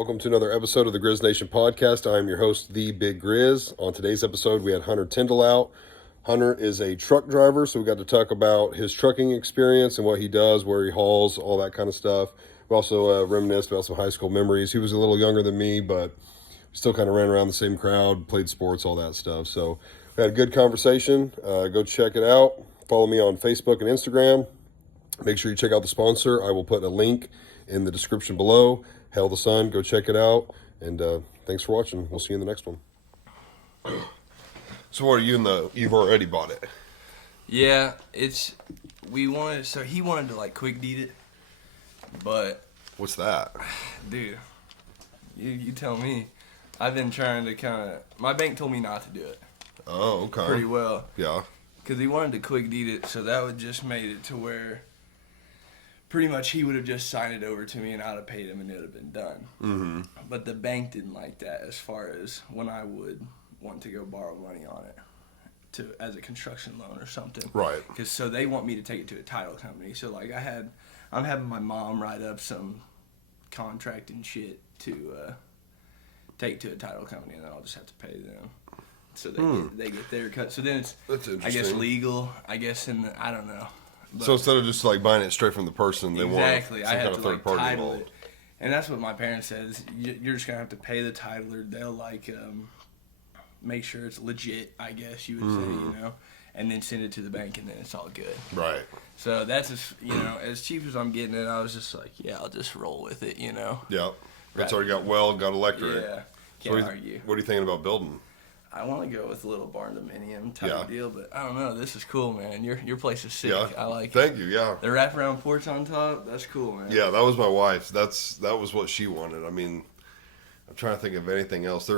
Welcome to another episode of the Grizz Nation podcast. I'm your host, The Big Grizz. On today's episode, we had Hunter Tyndall out. Hunter is a truck driver, so we got to talk about his trucking experience and what he does, where he hauls, all that kind of stuff. We also reminisced about some high school memories. He was a little younger than me, but still kind of ran around the same crowd, played sports, all that stuff. So we had a good conversation. Go check it out. Follow me on Facebook and Instagram. Make sure you check out the sponsor. I will put a link in the description below. Hell the Sun, go check it out. And thanks for watching. We'll see you in the next one. So what are you you've already bought it? Yeah, he wanted to like quick deed it, but What's that? dude, you tell me. I've been trying to my bank told me not to do it. Oh, okay. Pretty well. Yeah. Because he wanted to quick deed it, so that would just made it to where pretty much he would have just signed it over to me and I'd have paid him and it would have been done. Mm-hmm. But the bank didn't like that as far as when I would want to go borrow money on it as a construction loan or something. Right. So they want me to take it to a title company. So like I'm having my mom write up some contract and shit to take to a title company, and then I'll just have to pay them. So they get their cut. So then it's, That's I interesting. guess, legal. I guess I don't know. But So instead of just like buying it straight from the person, they exactly, want I some had kind to of like third party title involved. it, and that's what my parents said. Is you're just gonna have to pay the titler. They'll like make sure it's legit. I guess you would say, and then send it to the bank, and then it's all good. Right. So that's as cheap as I'm getting it. I was just like, yeah, I'll just roll with it. Yep. It's Right. already got weld, got electric. Yeah, So can't argue. what are you thinking about building? I want to go with a little barn dominium type Yeah. of deal, but I don't know. This is cool, man. Your place is sick. Yeah. I like it. Thank you. Yeah. The wraparound porch on top. That's cool, man. Yeah, that was my wife's. That was what she wanted. I mean, I'm trying to think of anything else.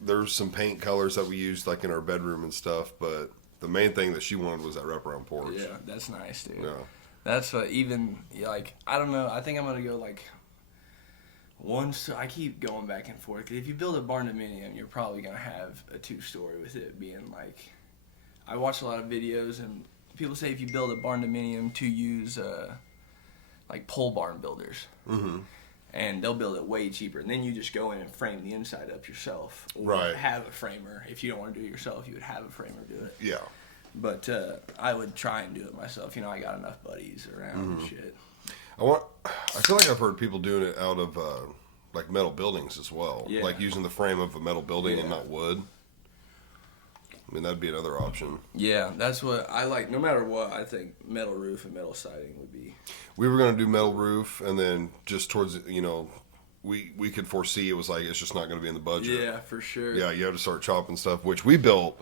There's some paint colors that we used like in our bedroom and stuff, but the main thing that she wanted was that wraparound porch. Yeah, that's nice, dude. Yeah. That's what I don't know. I think I'm gonna go like I keep going back and forth. If you build a barn dominium, you're probably gonna have a 2-story with it being like. I watch a lot of videos and people say if you build a barn dominium to use like pole barn builders, and they'll build it way cheaper. And then you just go in and frame the inside up yourself, or Right. have a framer. If you don't want to do it yourself, you would have a framer do it. Yeah. But I would try and do it myself. I got enough buddies around and shit. I feel like I've heard people doing it out of like metal buildings as well. Yeah. Like using the frame of a metal building and Yeah. not wood. I mean, that'd be another option. Yeah, that's what I like. No matter what, I think metal roof and metal siding would be. We were going to do metal roof, and then just towards, we could foresee it was like, it's just not going to be in the budget. Yeah, for sure. Yeah, you have to start chopping stuff, which we built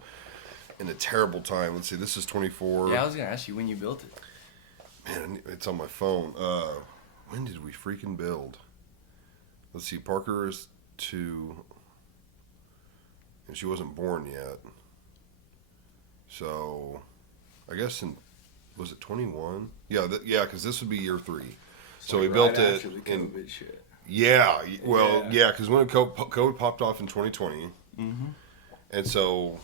in a terrible time. Let's see, this is 24. Yeah, I was gonna ask you when you built it. Man, it's on my phone. When did we freaking build? Let's see, Parker is 2, and she wasn't born yet. So, I guess was it 21? Yeah, because this would be year 3. So we Like built right it after the in. COVID shit. Yeah, well, Yeah. because when COVID popped off in 2020, and so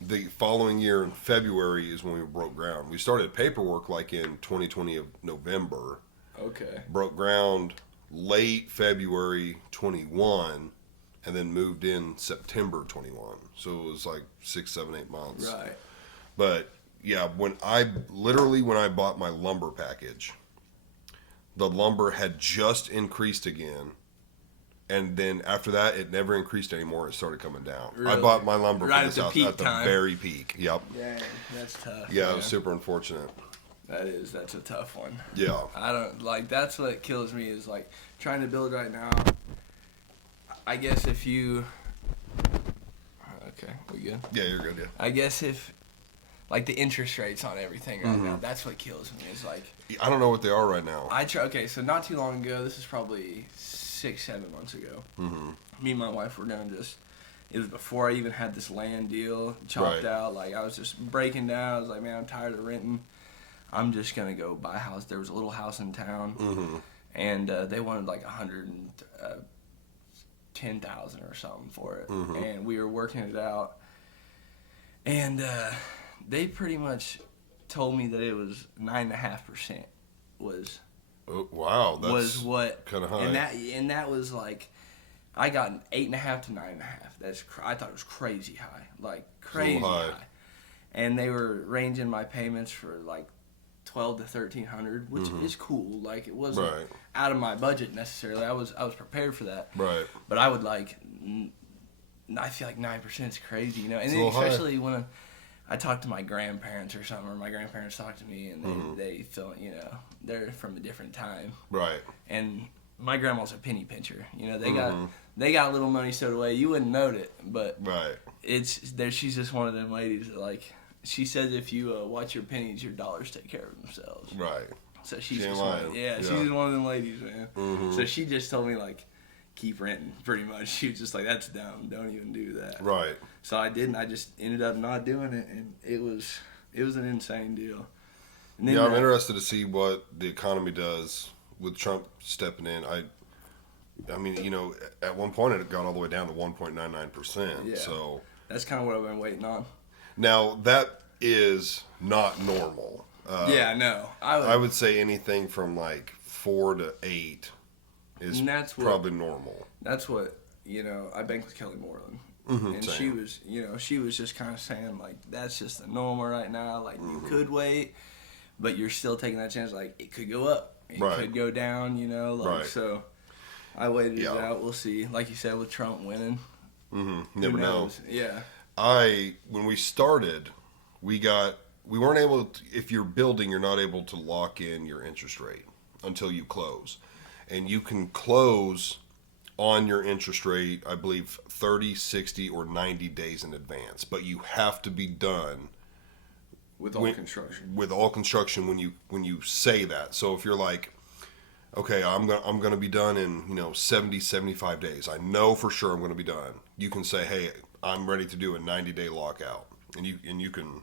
the following year in February is when we broke ground. We started paperwork like in 2020 of November. Okay. Broke ground late February 21, and then moved in September 21. So it was like 6, 7, 8 months. Right. But yeah, when I bought my lumber package, the lumber had just increased again. And then after that, it never increased anymore. It started coming down. I Really? bought my lumber Right for at this the house peak at the time. very peak. Yep. Dang, that's tough. Yeah, it man. was super unfortunate. That's a tough one. Yeah. I don't like. That's what kills me is like trying to build right now. I guess if you. Okay, we good? Yeah, you're good. Yeah. I guess if, like, the interest rates on everything right now, that's what kills me. Is like I don't know what they are right now. Okay, so not too long ago, this is probably 6-7 months ago. Me and my wife were gonna it was before I even had this land deal chopped Right. out. Like, I was just breaking down. I was like, man, I'm tired of renting. I'm just gonna go buy a house. There was a little house in town, and they wanted like 110,000 or something for it, and we were working it out. And they pretty much told me that it was 9.5% was Oh, wow, that's was what kinda high. and that was like I got an 8.5 to 9.5. I thought it was crazy high, like crazy high. And they were ranging my payments for like 12 to 1,300, which is cool. Like it wasn't out of my budget necessarily. I was prepared for that. Right. But I would like, I feel like 9% is crazy, you know. And then especially when I talk to my grandparents or something, or my grandparents talk to me, and they feel, you know, they're from a different time. Right. And my grandma's a penny pincher. You know, they got a little money stowed away. You wouldn't know it, but she's just one of them ladies that, like, she says if you watch your pennies, your dollars take care of themselves. Right. So she's just she's just one of them ladies, man. So she just told me, like, keep renting, pretty much. She was just like, that's dumb. Don't even do that. Right. So I didn't. I just ended up not doing it, and it was an insane deal. And then I'm interested to see what the economy does with Trump stepping in. I mean, you know, at one point it got all the way down to 1.99%. Yeah. So that's kind of what I've been waiting on. Now, that is not normal. No. I would say anything from like 4 to 8 is probably normal. That's what, you know, I banked with Kelly Moreland. And same. she was, you know, she was just kind of saying, like, that's just the normal right now. Like, you could wait, but you're still taking that chance. Like, it could go up. It could go down, you know. Like, so I waited it out. We'll see. Like you said, with Trump winning. Never know. Yeah. When we started, we weren't able to, if you're building, you're not able to lock in your interest rate until you close. And you can close on your interest rate, I believe, 30, 60, or 90 days in advance. But you have to be done with all construction. With all construction when you say that. So if you're like, okay, I'm going to be done in, you know, 70, 75 days. I know for sure I'm going to be done. You can say, hey, I'm ready to do a 90-day lockout, and you can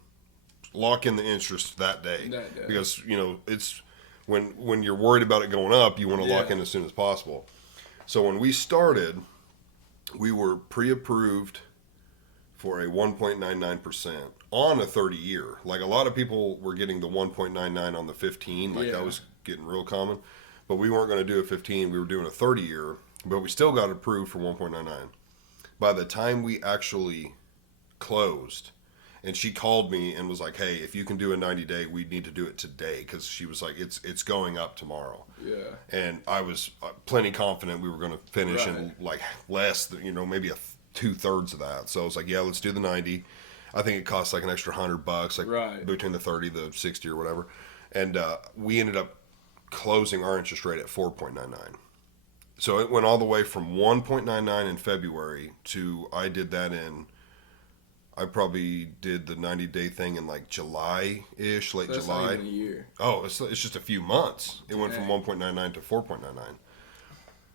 lock in the interest that day. Because, you know, it's when you're worried about it going up, you want to lock in as soon as possible. So when we started, we were pre-approved for a 1.99% on a 30-year. Like, a lot of people were getting the 1.99 on the 15, like that was getting real common. But we weren't going to do a 15, we were doing a 30-year, but we still got approved for 1.99. By the time we actually closed, and she called me and was like, hey, if you can do a 90-day, we need to do it today, because she was like, it's going up tomorrow. Yeah. And I was plenty confident we were going to finish in like less than, you know, maybe 2/3 of that. So I was like, yeah, let's do the 90. I think it costs like an extra $100, like between the 30, the 60 or whatever. And we ended up closing our interest rate at 4.99. So it went all the way from 1.99 in February to, I probably did the 90-day thing in like July-ish, late July. Not even a year. Oh, it's just a few months. It went from 1.99 to 4.99.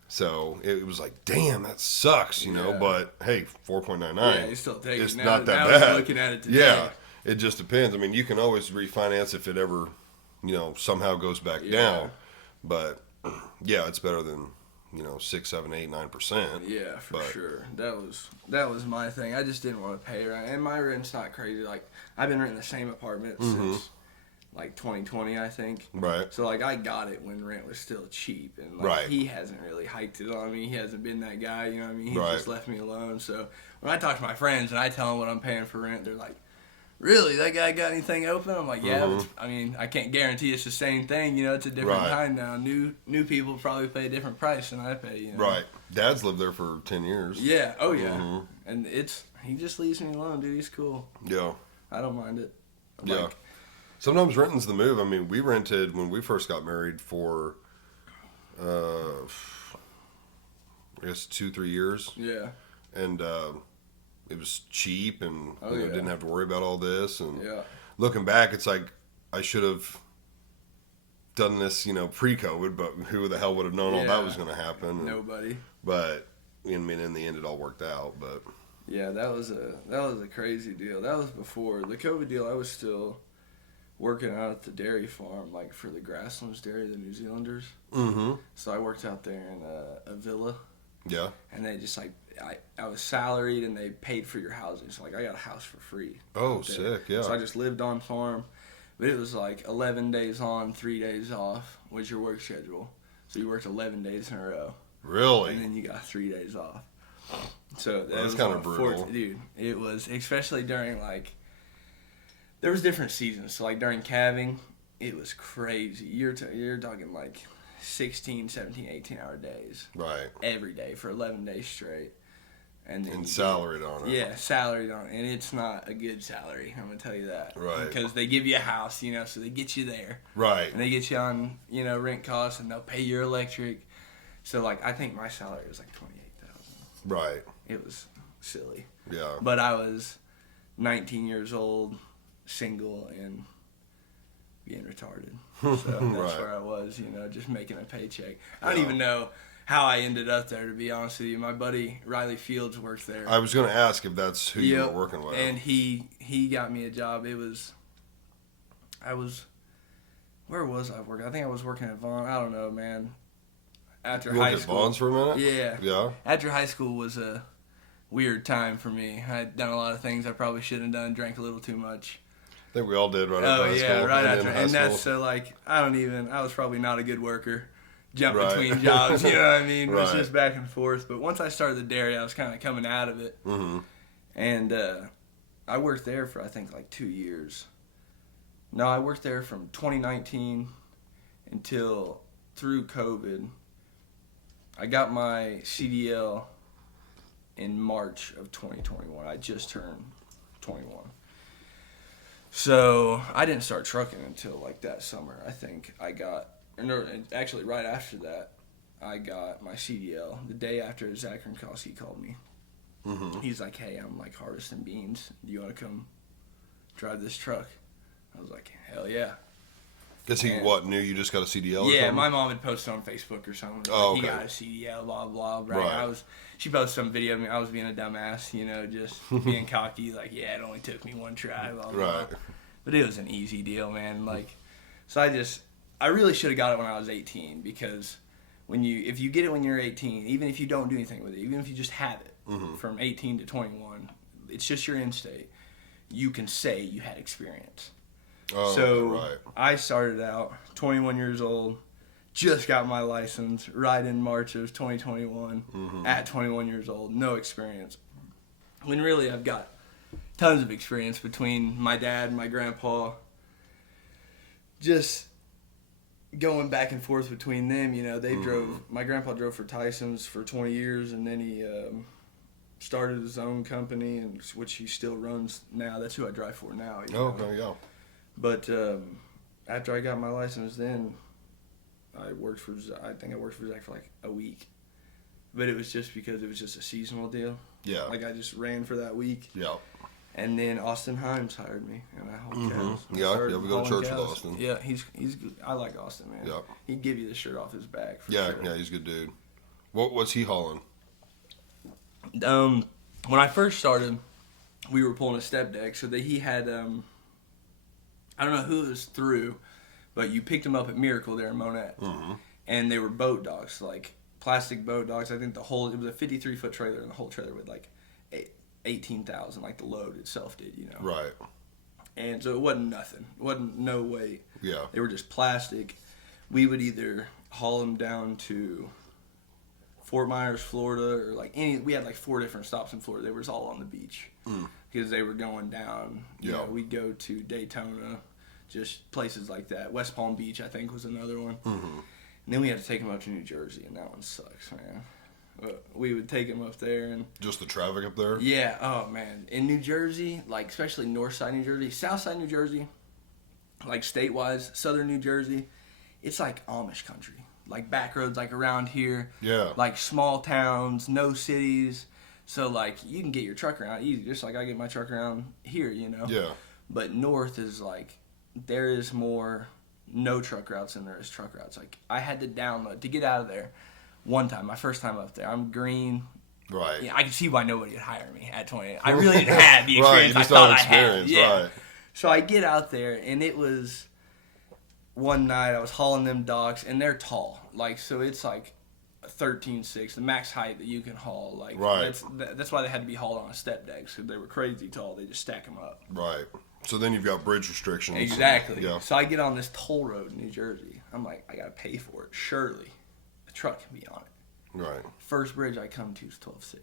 So it was like, damn, that sucks, you know. But hey, 4.99. Yeah, you still take it's it. not that bad. bad. Looking at it today. Yeah, it just depends. I mean, you can always refinance if it ever, you know, somehow goes back down. But yeah, it's better than, you know, 6, 7, 8, 9%. Yeah, for sure. That was my thing. I just didn't want to pay rent, and my rent's not crazy. Like, I've been renting the same apartment since like 2020, I think. Right. So like, I got it when rent was still cheap, and like he hasn't really hiked it on me. He hasn't been that guy. You know what I mean? He just left me alone. So when I talk to my friends and I tell them what I'm paying for rent, they're like, really, that guy got anything open? I'm like, yeah, but I mean, I can't guarantee it's the same thing. You know, it's a different time now. New people probably pay a different price than I pay. You know? Right. Dad's lived there for 10 years. Yeah. Oh yeah. And he just leaves me alone, dude. He's cool. Yeah. I don't mind it. Yeah. Sometimes renting's the move. I mean, we rented when we first got married for, I guess 2-3 years. Yeah. And it was cheap, and didn't have to worry about all this. And looking back, it's like I should have done this, you know, pre-COVID. But who the hell would have known all that was going to happen? Nobody. But I mean, in the end, it all worked out. But yeah, that was a crazy deal. That was before the COVID deal. I was still working out at the dairy farm, like for the Grasslands Dairy, the New Zealanders. So I worked out there in a villa. Yeah. And they just like, I was salaried, and they paid for your housing. So like, I got a house for free. Oh, sick! Yeah. So I just lived on farm, but it was like 11 days on, 3 days off was your work schedule. So you worked 11 days in a row. Really? And then you got 3 days off. So that was kind of brutal. Dude, it was, especially during, like, there was different seasons. So, like, during calving, it was crazy. You're talking, like, 16, 17, 18-hour days. Right. Every day for 11 days straight. And salaried on it. Yeah, salaried on it. And it's not a good salary, I'm going to tell you that. Right. Because they give you a house, you know, so they get you there. Right. And they get you on, you know, rent costs, and they'll pay your electric. So, like, I think my salary was like $28,000. Right. It was silly. Yeah. But I was 19 years old, single, and being retarded. So that's Right. where I was, you know, just making a paycheck. I don't even know how I ended up there, to be honest with you. My buddy Riley Fields worked there. I was going to ask if that's who you were working with. And he got me a job. Where was I working? I think I was working at Vaughn. I don't know, man. After You high worked at school. Vaughn's for a minute? Yeah. Yeah? After high school was a weird time for me. I had done a lot of things I probably shouldn't have done, drank a little too much. I think we all did right after high school. Right and after. then high And school. that's so, like, I was probably not a good worker. Jump Right. between jobs, you know what I mean? It was Right. just back and forth. But once I started the dairy, I was kind of coming out of it. Mm-hmm. And I worked there for, I think, like 2 years. No, I worked there from 2019 until through COVID. I got my CDL in March of 2021. I just turned 21. So I didn't start trucking until like that summer. I think actually right after that, I got my CDL. The day after Zach Gronkowski called me. Mm-hmm. He's like, hey, I'm like harvesting beans. Do you want to come drive this truck? I was like, hell yeah. Guess he, knew you just got a CDL or Yeah, something? my mom had posted on Facebook or something. Oh, Like, okay. He got a CDL, blah, blah, blah. Right. She posted some video of me. I was being a dumbass, you know, just being cocky. Like, yeah, it only took me one try, blah, blah, Right. blah. But it was an easy deal, man. Like, so I really should have got it when I was 18, because if you get it when you're 18, even if you don't do anything with it, even if you just have it from 18 to 21, it's just your end state, you can say you had experience. Oh, So right. I started out 21 years old, just got my license right in March of 2021 at 21 years old, no experience. When really I've got tons of experience between my dad and my grandpa. Just going back and forth between them, you know, my grandpa drove for Tyson's for 20 years, and then he started his own company, and which he still runs now. That's who I drive for now. You know? Okay, yeah. But after I got my license, then I worked for Zach for like a week. But it was just because it was just a seasonal deal. Yeah. Like I just ran for that week. Yeah. And then Austin Himes hired me, and I hauled cows. Yeah, we go to Hauling church with cows. Austin. Yeah, he's good. I like Austin, man. Yeah. He'd give you the shirt off his back. For Yeah, sure. yeah, he's a good dude. What's he hauling? When I first started, we were pulling a step deck, so that he had I don't know who it was through, but you picked them up at Miracle there in Monette, and they were boat dogs, like plastic boat dogs. I think it was a 53-foot trailer, and the whole trailer with like 18,000, like the load itself did, you know. Right. And so it wasn't nothing. It wasn't no weight. Yeah. They were just plastic. We would either haul them down to Fort Myers, Florida, or we had like 4 different stops in Florida. They were just all on the beach because they were going down. You know, we'd go to Daytona, just places like that. West Palm Beach, I think, was another one. And then we had to take them up to New Jersey, and that one sucks, man. We would take them up there, and Just the traffic up there? yeah, oh man, in New Jersey, like especially north side New Jersey, south side New Jersey, like state-wise, southern New Jersey, it's like Amish country, like back roads, like around here. Yeah. Like small towns, no cities, so like you can get your truck around easy, just like I get my truck around here, you know. Yeah. But north is like there is more no truck routes than there is truck routes. Like I had to download to get out of there. One time, my first time up there, I'm green. Right. Yeah, I can see why nobody would hire me at 20. I really didn't have the experience Right, you just I thought don't I had. experience, Yeah. right. So I get out there, and it was one night I was hauling them docks, and they're tall. Like, so it's like 13.6, the max height that you can haul. Like, Right. That's why they had to be hauled on a step deck, so they were crazy tall. They just stack them up. Right. So then you've got bridge restrictions. Exactly. Yeah. So I get on this toll road in New Jersey. I'm like, I got to pay for it. Surely, a truck can be on it. Right. First bridge I come to is 12.6.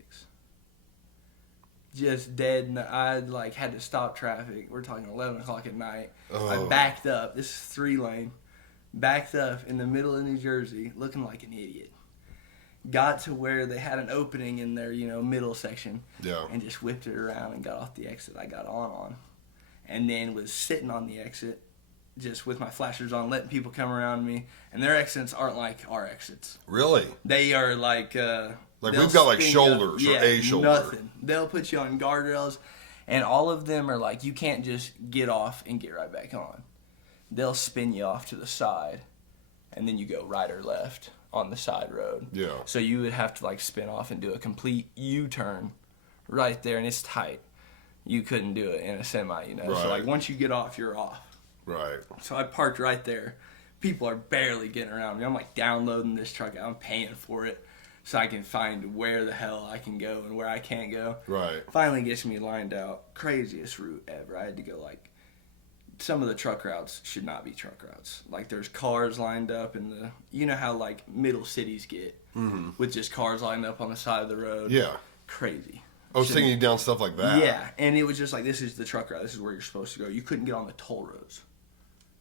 Just dead, and I like had to stop traffic. We're talking 11 o'clock at night. I backed up. This is 3-lane. Backed up in the middle of New Jersey, looking like an idiot. Got to where they had an opening in their, middle section. Yeah. And just whipped it around and got off the exit I got on. And then was sitting on the exit, just with my flashers on, letting people come around me. And their exits aren't like our exits. Really? They are like... like we've got like shoulders or a shoulder. Nothing. They'll put you on guardrails, and all of them are like, you can't just get off and get right back on. They'll spin you off to the side, and then you go right or left on the side road. Yeah. So you would have to like spin off and do a complete U-turn right there, and it's tight. You couldn't do it in a semi, Right. So like once you get off, you're off. Right. So I parked right there. People are barely getting around me. I'm like downloading this truck. I'm paying for it so I can find where the hell I can go and where I can't go. Right. Finally gets me lined out. Craziest route ever. I had to go like, some of the truck routes should not be truck routes. Like there's cars lined up in the, you know how like middle cities get with just cars lined up on the side of the road. Yeah. Crazy. I was taking you down stuff like that. Yeah, and it was just like, this is the truck route. This is where you're supposed to go. You couldn't get on the toll roads.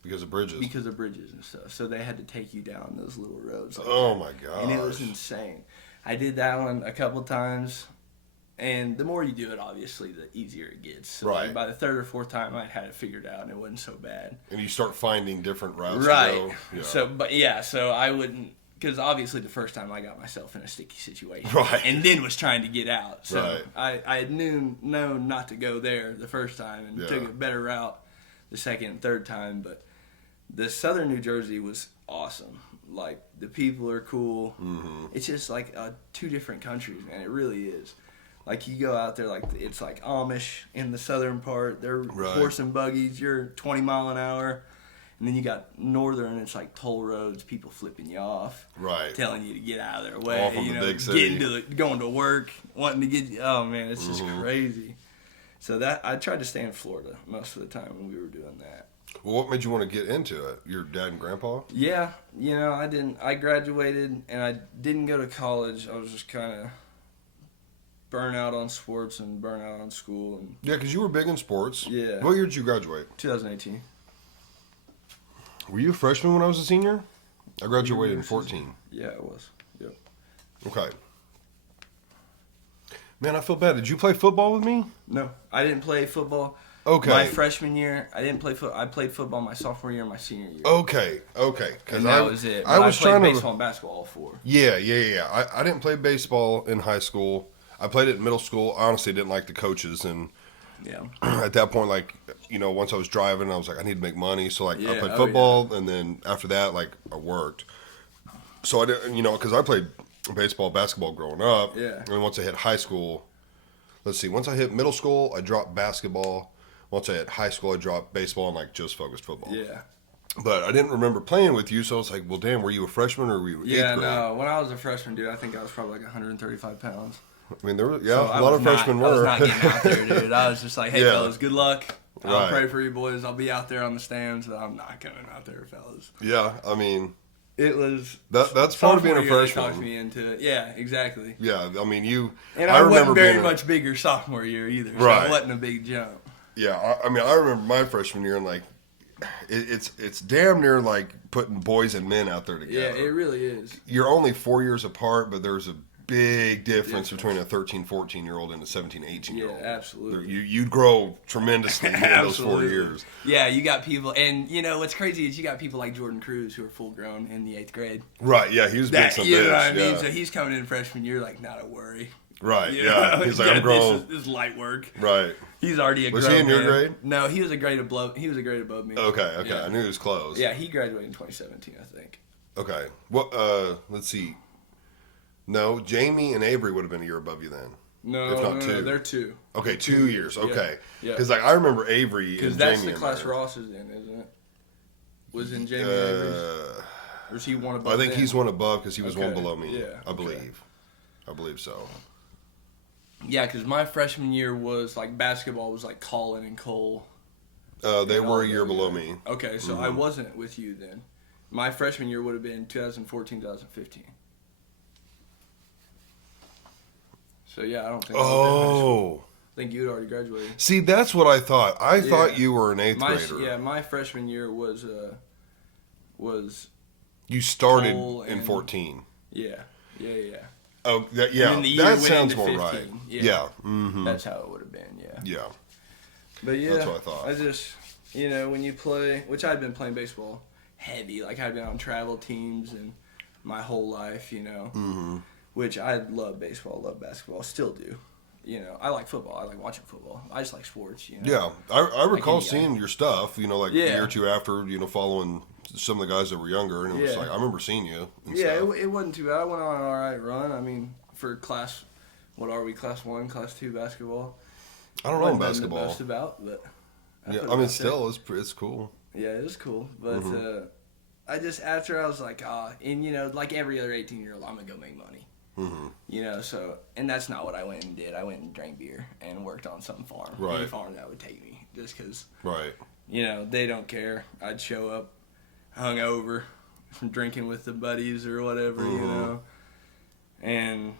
Because of bridges. Because of bridges and stuff. So they had to take you down those little roads. Like Oh that. my gosh. And it was insane. I did that one a couple times. And the more you do it, obviously, the easier it gets. So Right. like by the third or fourth time, I had it figured out, and it wasn't so bad. And you start finding different routes Right. to go. Yeah. So I wouldn't, because obviously the first time I got myself in a sticky situation. Right. And then was trying to get out. So Right. I had known not to go there the first time and took a better route the second and third time. But the southern New Jersey was awesome. Like, the people are cool. Mm-hmm. It's just like two different countries, man. It really is. Like, you go out there, like, it's like Amish in the southern part. They're horse and buggies. You're 20 mile an hour. And then you got northern, it's like toll roads, people flipping you off. Right. Telling you to get out of their way. All from the big city. Going to work, wanting to get you. Oh, man, it's just crazy. So I tried to stay in Florida most of the time when we were doing that. Well, what made you want to get into it? Your dad and grandpa? Yeah, I graduated and I didn't go to college. I was just kind of burnt out on sports and burnt out on school. And Yeah, because you were big in sports. Yeah. What year did you graduate? 2018. Were you a freshman when I was a senior? I graduated in 14. Yeah, it was. Yep. Okay. Man, I feel bad. Did you play football with me? No, I didn't play football. Okay. My freshman year, I didn't play football. I played football my sophomore year and my senior year. Okay. And that was it. I was played trying baseball to. and basketball all four. Yeah. I didn't play baseball in high school. I played it in middle school. I honestly didn't like the coaches, and Yeah. at that point, like, once I was driving, I was like, I need to make money. So like, I Yeah, played football, and then after that, like, I worked. So I didn't, because I played baseball, basketball growing up. Yeah. And once I hit high school, once I hit middle school, I dropped basketball. Once I hit high school, I dropped baseball and like just focused football. Yeah. But I didn't remember playing with you, so I was like, well, damn, were you a freshman or were you eighth grade? No. When I was a freshman, dude, I think I was probably like 135 pounds. I mean, there were, So a lot of freshmen I was were. not getting out there, dude. I was just like, hey, Yeah. fellas, good luck. I'll Right. pray for you boys. I'll be out there on the stands, but I'm not coming out there, fellas. Yeah, I mean, It was... that's part of being a sophomore year they talked freshman. me into it. Yeah, exactly. Yeah, I mean, And I wasn't remember very being much bigger sophomore year either, so Right. it wasn't a big jump. Yeah, I mean, I remember my freshman year, and like, it's damn near like putting boys and men out there together. Yeah, it really is. You're only 4 years apart, but there's a big difference between a 13, 14-year-old and a 17, 18-year-old. Yeah, absolutely. You grow tremendously in those 4 Absolutely. years. Yeah, you got people, and what's crazy is you got people like Jordan Cruz who are full grown in the 8th grade. Right, yeah, he was big some You bitch. know what I mean? Yeah. So he's coming in freshman year like, not a worry. Right, You yeah. know? He's like, I'm grown. This is light work. Right. He's already a Was grown he in your man. grade? No, he was a grade above. He was a grade above me. Okay. Yeah. I knew he was close. Yeah, he graduated in 2017, I think. Okay. What? Let's see. No, Jamie and Avery would have been a year above you then. No, If not two. they're two. Okay, 2 years. Okay. Yeah. Because like I remember Avery Because and that's Jamie the in class there. Ross is in, isn't it? Was in Jamie Avery's? Or is he one above I think them? he's one above because he was one Okay, below me. yeah, I okay. believe. I believe so. Yeah, because my freshman year was like basketball was like Colin and Cole. They And were all a year them, below yeah. me. Okay, so I wasn't with you then. My freshman year would have been 2014, 2015. So yeah, I don't think I was in high school. Oh. I think you had already graduated. See, that's what I thought. I thought you were an eighth grader. Yeah, my freshman year was You started Cole in and- 14. yeah. Oh, And then the year that went sounds into more 15. right. Yeah. Yeah. Mm-hmm. That's how it would have been. Yeah. Yeah. But yeah, That's what I thought. I just, when you play, which I'd been playing baseball heavy, like I'd been on travel teams and my whole life, Mm-hmm. which I love baseball, love basketball, still do. I like football. I like watching football. I just like sports. Yeah, I recall any guy. seeing your stuff. Like a Yeah. year or two after, following some of the guys that were younger, and it was Yeah. like I remember seeing you. And Yeah, stuff. it wasn't too bad. I went on an all right run. I mean, for class, what are we? Class 1, Class 2 basketball. I don't know Wasn't basketball. The best about, but Yeah, put it I mean, out still, it's cool. there. Yeah, it was cool, but Mm-hmm. I just after I was like, and like every other 18-year-old, I'm gonna go make money. Mm-hmm. So and that's not what I went and did. I went and drank beer and worked on some farm, Right. any farm that would take me, just because Right. they don't care. I'd show up hungover from drinking with the buddies or whatever, and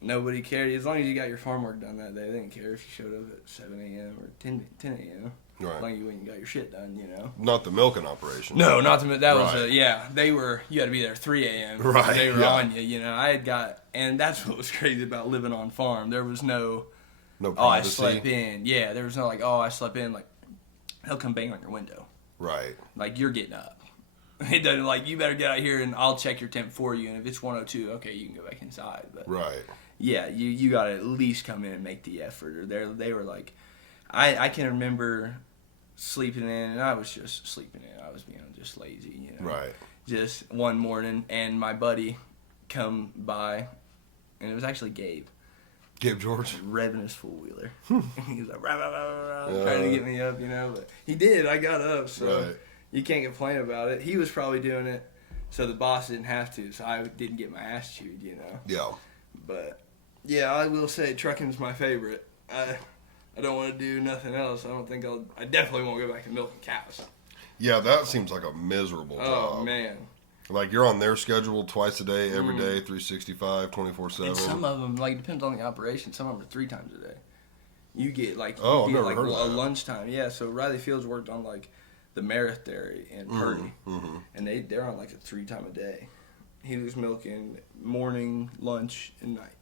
nobody cared. As long as you got your farm work done that day, they didn't care if you showed up at 7 a.m. or 10 a.m. Right. As long as you went and got your shit done, Not the milking operation. No, not to that was Right. they were, you had to be there 3 a.m. Right, They were yeah. on you, and that's what was crazy about living on farm. There was no, No oh, I privacy. slept in. Yeah, there was no like, oh, I slept in. Like, they'll come bang on your window. Right. Like, you're getting up. It doesn't, like, you better get out here and I'll check your temp for you. And if it's 102, okay, you can go back inside. But Right. yeah, you got to at least come in and make the effort. Or they were like, I can remember sleeping in, and I was just sleeping in. I was being just lazy, Right. Just one morning, and my buddy come by, and it was actually Gabe. Gabe George. Revving his four-wheeler. He was like, rah, rah, rah, rah, trying to get me up, but he did. I got up, so Right. you can't complain about it. He was probably doing it so the boss didn't have to, so I didn't get my ass chewed, Yeah. But, yeah, I will say trucking's my favorite. I don't want to do nothing else. I definitely won't go back to milking cows. Yeah, that seems like a miserable job. Oh, man. Like you're on their schedule twice a day, every day, 365, 24/7. And some of them, like, depends on the operation. Some of them are 3 times a day. You get, like, Oh, I've never like heard of a that. lunchtime. Yeah, so Riley Fields worked on, like, the Meredith Dairy in Purdy. Mm-hmm. And they're on, like, a 3 time a day. He was milking morning, lunch, and night.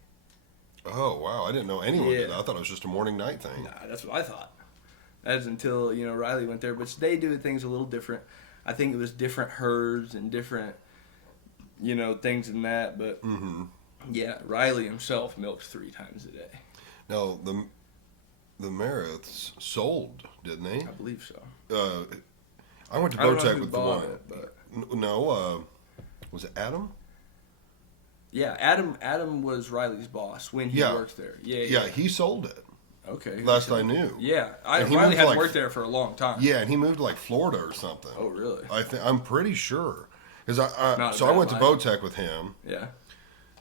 Oh wow, I didn't know anyone did Yeah. that. I thought it was just a morning night thing. Nah, that's what I thought. That's until, Riley went there. But they do things a little different. I think it was different herds and different, things in that. But, yeah, Riley himself milks 3 times a day. No, the Merediths sold, didn't they? I believe so. I went to I don't know Botech who with the bought one. it, but No, was it Adam? yeah, Adam was Riley's boss when he Yeah. worked there. Yeah, he sold it. Okay. Last I knew. Yeah, And he Riley moved to, hadn't like, worked there for a long time. Yeah, and he moved to like Florida or something. Oh, really? I'm pretty sure because Not so I that went to life. Botech with him, Yeah.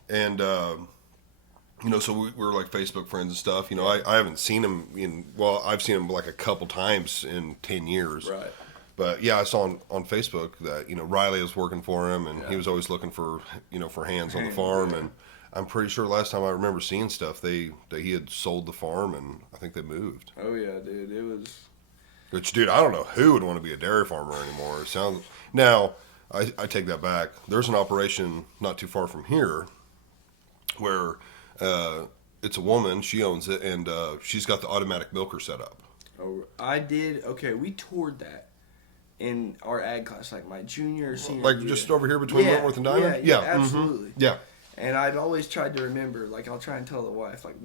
and so we were like Facebook friends and stuff. I haven't seen him I've seen him like a couple times in 10 years. Right. But yeah, I saw on Facebook that Riley was working for him, and Yeah. he was always looking for for hands on the Hands, farm. yeah. And I'm pretty sure last time I remember seeing stuff, that he had sold the farm, and I think they moved. Oh yeah, dude. It was. Which, dude, I don't know who would want to be a dairy farmer anymore. It sounds now. I take that back. There's an operation not too far from here where it's a woman. She owns it, and she's got the automatic milker set up. Oh, I did. Okay, we toured that in our ag class, like my junior, senior. Like year. just over here between Yeah, Wentworth and Diamond. Yeah, mhm. absolutely. Yeah. And I'd always tried to remember, like, I'll try and tell the wife, like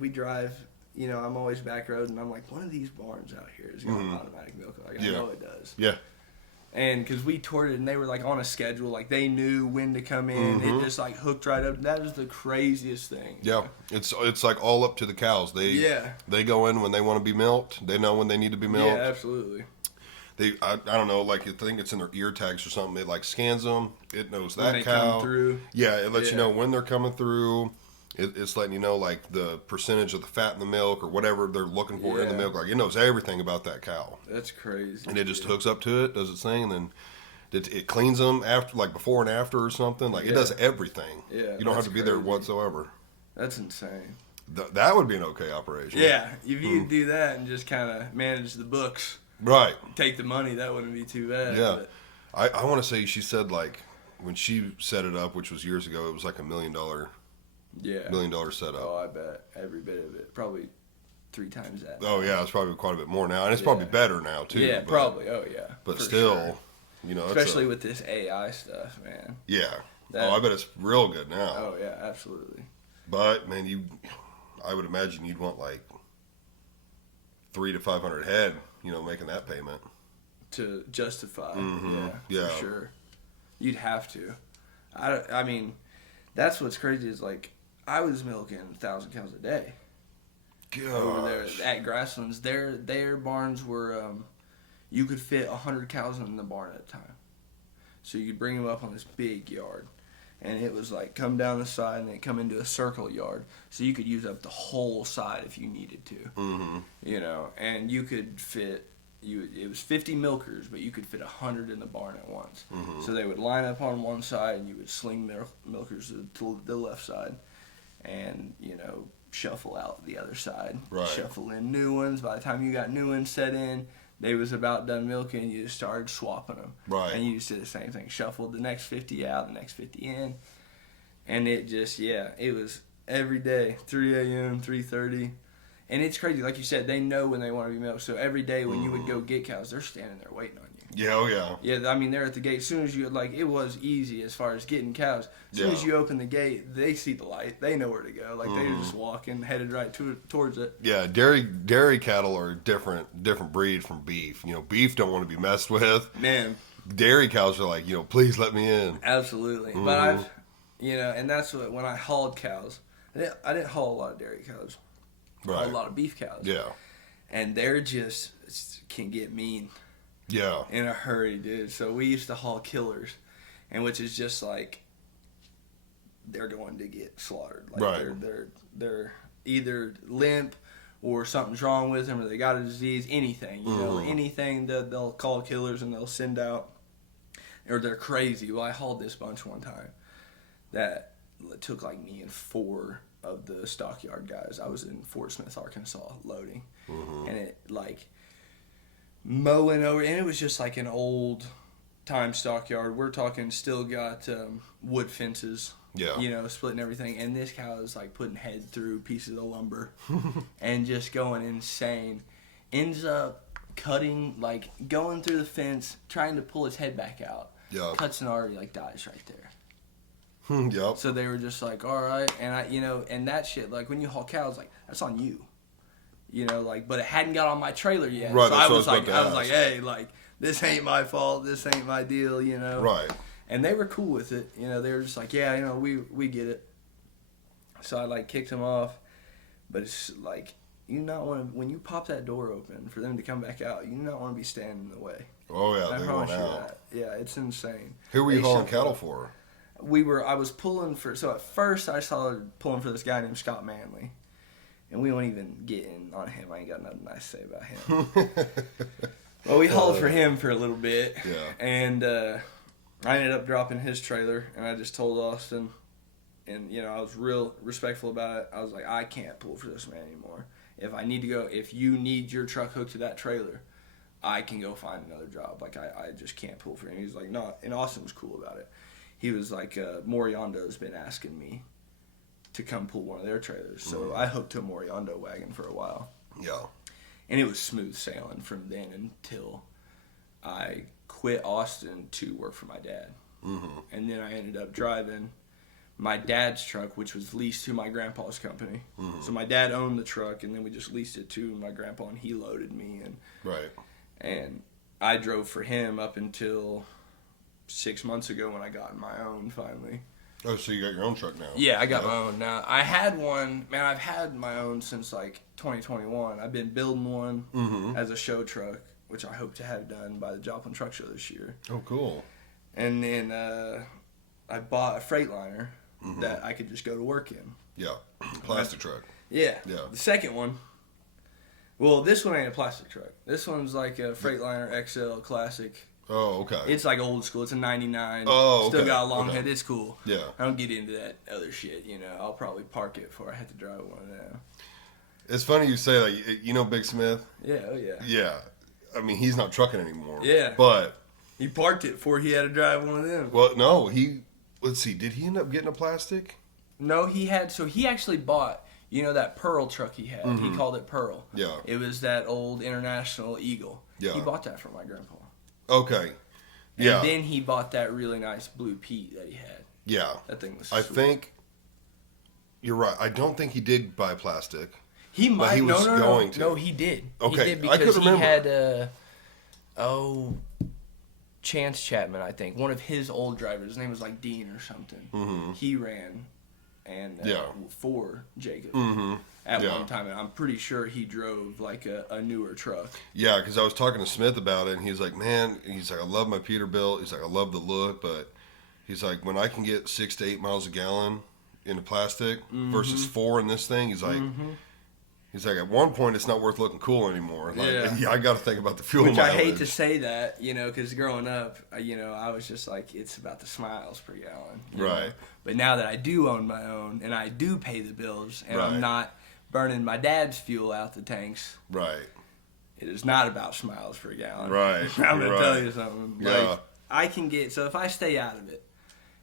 we drive, I'm always back road, and I'm like, one of these barns out here is got an automatic milker. Like, I Yeah. know it does. Yeah. And because we toured it, and they were, like, on a schedule, like, they knew when to come in. It just, like, hooked right up. That was the craziest thing. Yeah. It's like all up to the cows. They go in when they want to be milked. They know when they need to be milked. Yeah, absolutely. I don't know, like I think it's in their ear tags or something. It like scans them. It knows When that they cow. come through. Yeah, it lets you Yeah. know when they're coming through. It's letting you know like the percentage of the fat in the milk or whatever they're looking for in the Yeah. milk. Like it knows everything about that cow, That's crazy. and it just hooks up to it, does its thing, and then it cleans them after, like before and after or something. Like it Yeah. does everything. Yeah, you don't have that's to be there crazy. whatsoever. That's insane. That would be an okay operation. Yeah, if you could do that and just kind of manage the books, Right. take the money, that wouldn't be too bad. Yeah. But I want to say she said like when she set it up, which was years ago, it was like $1 million yeah. $1 million setup. Oh, I bet every bit of it. Probably 3 times that. Oh yeah, it's probably quite a bit more now, and it's probably better now too. Yeah, but, probably. Oh yeah. But for still, sure. you know, Especially with this AI stuff, man. yeah. That- I bet it's real good now. Oh yeah, absolutely. But man, I would imagine you'd want like 300 to 500 head, you know, making that payment. To justify, Yeah. for sure. You'd have to. I mean, that's what's crazy is like I was milking 1,000 cows a day over there Gosh. at Grasslands. Their barns were you could fit 100 cows in the barn at a time, so you could bring them up on this big yard, and it was like come down the side and then come into a circle yard, so you could use up the whole side if you needed to. Mm-hmm. You know, and you could fit. It was 50 milkers, but you could fit 100 in the barn at once. Mm-hmm. So they would line up on one side, and you would sling milkers to the left side, and you know shuffle out the other side. Right. Shuffle in new ones. By the time you got new ones set in, they was about done milking. You just started swapping them. Right. And you just did the same thing. Shuffled the next 50 out, the next 50 in, and it just it was every day, 3 a.m., 3:30. And it's crazy, like you said, they know when they want to be milked. So every day when you would go get cows, they're standing there waiting on you. Yeah, oh yeah. Yeah, I mean, they're at the gate. As soon as you, like, it was easy as far as getting cows. As soon as you open the gate, they see the light. They know where to go. Like, they're just walking, headed right towards it. Yeah, dairy cattle are a different breed from beef. You know, beef don't want to be messed with. Man. Dairy cows are like, you know, please let me in. Absolutely. But I've, you know, and that's what, when I hauled cows, I didn't haul a lot of dairy cows. Right. A lot of beef cows. Yeah. And they're just can get mean Yeah. in a hurry, dude. So we used to haul killers, and which is just like they're going to get slaughtered. Like Right. they're either limp or something's wrong with them, or they got a disease. Anything, you know, anything that they'll call killers and they'll send out, or they're crazy. Well, I hauled this bunch one time that took like me and 4 of the stockyard guys. I was in Fort Smith, Arkansas, loading, and it like mowing over, and it was just like an old time stockyard. We're talking still got wood fences, Yeah. you know, splitting everything, and this cow is like putting head through pieces of lumber and just going insane. Ends up cutting, like going through the fence, trying to pull his head back out. Yeah. Cuts an artery, like dies right there. Yep. So they were just like, all right. And I, you know, and that shit, like when you haul cows, like that's on you, you know, like, but it hadn't got on my trailer yet. Right, So that's I what was I was like, about to ask. hey, like this ain't my fault. This ain't my deal, you know? Right. And they were cool with it. You know, they were just like, yeah, you know, we get it. So I like kicked them off, but it's like, you not want to, when you pop that door open for them to come back out, you do not want to be standing in the way. Oh yeah, I they promise want you out. that. Yeah, it's insane. Who were you They hauling shuffle cattle up. for? I was pulling for, so at first I started pulling for this guy named Scott Manley. And we won't even get in on him. I ain't got nothing nice to say about him. Well, we hauled for him for a little bit. Yeah. And I ended up dropping his trailer, and I just told Austin, and, you know, I was real respectful about it. I was like, I can't pull for this man anymore. If I need to go, if you need your truck hooked to that trailer, I can go find another job. Like, I just can't pull for him. He was like, no. And Austin was cool about it. He was like, Moriondo's been asking me to come pull one of their trailers. So I hooked to a Moriondo wagon for a while. Yeah. And it was smooth sailing from then until I quit Austin to work for my dad. Mm-hmm. And then I ended up driving my dad's truck, which was leased to my grandpa's company. Mm-hmm. So my dad owned the truck, and then we just leased it to my grandpa, and he loaded me. Right. And I drove for him up until 6 months ago when I got my own finally. Oh, so you got your own truck now? Yeah, I got my own now. I had one, man, I've had my own since like 2021. I've been building one as a show truck, which I hope to have done by the Joplin Truck Show this year. Oh, cool. And then I bought a Freightliner that I could just go to work in. Yeah. Plastic truck. Yeah. Yeah. The second one, well, this one ain't a plastic truck. This one's like a Freightliner XL Classic Oh, okay. It's like old school. It's a 99. Oh, okay. Still got a long Okay. head. It's cool. Yeah. I don't get into that other shit, you know. I'll probably park it before I have to drive one of them. It's funny you say that. You know Big Smith? Yeah, oh yeah. Yeah. I mean, he's not trucking anymore. Yeah. But, He parked it before he had to drive one of them. well, no, let's see, did he end up getting a plastic? No, he actually bought, you know, that Pearl truck he had. He called it Pearl. Yeah. It was that old International Eagle. Yeah. He bought that from my grandpa. Okay. And Yeah. then he bought that really nice Blue Pete that he had. Yeah. That thing was I sweet. think you're right. I don't think he did buy plastic. He might. he no, was no, no. going to. No, he did. Okay, He did I could because he remember. had, Chance Chapman, I think. One of his old drivers. His name was like Dean or something. Mm-hmm. He ran and Yeah. for Jacob Mm-hmm. at Yeah. one time. And I'm pretty sure he drove like a newer truck. Yeah, because I was talking to Smith about it, and he's like, man, he's like, I love my Peterbilt. He's like, I love the look, but he's like, when I can get 6 to 8 miles a gallon in the plastic versus 4 in this thing, he's like, at one point it's not worth looking cool anymore. Like, Yeah. I got to think about the fuel Which mileage. I hate to say that, you know, because growing up, you know, I was just like, it's about the smiles per gallon. you know? Right. But now that I do own my own and I do pay the bills and Right. I'm not burning my dad's fuel out the tanks, Right. it is not about smiles per gallon. Right. I'm going Right. to tell you something. Yeah. Like, I can get, so if I stay out of it,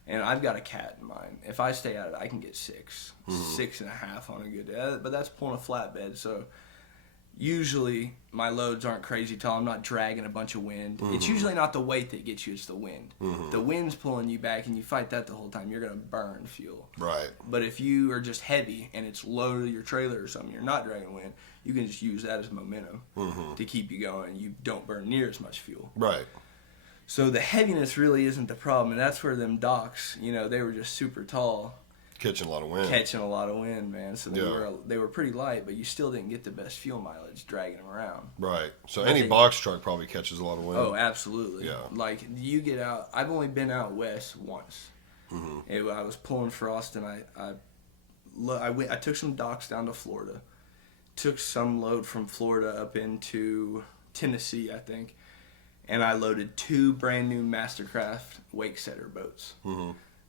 and I've got a cat in mind, if I stay out of it, I can get 6, 6.5 on a good day. But that's pulling a flatbed, so usually my loads aren't crazy tall. I'm not dragging a bunch of wind. It's usually not the weight that gets you, it's the wind. The wind's pulling you back and you fight that the whole time, you're going to burn fuel. Right. But if you are just heavy and it's low to your trailer or something, you're not dragging wind, you can just use that as momentum to keep you going. You don't burn near as much fuel. Right. So the heaviness really isn't the problem, and that's where them docks, you know, they were just super tall, Catching a lot of wind. catching a lot of wind, man. So Yeah. they were pretty light, but you still didn't get the best fuel mileage dragging them around. Right. So But any they- box truck probably catches a lot of wind. Oh, absolutely. Yeah. Like, you get out, I've only been out west once. I was pulling frost, and I took some docks down to Florida, took some load from Florida up into Tennessee, I think, and I loaded 2 brand new Mastercraft wake setter boats.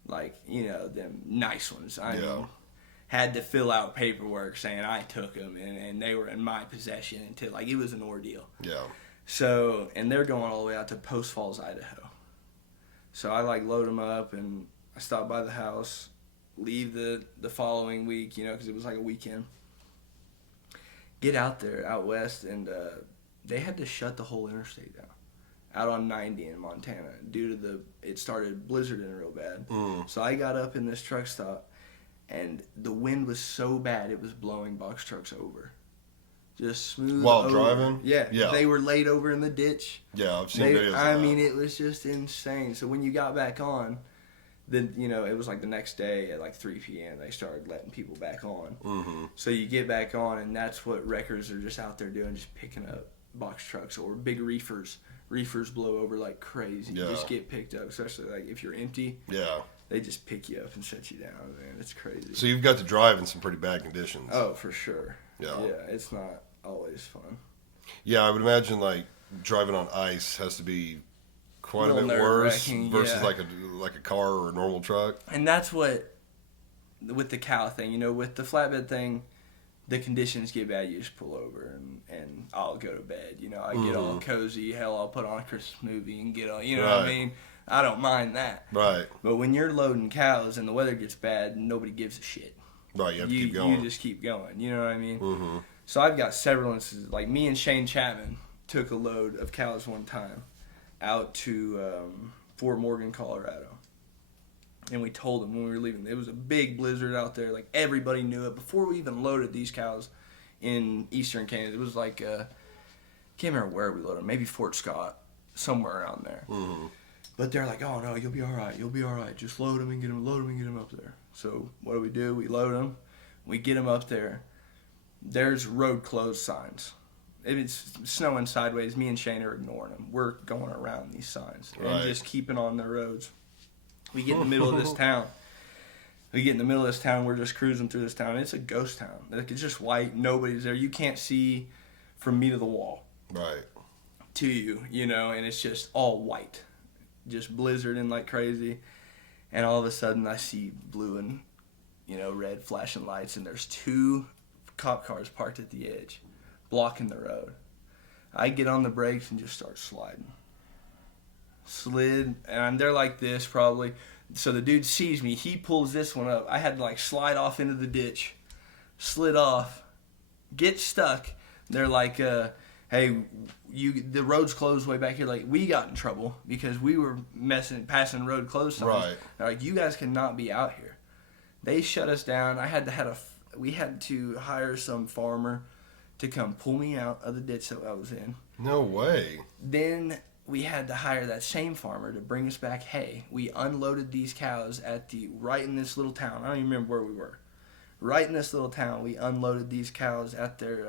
Like, you know, them nice ones. I mean, had to fill out paperwork saying I took them and they were in my possession until, like, it was an ordeal. Yeah. So, and they're going all the way out to Post Falls, Idaho. So I, like, load them up and I stop by the house, leave the following week, you know, because it was like a weekend. Get out there, out west, and they had to shut the whole interstate down. Out on 90 in Montana due to it started blizzarding real bad. So I got up in this truck stop, and the wind was so bad it was blowing box trucks over, just smooth. While over. driving? Yeah, Yeah. They were laid over in the ditch. Yeah, I've seen videos of I that. mean, it was just insane. So when you got back on, then, you know, it was like the next day at like 3 p.m. they started letting people back on. So you get back on, and that's what wreckers are just out there doing, just picking up box trucks or big reefers. Reefers blow over like crazy. Yeah. Just get picked up, especially like if you're empty. Yeah. They just pick you up and set you down, man. It's crazy. So you've got to drive in some pretty bad conditions. Oh, for sure. Yeah. Yeah, it's not always fun. Yeah, I would imagine like driving on ice has to be quite a bit worse nerve-wracking, versus yeah. like a car or a normal truck. And that's what, with the cow thing, you know, with the flatbed thing, the conditions get bad, you just pull over and I'll go to bed. You know, I get all cozy. Hell, I'll put on a Christmas movie and get on, you know what I Right. mean? I don't mind that. Right. But when you're loading cows and the weather gets bad, nobody gives a shit. Right. You have to keep going. You just keep going. You know what I mean? Mm-hmm. So I've got several instances. Like me and Shane Chapman took a load of cows one time out to Fort Morgan, Colorado. And we told them when we were leaving, it was a big blizzard out there. Like, everybody knew it. Before we even loaded these cows in eastern Canada, it was like, can't remember where we loaded them. Maybe Fort Scott, somewhere around there. Mm-hmm. But they're like, oh, no, you'll be all right. You'll be all right. Just load them and get them up there. So what do? We load them. We get them up there. There's road closed signs. If it's snowing sideways, me and Shane are ignoring them. We're going around these signs Right. and just keeping on the roads. We get in the middle of this town. We're just cruising through this town. It's a ghost town. Like, it's just white. Nobody's there. You can't see from me to the wall. Right. to you, you know, and it's just all white, just blizzarding like crazy. And all of a sudden I see blue and, you know, red flashing lights, and there's 2 cop cars parked at the edge, blocking the road. I get on the brakes and just start sliding. Slid, and they're like this probably. So the dude sees me, he pulls this one up. I had to like slide off into the ditch, slid off, get stuck. They're like, hey, the road's closed way back here. Like, we got in trouble because we were passing road closed signs. Right. They're like, you guys cannot be out here. They shut us down. We had to hire some farmer to come pull me out of the ditch that I was in. No way. Then we had to hire that same farmer to bring us back hay. We unloaded these cows right in this little town. I don't even remember where we were. Right in this little town, we unloaded these cows at their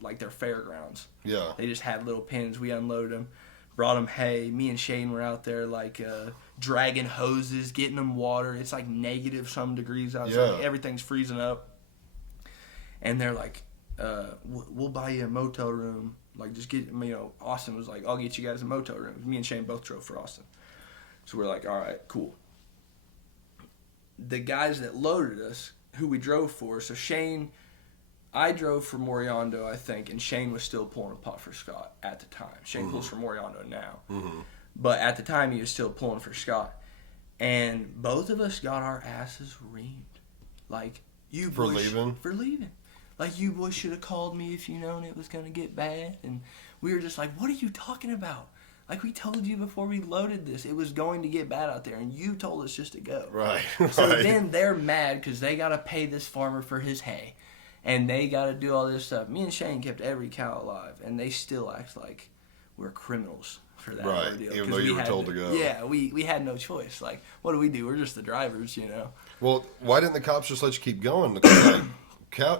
like their fairgrounds. Yeah. They just had little pens. We unloaded them, brought them hay. Me and Shane were out there like dragging hoses, getting them water. It's like negative some degrees outside. Yeah. Everything's freezing up. And they're like, we'll buy you a motel room. Like, just get, you know, Austin was like, I'll get you guys a motel room. Me and Shane both drove for Austin. So we're like, all right, cool. The guys that loaded us, who we drove for, so Shane, I drove for Moriando, I think, and Shane was still pulling a pot for Scott at the time. Shane pulls for Moriando now. But at the time, he was still pulling for Scott. And both of us got our asses reamed. Like, you For boys... leaving? For leaving. Like, you boys should have called me if you known it was going to get bad. And we were just like, what are you talking about? Like, we told you before we loaded this, it was going to get bad out there, and you told us just to go. Right. So right. then they're mad because they got to pay this farmer for his hay. And they got to do all this stuff. Me and Shane kept every cow alive, and they still act like we're criminals for that Right, ordeal. even though you were told to go. Yeah, we had no choice. Like, what do? We're just the drivers, you know. Well, why didn't the cops just let you keep going? Because, like,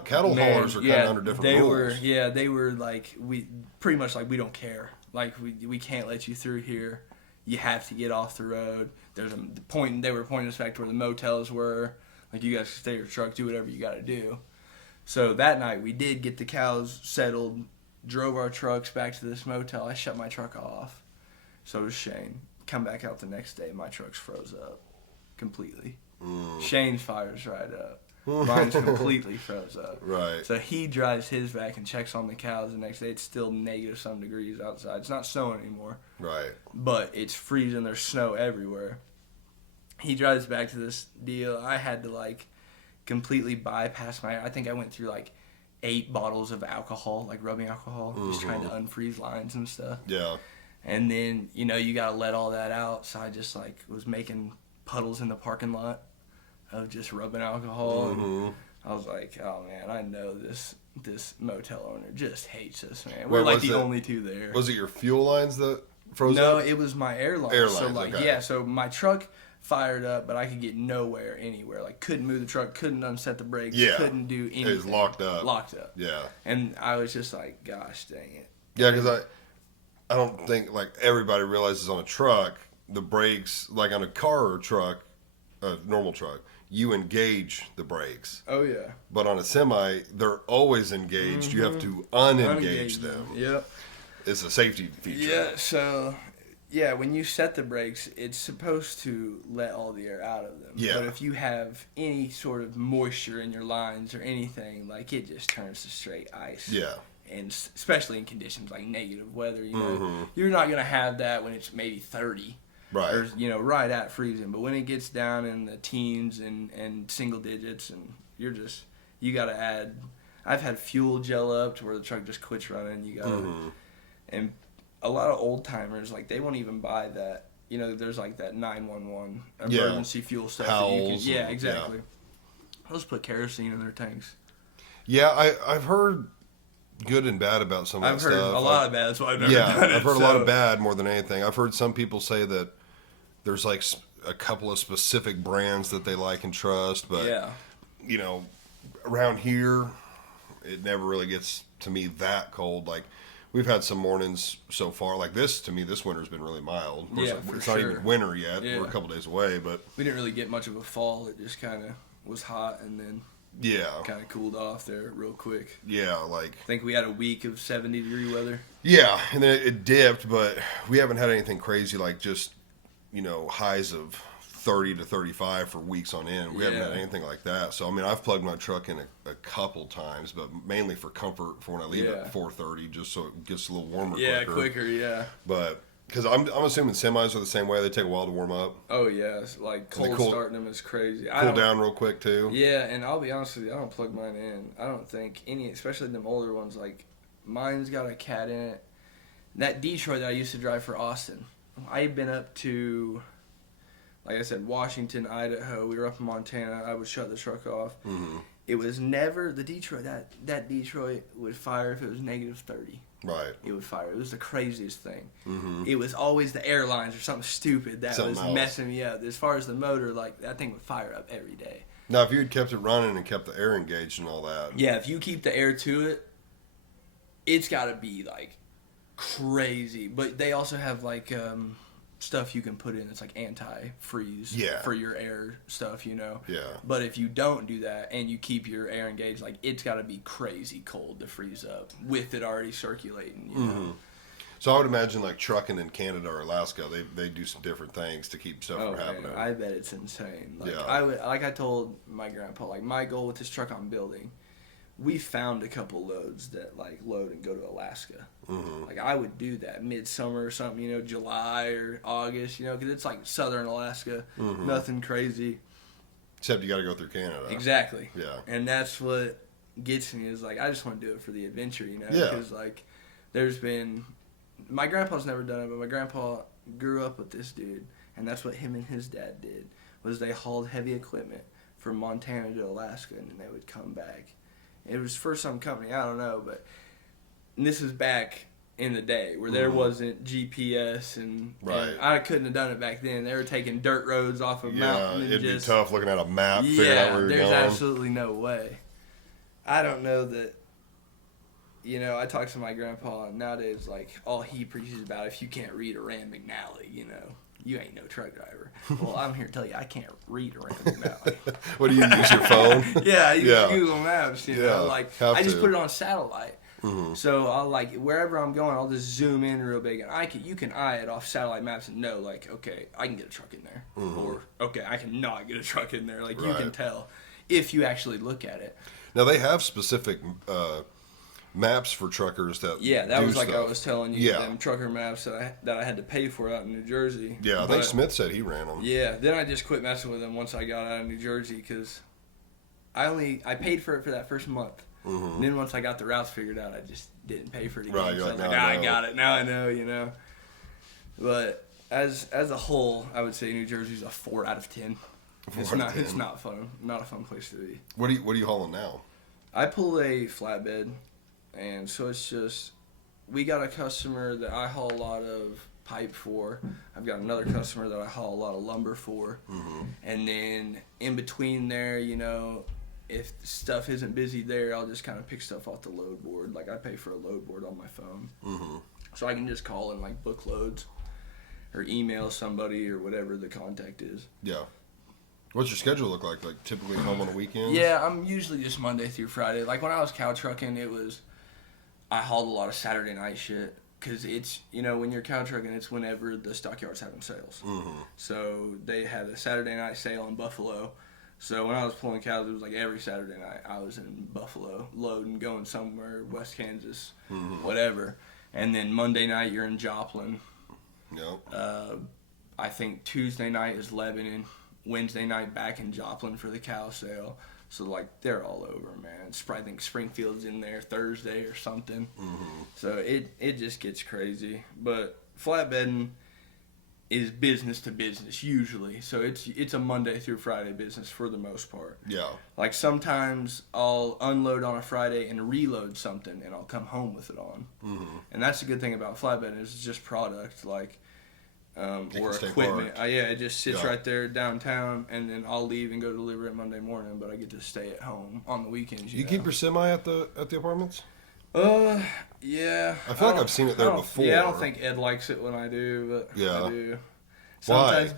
cattle haulers are kind of under different rules. They were like, we pretty much like, we don't care. Like, we can't let you through here. You have to get off the road. There's a point. They were pointing us back to where the motels were. Like, you guys can stay in your truck, do whatever you got to do. So that night we did get the cows settled, drove our trucks back to this motel. I shut my truck off. So does Shane. Come back out the next day, my truck's froze up completely. Shane's fires right up. Mine's completely froze up. Right. So he drives his back and checks on the cows the next day. It's still negative some degrees outside. It's not snowing anymore. Right. But it's freezing. There's snow everywhere. He drives back to this deal. I had to, like, completely bypass I think I went through, like, 8 bottles of alcohol, like rubbing alcohol, just trying to unfreeze lines and stuff. Yeah. And then, you know, you got to let all that out. So I just, like, was making puddles in the parking lot of just rubbing alcohol. And I was like, oh, man, I know this motel owner just hates us, man. We're like the only two there. Was it your fuel lines that froze No, up? it was my airline. Airlines, so, like, okay. yeah, so my truck fired up, but I could get nowhere, anywhere. Like, couldn't move the truck, couldn't unset the brakes, couldn't do anything. It was locked up. Locked up. Yeah. And I was just like, gosh, dang it. Yeah, because I don't think, like, everybody realizes on a truck, the brakes, like on a car or truck, a normal truck, you engage the brakes. Oh, yeah. But on a semi, they're always engaged. You have to unengage them. Yep. It's a safety feature. Yeah, so, yeah, when you set the brakes, it's supposed to let all the air out of them. Yeah. But if you have any sort of moisture in your lines or anything, like, it just turns to straight ice. Yeah. And especially in conditions like negative weather, you know, you're not going to have that when it's maybe 30. Right. Or, you know, right at freezing. But when it gets down in the teens and single digits, and you got to add, I've had fuel gel up to where the truck just quits running. You got to, and a lot of old timers, like, they won't even buy that. You know, there's like that 911 emergency fuel stuff. Howls yeah, exactly. I'll just put kerosene in their tanks. Yeah, I've heard good and bad about some of that stuff. I've heard a lot of bad. That's why I've never done it. I've heard a lot of bad more than anything. I've heard some people say that there's like a couple of specific brands that they like and trust, but you know, around here, it never really gets to me that cold. Like, we've had some mornings so far, like this, to me, this winter's been really mild. Of course, it's not even winter yet. We're a couple days away, but we didn't really get much of a fall. It just kind of was hot, and then Yeah. Kind of cooled off there real quick. Yeah, like... I think we had a week of 70-degree weather. Yeah, and then it dipped, but we haven't had anything crazy like just, highs of 30 to 35 for weeks on end. We haven't had anything like that. So, I mean, I've plugged my truck in a couple times, but mainly for comfort for when I leave at 4:30, just so it gets a little warmer quicker, yeah. But, because I'm assuming semis are the same way. They take a while to warm up. Oh, yeah. It's like cold starting them is crazy. Cool down real quick, too. Yeah, and I'll be honest with you, I don't plug mine in. I don't think any, especially them older ones, like, mine's got a cat in it. That Detroit that I used to drive for Austin, I've been up to... Like I said, Washington, Idaho. We were up in Montana. I would shut the truck off. Mm-hmm. It was never the Detroit. That Detroit would fire if it was -30. Right. It would fire. It was the craziest thing. Mm-hmm. It was always the airlines or something stupid that was messing me up. As far as the motor, like that thing would fire up every day. Now, if you had kept it running and kept the air engaged and all that. Yeah, if you keep the air to it, it's got to be like crazy. But they also have like. Stuff you can put in that's like anti-freeze for your air stuff, Yeah. But if you don't do that and you keep your air engaged, like it's got to be crazy cold to freeze up with it already circulating, you know. So I would imagine like trucking in Canada or Alaska, they do some different things to keep stuff from happening. I bet it's insane. Like I told my grandpa, like my goal with this truck I'm building, we found a couple loads that like load and go to Alaska. Mm-hmm. Like I would do that midsummer or something, July or August, because it's like southern Alaska, nothing crazy. Except you got to go through Canada. Exactly. Yeah. And that's what gets me is like I just want to do it for the adventure, Yeah. Because like there's been my grandpa's never done it, but my grandpa grew up with this dude, and that's what him and his dad did was they hauled heavy equipment from Montana to Alaska, and then they would come back. It was for some company, I don't know, but this is back in the day where there wasn't GPS and I couldn't have done it back then. They were taking dirt roads off of mountains. Yeah, it'd be tough looking at a map, figuring out where you're there's going. absolutely no way. I don't know that, I talk to my grandpa, and nowadays, like, all he preaches about, if you can't read a Rand McNally, you ain't no truck driver. Well, I'm here to tell you, I can't read a Rand McNally. What do you use, your phone? Yeah, I use Google Maps, Like, I just to. put it on satellite. Mm-hmm. So I'll like wherever I'm going, I'll just zoom in real big, and you can eye it off satellite maps and know like, okay, I can get a truck in there, or okay, I cannot get a truck in there. Like you can tell if you actually look at it. Now they have specific maps for truckers that that was like stuff. I was telling you, them trucker maps that I had to pay for out in New Jersey. Yeah, I think Smith said he ran them. Yeah, then I just quit messing with them once I got out of New Jersey because I paid for it for that first month. Mm-hmm. And then once I got the routes figured out, I just didn't pay for it again. Right, so like, I got it. Now I know, But as a whole, I would say New Jersey's a 4 out of 10. It's not fun. Not a fun place to be. What are you hauling now? I pull a flatbed, and so it's just we got a customer that I haul a lot of pipe for. I've got another customer that I haul a lot of lumber for, and then in between there, if stuff isn't busy there, I'll just kind of pick stuff off the load board. Like I pay for a load board on my phone, so I can just call and like book loads or email somebody or whatever the contact is. Yeah. What's your schedule look like? Like typically home on the weekends? Yeah, I'm usually just Monday through Friday. Like when I was cow trucking, I hauled a lot of Saturday night shit. Because it's, when you're cow trucking, it's whenever the stockyard's having sales. So they had a Saturday night sale in Buffalo. So when I was pulling cows, it was like every Saturday night I was in Buffalo loading, going somewhere, West Kansas, whatever. And then Monday night you're in Joplin. Yep. I think Tuesday night is Lebanon. Wednesday night back in Joplin for the cow sale. So, like, they're all over, man. I think Springfield's in there Thursday or something. So it just gets crazy. But flatbedding is business to business usually. So it's a Monday through Friday business for the most part. Yeah. Like, sometimes I'll unload on a Friday and reload something, and I'll come home with it on. And that's the good thing about flatbedding is it's just product. Like, or equipment. It just sits right there downtown, and then I'll leave and go deliver it Monday morning. But I get to stay at home on the weekends. You keep your semi at the apartments? Yeah. I feel like I've seen it there before. Yeah, I don't think Ed likes it when I do, but yeah. I do. Sometimes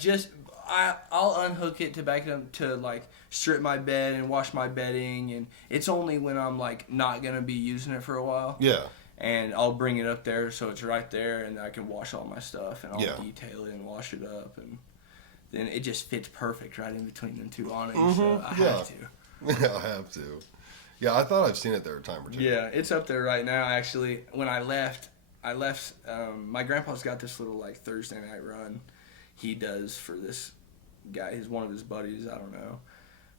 I'll unhook it to back it up to like strip my bed and wash my bedding, and it's only when I'm like not gonna be using it for a while. Yeah. And I'll bring it up there so it's right there, and I can wash all my stuff, and I'll Yeah. detail it and wash it up, and then it just fits perfect right in between them two awnings. So I Yeah. have to. Yeah, I have to. Yeah, I thought I've seen it there a time or two. Yeah, it's up there right now. Actually, when I left. My grandpa's got this little like Thursday night run he does for this guy. He's one of his buddies. I don't know,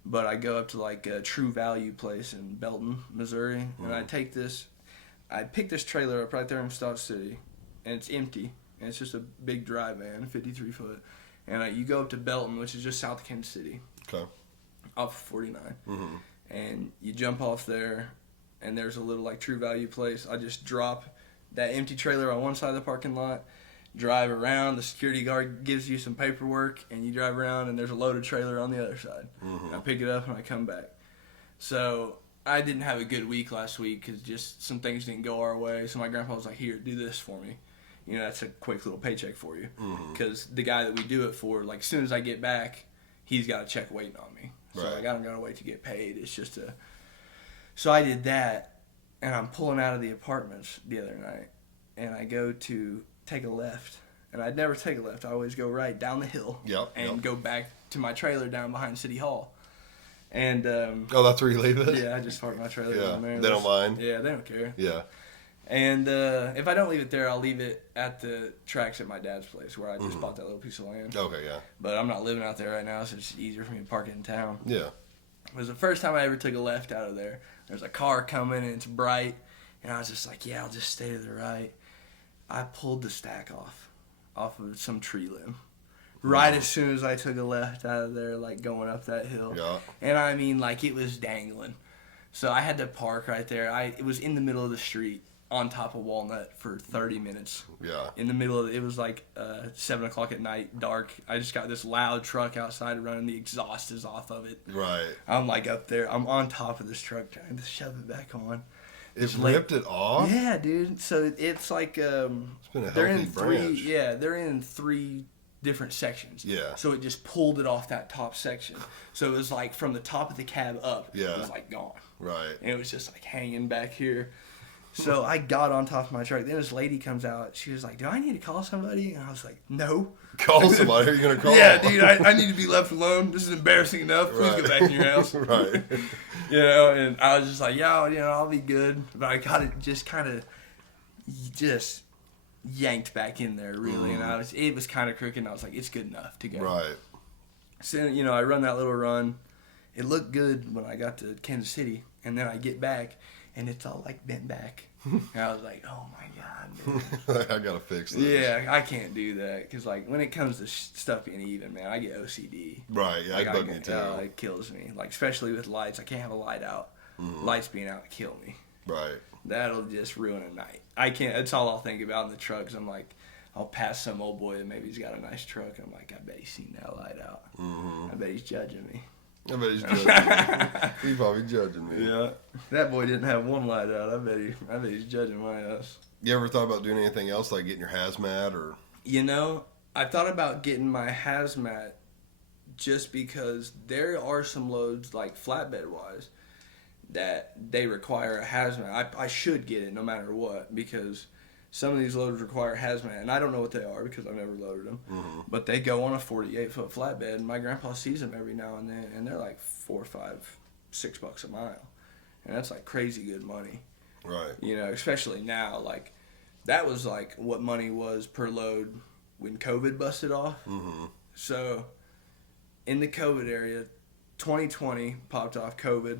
but I go up to like a True Value place in Belton, Missouri, and I pick this trailer up right there in Stock City, and it's empty, and it's just a big dry van, 53 foot, and you go up to Belton, which is just south of Kansas City, Okay. off of 49, and you jump off there, and there's a little like True Value place. I just drop that empty trailer on one side of the parking lot, drive around, the security guard gives you some paperwork, and you drive around, and there's a loaded trailer on the other side. And I pick it up, and I come back. So I didn't have a good week last week because just some things didn't go our way. So my grandpa was like, here, do this for me. You know, that's a quick little paycheck for you. Because the guy that we do it for, like, as soon as I get back, he's got a check waiting on me. So Right. like, I don't got to wait to get paid. It's just a... So I did that, and I'm pulling out of the apartments the other night, and I go to take a left, and I'd never take a left. I always go right down the hill and go back to my trailer down behind City Hall. And Oh, that's where you leave it? yeah, I just parked my trailer Yeah. down there. They don't mind? Yeah, they don't care. Yeah. And if I don't leave it there, I'll leave it at the tracks at my dad's place where I just bought that little piece of land. Okay, yeah. But I'm not living out there right now, so it's easier for me to park it in town. Yeah. It was the first time I ever took a left out of there. There's a car coming, and it's bright, and I was just like, yeah, I'll just stay to the right. I pulled the stack off of some tree limb. Right as soon as I took a left out of there, like going up that hill. Yeah. And I mean, like it was dangling. So I had to park right there. It was in the middle of the street on top of Walnut for 30 minutes. Yeah. In the middle of it was like 7 o'clock at night, dark. I just got this loud truck outside running. The exhaust is off of it. Right. I'm like up there. I'm on top of this truck trying to shove it back on. It ripped it off? Yeah, dude. So it's like It's been a they're healthy in three. branch. Yeah, they're in 3 different sections. Yeah. So it just pulled it off that top section. So it was like from the top of the cab up. Yeah. It was like gone. Right. And it was just like hanging back here. So I got on top of my truck. Then this lady comes out. She was like, do I need to call somebody? And I was like, no. Call somebody. Who are you going to call? Yeah, dude, I need to be left alone. This is embarrassing enough. Please Right. get back in your house. Right. You know, and I was just like, yeah, you know, I'll be good. But I got it just kind of just yanked back in there, really. And it was kind of crooked, and I was like, it's good enough to go. Right. So, you know, I run that little run. It looked good when I got to Kansas City, and then I get back, and it's all like bent back. And I was like, oh my God, man. I got to fix this. Yeah, I can't do that. Because, like, when it comes to stuff being even, man, I get OCD. Right. Yeah, Like, it bugged me too. It kills me. Like, especially with lights. I can't have a light out. Lights being out kill me. Right. That'll just ruin a night. I can't. That's all I'll think about in the truck. 'Cause I'm like, I'll pass some old boy that maybe he's got a nice truck. And I'm like, I bet he's seen that light out. I bet he's judging me. I bet he's judging me. He's probably judging me. Yeah. That boy didn't have one light out. I bet he's judging my ass. You ever thought about doing anything else, like getting your hazmat or? You know, I thought about getting my hazmat just because there are some loads, like flatbed wise, that they require a hazmat. I should get it no matter what, because some of these loads require hazmat, and I don't know what they are because I've never loaded them. But they go on a 48-foot flatbed, and my grandpa sees them every now and then, and they're like $4, $5, $6 a mile, and that's like crazy good money. Right. You know, especially now, like that was like what money was per load when COVID busted off. So in the COVID area, 2020 popped off COVID.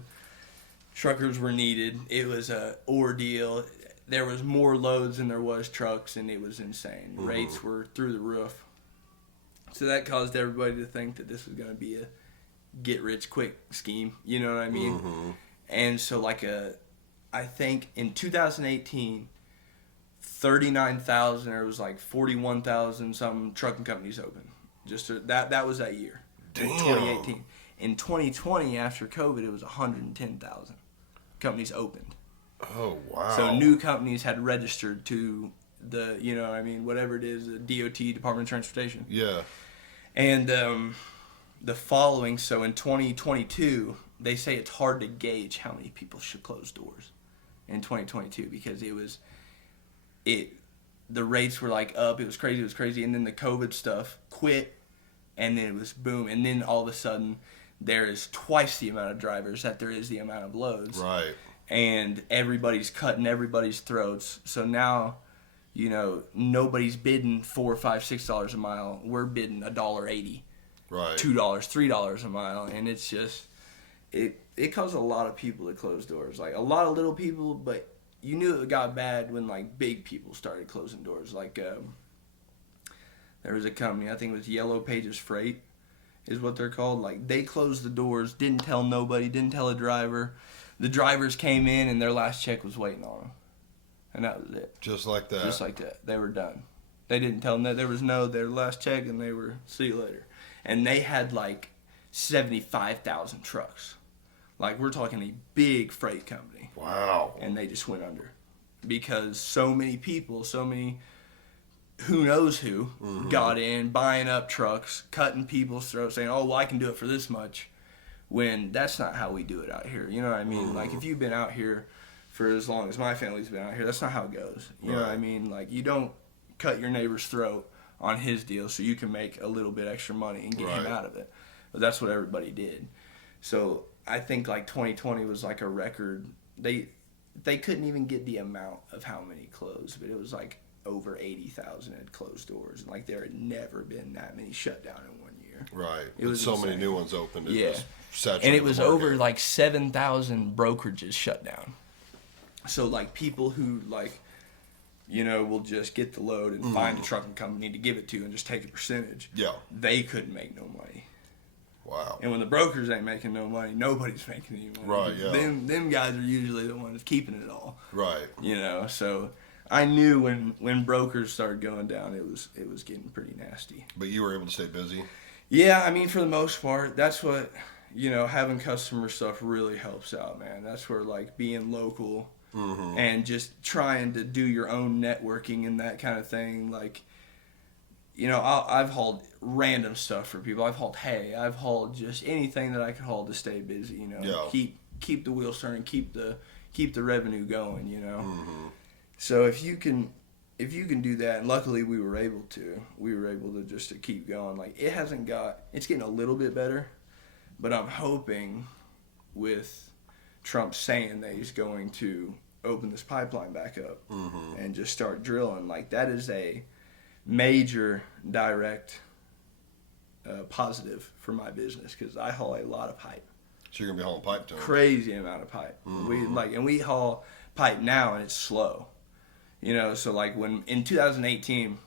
Truckers were needed. It was a ordeal. There was more loads than there was trucks, and it was insane. Rates were through the roof. So that caused everybody to think that this was going to be a get-rich-quick scheme. You know what I mean? And so, I think in 2018, 39,000 or it was like 41,000 some trucking companies open. That was that year. Damn. 2018. In 2020, after COVID, it was 110,000 companies opened. Oh, wow. So new companies had registered to the, you know what I mean, whatever it is, the DOT, Department of Transportation. Yeah. And the following, so in 2022, they say it's hard to gauge how many people should close doors in 2022 because the rates were like up. It was crazy. And then the COVID stuff quit, and then it was boom. And then all of a sudden, there is twice the amount of drivers that there is the amount of loads. Right. And everybody's cutting everybody's throats. So now, nobody's bidding $4, $5, $6 a mile. We're bidding $1.80, Right. $2, $3 a mile, and it's just it caused a lot of people to close doors. Like a lot of little people, but you knew it got bad when like big people started closing doors. Like there was a company, I think it was Yellow Pages Freight, is what they're called. Like they closed the doors, didn't tell nobody, didn't tell a driver. The drivers came in and their last check was waiting on them, and that was it. Just like that. Just like that. They were done. They didn't tell them that there was their last check, and they were see you later. And they had like 75,000 trucks. Like we're talking a big freight company. Wow. And they just went under because so many people, who knows who, got in, buying up trucks, cutting people's throats, saying, "Oh, well, I can do it for this much," when that's not how we do it out here. You know what I mean? Like if you've been out here for as long as my family's been out here, that's not how it goes. You know what I mean? Like you don't cut your neighbor's throat on his deal so you can make a little bit extra money and get him out of it. But that's what everybody did. So I think like 2020 was like a record. They couldn't even get the amount of how many closed, but it was like over 80,000 had closed doors. And like there had never been that many shut down in 1 year. Right. It was so insane. many new ones opened. Yeah. And it was over like 7,000 brokerages shut down. So like people who like, will just get the load and find a trucking company to give it to and just take a percentage. Yeah. They couldn't make no money. Wow. And when the brokers ain't making no money, nobody's making any money. Right, yeah. Them guys are usually the ones keeping it all. Right. So I knew when brokers started going down, it was getting pretty nasty. But you were able to stay busy? Yeah, I mean, for the most part, that's what, having customer stuff really helps out, man. That's where, like, being local and just trying to do your own networking and that kind of thing. Like, I've hauled random stuff for people. I've hauled hay. I've hauled just anything that I could haul to stay busy, Keep the wheels turning, keep the revenue going, So if you can do that, and luckily we were able to just to keep going. Like it's getting a little bit better, but I'm hoping with Trump saying that he's going to open this pipeline back up and just start drilling, like that is a major direct positive for my business because I haul a lot of pipe. So you're gonna be hauling pipe to them. Crazy amount of pipe. We haul pipe now and it's slow. So like when in 2018,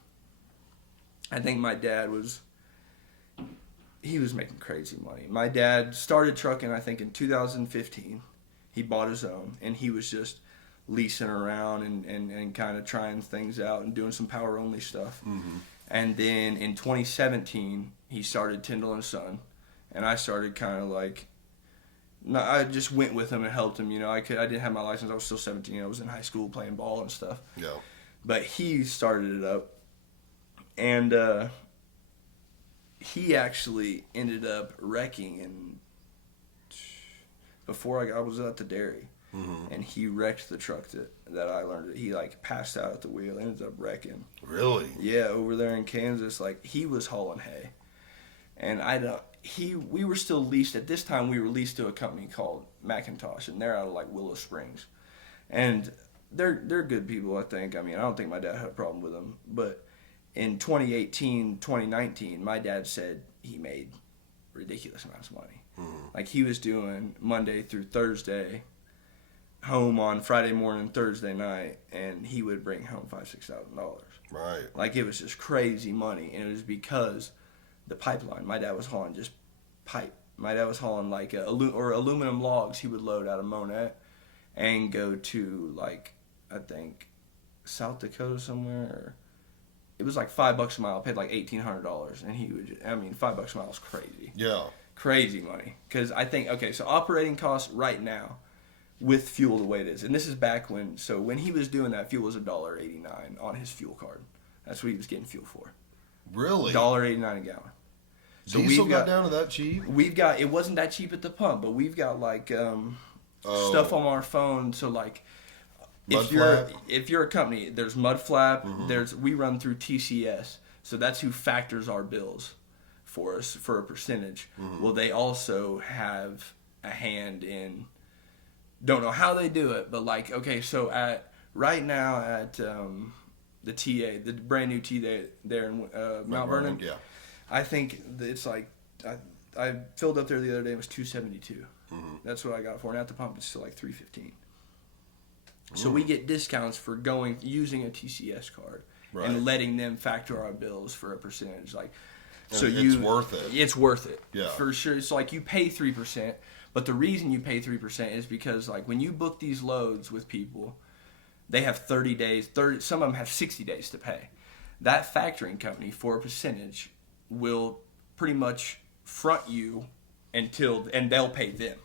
I think my dad was making crazy money. My dad started trucking, I think, in 2015. He bought his own, and he was just leasing around and kind of trying things out and doing some power-only stuff. And then in 2017, he started Tyndall and Son, and I started kind of like, I just went with him and helped him. I didn't have my license. I was still 17. I was in high school playing ball and stuff. Yeah. But he started it up, and he actually ended up wrecking. And before I was at the dairy, and he wrecked the truck that I learned. He like passed out at the wheel, ended up wrecking. Really? Yeah, over there in Kansas, like he was hauling hay, and we were still leased at this time. We were leased to a company called Macintosh, and they're out of like Willow Springs, and they're good people. I think. I mean, I don't think my dad had a problem with them. But in 2018, 2019, my dad said he made ridiculous amounts of money. Like he was doing Monday through Thursday, home on Friday morning, Thursday night, and he would bring home $5,000-$6,000. Right. Like it was just crazy money, and it was because the pipeline. My dad was hauling just pipe. My dad was hauling like aluminum logs. He would load out of Monette and go to like I think South Dakota somewhere. Or it was like $5 a mile. Paid like $1,800, and he would. $5 a mile is crazy. Yeah. Crazy money. Because I think so operating costs right now with fuel the way it is, and this is back when. So when he was doing that, fuel was $1.89 on his fuel card. That's what he was getting fuel for. Really? $1.89 a gallon. So Diesel got down to that cheap? We've got, it wasn't that cheap at the pump, but we've got like stuff on our phone. So like, if you're a company, there's Mudflap. We run through TCS, so that's who factors our bills for us for a percentage. Well, they also have a hand in. Don't know how they do it, but like, okay, so right now at the TA, the brand new TA there in Mount Vernon, yeah. I think it's like I filled up there the other day. It was $2.72. That's what I got for, and at the pump it's still like $3.15. So we get discounts for using a TCS card and letting them factor our bills for a percentage. Like, so it's worth it. It's worth it, yeah, for sure. It's like you pay 3%, but the reason you pay 3% is because like when you book these loads with people, they have 30 days. Some of them have 60 days to pay. That factoring company for a percentage will pretty much front you and they'll pay them.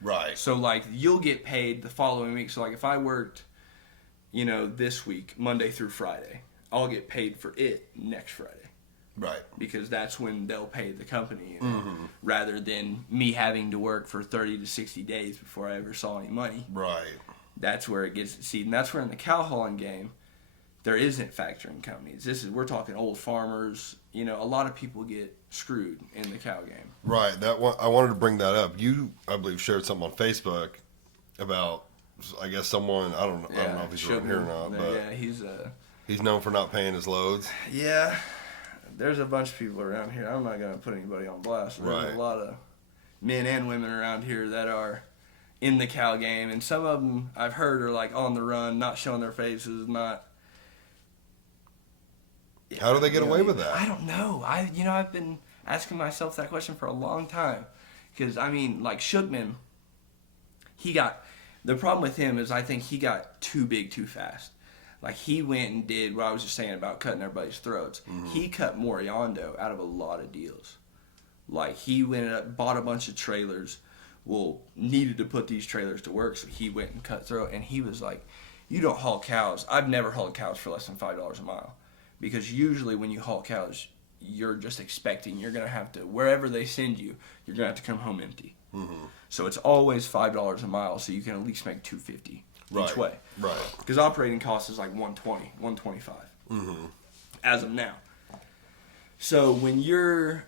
Right. So like you'll get paid the following week. So like if I worked, this week, Monday through Friday, I'll get paid for it next Friday. Right. Because that's when they'll pay the company, rather than me having to work for 30 to 60 days before I ever saw any money. Right. That's where it gets seed, and that's where in the cow hauling game, there isn't factoring companies. We're talking old farmers. A lot of people get screwed in the cow game. Right. I wanted to bring that up. You, I believe, shared something on Facebook about, I guess someone, I don't know if he's around here or not, but yeah, he's known for not paying his loads. Yeah, there's a bunch of people around here. I'm not gonna put anybody on blast. There's a lot of men and women around here that are in the cow game, and some of them I've heard are like on the run, not showing their faces, not. How do they get away with that? I don't know. I've been asking myself that question for a long time, because like Shookman, the problem with him is I think he got too big too fast. Like he went and did what I was just saying about cutting everybody's throats. He cut Moriondo out of a lot of deals. Like he went up, bought a bunch of trailers, needed to put these trailers to work, so he went and cut throat. And he was like, "You don't haul cows." I've never hauled cows for less than $5 a mile. Because usually when you haul cows, you're just expecting you're going to have to, wherever they send you, you're going to have to come home empty. So it's always $5 a mile, so you can at least make $2.50 each way. Right. Because operating cost is like $120, $125 as of now. So when you're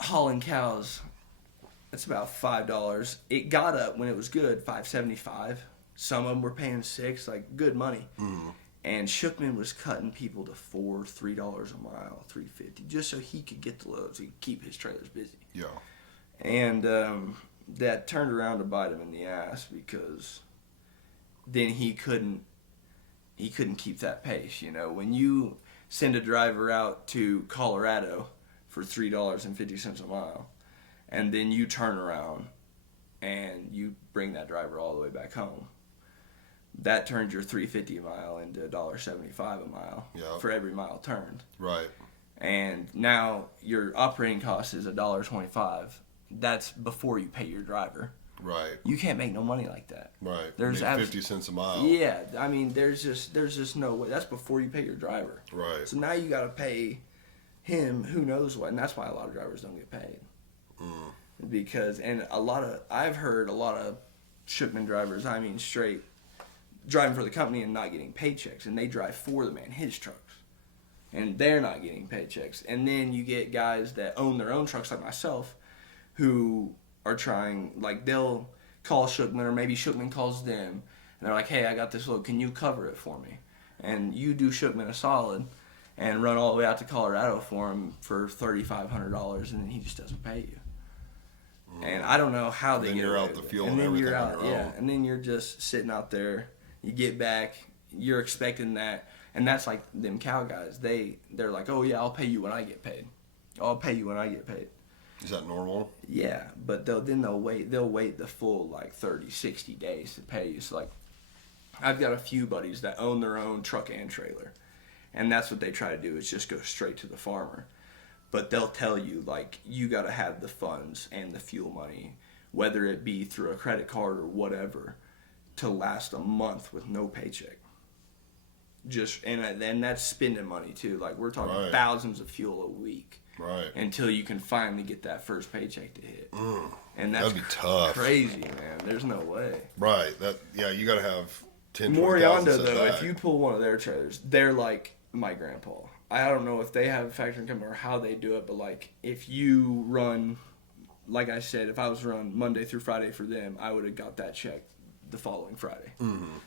hauling cows, it's about $5. It got up when it was good, $5.75. Some of them were paying $6, like good money. And Shookman was cutting people to $3 a mile, $3.50, just so he could get the loads, he could keep his trailers busy. Yeah. And that turned around to bite him in the ass, because then he couldn't keep that pace. When you send a driver out to Colorado for $3.50 a mile, and then you turn around and you bring that driver all the way back home, that turns your $3.50 a mile into $1.75 a mile for every mile turned. Right. And now your operating cost is $1.25. That's before you pay your driver. Right. You can't make no money like that. Right. There's 50 cents a mile. Yeah, there's just no way. That's before you pay your driver. Right. So now you got to pay him who knows what, and that's why a lot of drivers don't get paid. Because I've heard a lot of Shookman drivers, straight driving for the company and not getting paychecks, and they drive for the man his trucks, and they're not getting paychecks. And then you get guys that own their own trucks like myself, who are trying, like they'll call Shookman, or maybe Shookman calls them, and they're like, "Hey, I got this load, can you cover it for me?" And you do Shookman a solid and run all the way out to Colorado for him for $3,500, and then he just doesn't pay you. And I don't know how they get you're away out the with it. fuel and then everything you're on out, your own. and then you're just sitting out there. You get back, you're expecting that, and that's like them cow guys. They're like, "Oh yeah, I'll pay you when I get paid. I'll pay you when I get paid." Is that normal? Yeah, but they'll wait the full like 30, 60 days to pay you. So like, I've got a few buddies that own their own truck and trailer, and that's what they try to do, is just go straight to the farmer. But they'll tell you, like, you got to have the funds and the fuel money, whether it be through a credit card or whatever, to last a month with no paycheck. And that's spending money too. Like, we're talking thousands of fuel a week. Right. Until you can finally get that first paycheck to hit. And that's That'd be tough. crazy, man. There's no way. Right. You got to have 10, Morianda, 20,000 set though, back. if you pull one of their trailers, they're like my grandpa. I don't know if they have a factory income or how they do it, but like if you run, like I said, if I was run Monday through Friday for them, I would have got that check the following Friday.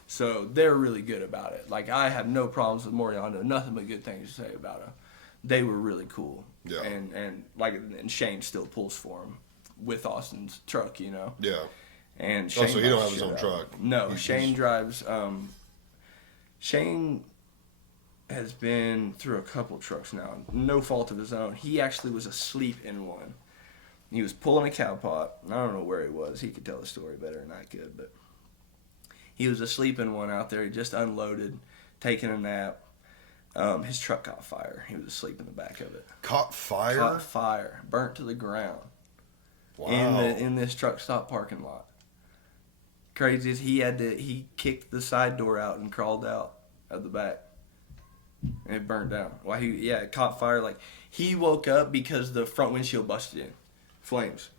So they're really good about it. Like I have no problems with Morianda, nothing but good things to say about them. They were really cool. Yeah. And Shane still pulls for him with Austin's truck, you know. Yeah. And Shane so he don't drives have his shit own out. truck. No, Shane drives. Shane has been through a couple trucks now, no fault of his own. He actually was asleep in one. He was pulling a cow pot. I don't know where he was. He could tell the story better than I could, but he was asleep in one out there. He just unloaded, taking a nap. His truck caught fire. He was asleep in the back of it. Caught fire? Caught fire, burnt to the ground. Wow. In this truck stop parking lot. Crazy is he kicked the side door out and crawled out of the back. And it burned down. Well, it caught fire. Like he woke up because the front windshield busted in flames.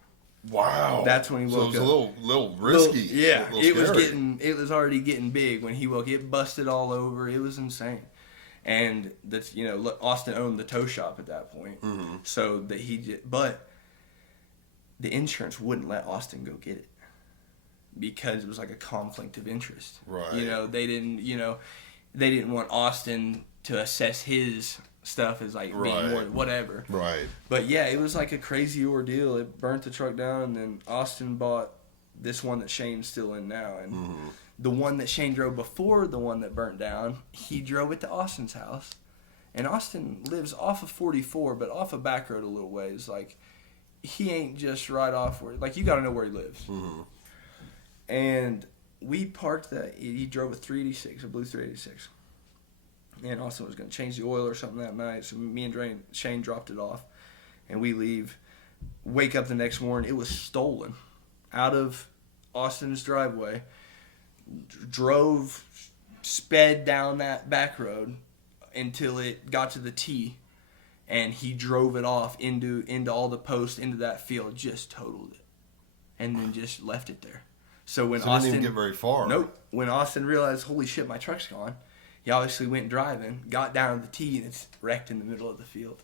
Wow. That's when he woke up. So it was a little risky. It was already getting big when he woke. It busted all over. It was insane. And that's Austin owned the tow shop at that point. So that but the insurance wouldn't let Austin go get it because it was like a conflict of interest. Right. They didn't want Austin to assess his stuff as like being more whatever. Right. But yeah, it was like a crazy ordeal. It burnt the truck down, and then Austin bought this one that Shane's still in now. And the one that Shane drove before the one that burnt down, he drove it to Austin's house. And Austin lives off of 44, but off a back road a little ways. Like, he ain't just right off where, like, you got to know where he lives. And we parked that. He drove a 386, a blue 386. And Austin was going to change the oil or something that night. So me and Shane dropped it off. And we leave. Wake up the next morning. It was stolen out of Austin's driveway. Sped down that back road until it got to the T. And he drove it off into all the posts, into that field. Just totaled it. And then just left it there. So when Austin didn't even get very far. Nope. When Austin realized, holy shit, my truck's gone, he obviously went driving, got down to the T, and it's wrecked in the middle of the field.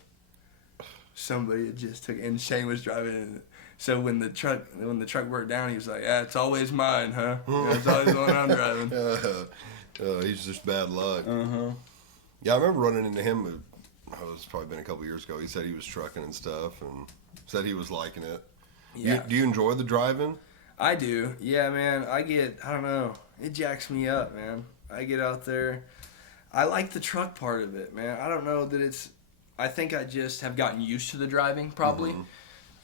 Somebody had just took it, and Shane was driving it. So when the truck burnt down, he was like, it's always mine, huh? It's always the one I'm driving. He's just bad luck. Yeah, I remember running into him. It's probably been a couple years ago. He said he was trucking and stuff, and said he was liking it. Yeah. Do you enjoy the driving? I do. Yeah, man. I don't know. It jacks me up, man. I get out there. I like the truck part of it, man. I don't know that it's... I think I just have gotten used to the driving, probably.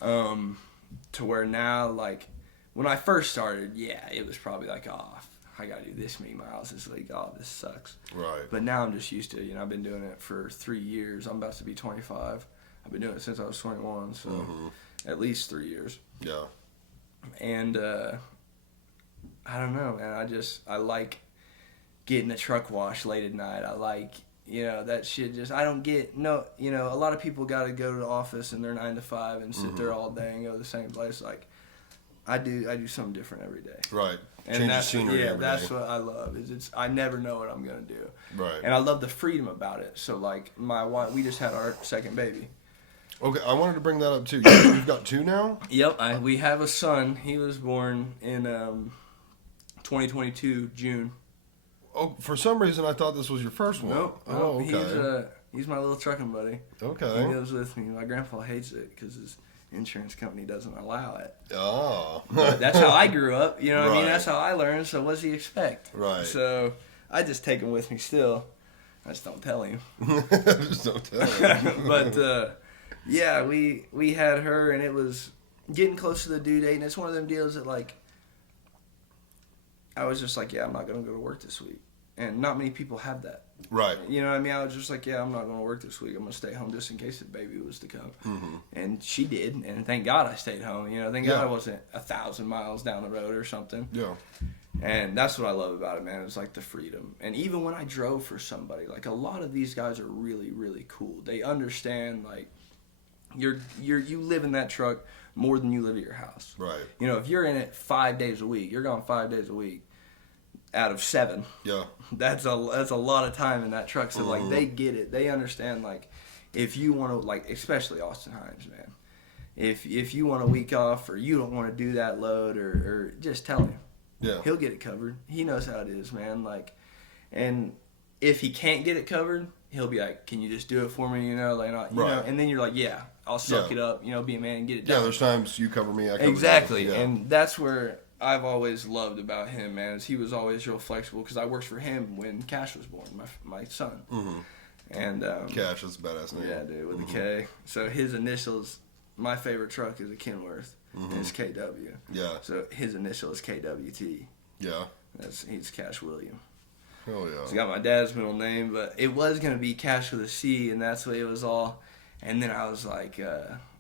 To where now, like, when I first started, yeah, it was probably like, I got to do this many miles this week. This sucks. Right. But now I'm just used to it. I've been doing it for 3 years. I'm about to be 25. I've been doing it since I was 21, so at least 3 years. Yeah. And I don't know, man. I like getting a truck wash late at night. I like, that shit just, I don't get, a lot of people got to go to the office and they're 9 to 5 and sit there all day and go to the same place. Like, I do something different every day. Right. And Change the scenery every day. That's what I love. I never know what I'm going to do. Right. And I love the freedom about it. So, like, my wife, we just had our second baby. Okay, I wanted to bring that up too. You've got 2 now? Yep, we have a son. He was born in 2022, June. Oh, for some reason I thought this was your first one. Nope. Oh, okay. He's my little trucking buddy. Okay. He lives with me. My grandpa hates it because his insurance company doesn't allow it. Oh. But that's how I grew up. You know what I mean? Right. That's how I learned. So what does he expect? Right. So I just take him with me still. I just don't tell him. Just don't tell him. But yeah, we had her, and it was getting close to the due date, and it's one of them deals that, like, I was just like, yeah, I'm not going to go to work this week. And not many people have that. Right. You know what I mean? I was just like, yeah, I'm not going to work this week. I'm going to stay home just in case the baby was to come. And she did, and thank God I stayed home. Thank God I wasn't 1,000 miles down the road or something. Yeah. And that's what I love about it, man. It's like the freedom. And even when I drove for somebody, like, a lot of these guys are really, really cool. They understand, like, you live in that truck more than you live at your house. Right. You know, if you're in it 5 days a week, you're gone 5 days a week out of 7. Yeah. That's a lot of time in that truck. So like they get it. They understand like if you want to like especially Austin Hines, man. If you want a week off or you don't want to do that load or just tell him. Yeah. He'll get it covered. He knows how it is, man. Like, and if he can't get it covered, he'll be like, "Can you just do it for me?" You know, like, you know. And then you're like, "Yeah, I'll suck it up." You know, be a man and get it done. Yeah, there's times you cover me, I cover exactly, you. Yeah. and that's where I've always loved about him, man. Is he was always real flexible because I worked for him when Cash was born, my son. Mm-hmm. And Cash is a badass name. Yeah, dude, with a K. So his initials. My favorite truck is a Kenworth. And it's KW. Yeah. So his initial is KWT. Yeah. He's Cash William. Oh yeah. So I got my dad's middle name, but it was gonna be Cash with a C, and that's what it was all. And then I was like,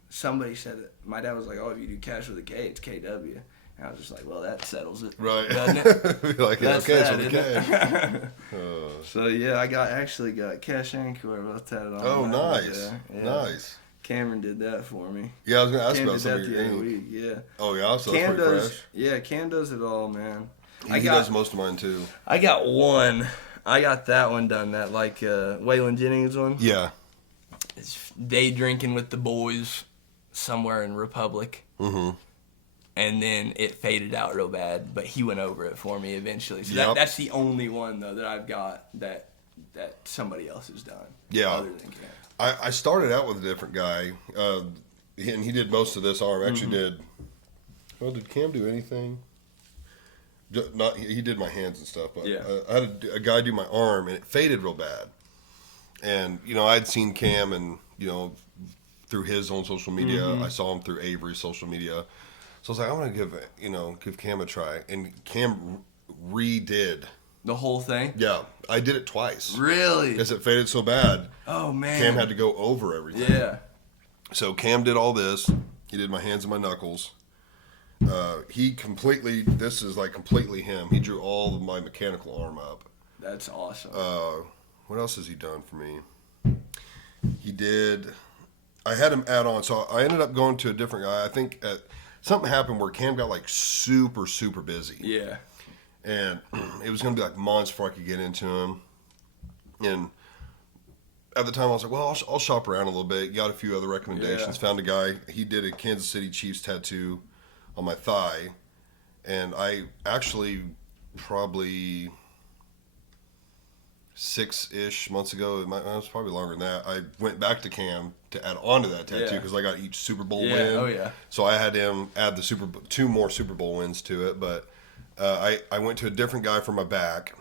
somebody said it. My dad was like, "Oh, if you do Cash with a K, it's KW." And I was just like, "Well, that settles it, Right. doesn't it?" Like, That's okay, that, so isn't the it? So yeah, I actually got Cash and Core both tatted on. Oh, mine. nice. Yeah. Nice. Cameron did that for me. Yeah, I was gonna ask Cam about did some that of the your other ink. week. Yeah. Oh yeah, so Cam that's pretty does. fresh. Yeah, Cam does it all, man. He does most of mine too. I got one. I got that one done. That like Waylon Jennings one. Yeah. It's day drinking with the boys somewhere in Republic. Mm-hmm. And then it faded out real bad, but he went over it for me eventually. So Yep. that's the only one though that I've got that somebody else has done. Yeah. Other than Cam. I started out with a different guy, and he did most of this arm. Actually, did. Well, did Cam do anything? Not he did my hands and stuff, but Yeah. I had a guy do my arm, and it faded real bad. And I'd seen Cam, and through his own social media, I saw him through Avery's social media. So I was like, I want to give Cam a try, and Cam redid The whole thing. Yeah, I did it twice. Really? Because it faded so bad. Oh man. Cam had to go over everything. Yeah. So Cam did all this. He did my hands and my knuckles. This is like completely him. He drew all of my mechanical arm up. That's awesome. What else has he done for me? I had him add on. So I ended up going to a different guy. I think something happened where Cam got like super, super busy. Yeah. And it was going to be like months before I could get into him. And at the time I was like, well, I'll shop around a little bit. Got a few other recommendations. Yeah. Found a guy. He did a Kansas City Chiefs tattoo on my thigh. And I actually probably 6-ish months ago, it was probably longer than that, I went back to Cam to add on to that tattoo because I got each Super Bowl win. Oh, yeah. So I had him add the 2 more Super Bowl wins to it. But I went to a different guy for my back.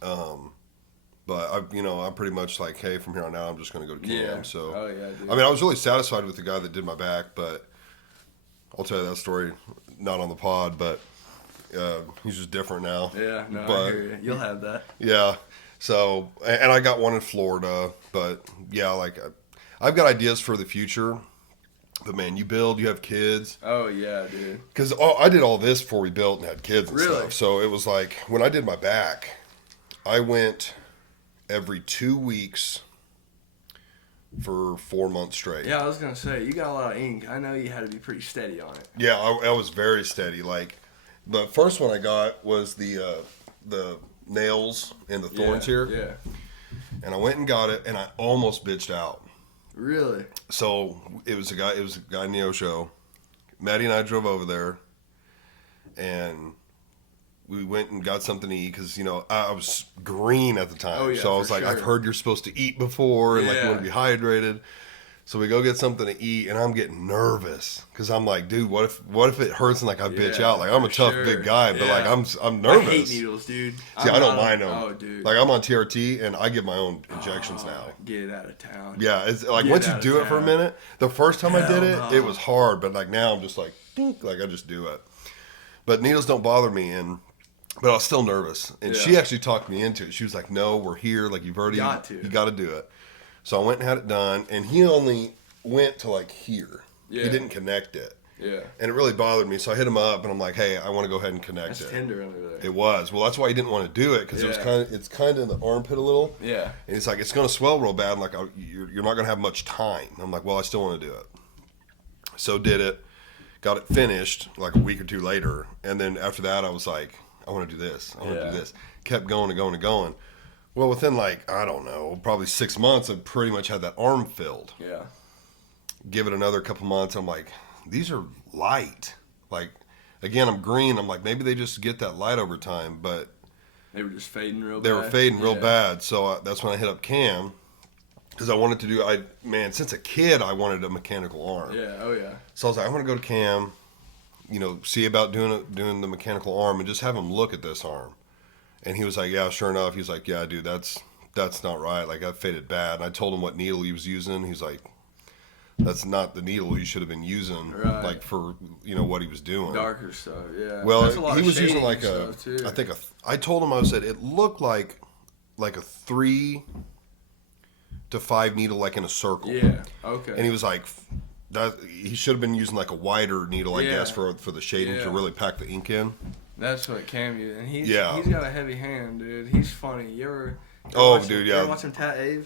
But I'm pretty much like, hey, from here on out, I'm just going to go to Cam. Yeah. So, Oh, yeah, dude. I mean, I was really satisfied with the guy that did my back, but I'll tell you that story not on the pod, but he's just different now. Yeah, no, But, I hear you. You'll have that. Yeah. So, and I got one in Florida, but yeah, like I've got ideas for the future. But man, you have kids. Oh yeah, dude. Because I did all this before we built and had kids and Really? stuff. So it was like when I did my back, I went every 2 weeks for 4 months straight. Yeah, I was gonna say you got a lot of ink. I know you had to be pretty steady on it. Yeah, I was very steady. Like the first one I got was the nails and the thorns here. Yeah. And I went and got it, and I almost bitched out. Really? So it was a guy Neo show. Maddie and I drove over there, and we went and got something to eat because I was green at the time. Oh, yeah, so I was for like, sure. I've heard you're supposed to eat before and like you Yeah. want to be hydrated. So we go get something to eat, and I'm getting nervous because I'm like, dude, what if it hurts and like I bitch Yeah, out? Like I'm a for tough sure. big guy, but like Yeah. I'm I nervous. hate needles, dude. See, I don't mind them. Oh, dude. Like I'm on TRT and I get my own injections Oh, now. Get out of town. Yeah, it's like Get once you out of do it for a town. minute, the first time I did it, Hell it no. was hard, but like now I'm just like, dink, like I just do it. But needles don't bother me, but I was still nervous. And Yeah. she actually talked me into it. She was like, no, we're here. Like you got to do it. So I went and had it done, and he only went to like here. Yeah. He didn't connect it. Yeah. And it really bothered me. So I hit him up and I'm like, hey, I want to go ahead and connect That's it. tender under there. It was. Well, that's why he didn't want to do it because it's kind of in the armpit a little. Yeah. And he's like, it's going to swell real bad. I'm like, you're not going to have much time. I'm like, well, I still want to do it. So did it. Got it finished like a week or two later. And then after that, I was like, I want to do this. I want to do this. Kept going and going and going. Well, within like, I don't know, probably 6 months, I pretty much had that arm filled. Yeah. Give it another couple months. I'm like, these are light. Like, again, I'm green. I'm like, maybe they just get that light over time. But they were just fading real bad. They were fading real bad. So that's when I hit up Cam. Because I wanted to do, since a kid, I wanted a mechanical arm. Yeah, oh yeah. So I was like, I'm going to go to Cam, see about doing the mechanical arm and just have him look at this arm. And he was like, yeah, sure enough. He was like, yeah, dude, that's not right. Like, that faded bad. And I told him what needle he was using. He's like, that's not the needle you should have been using, like, for, what he was doing. Darker stuff, yeah. Well, he was using like I told him, I said, it looked like a 3 to 5 needle, like in a circle. Yeah, okay. And he was like, that he should have been using like a wider needle, I guess, for the shading to really pack the ink in. That's what Cam used. And he's got a heavy hand, dude. He's funny. You ever watch him tat Ave?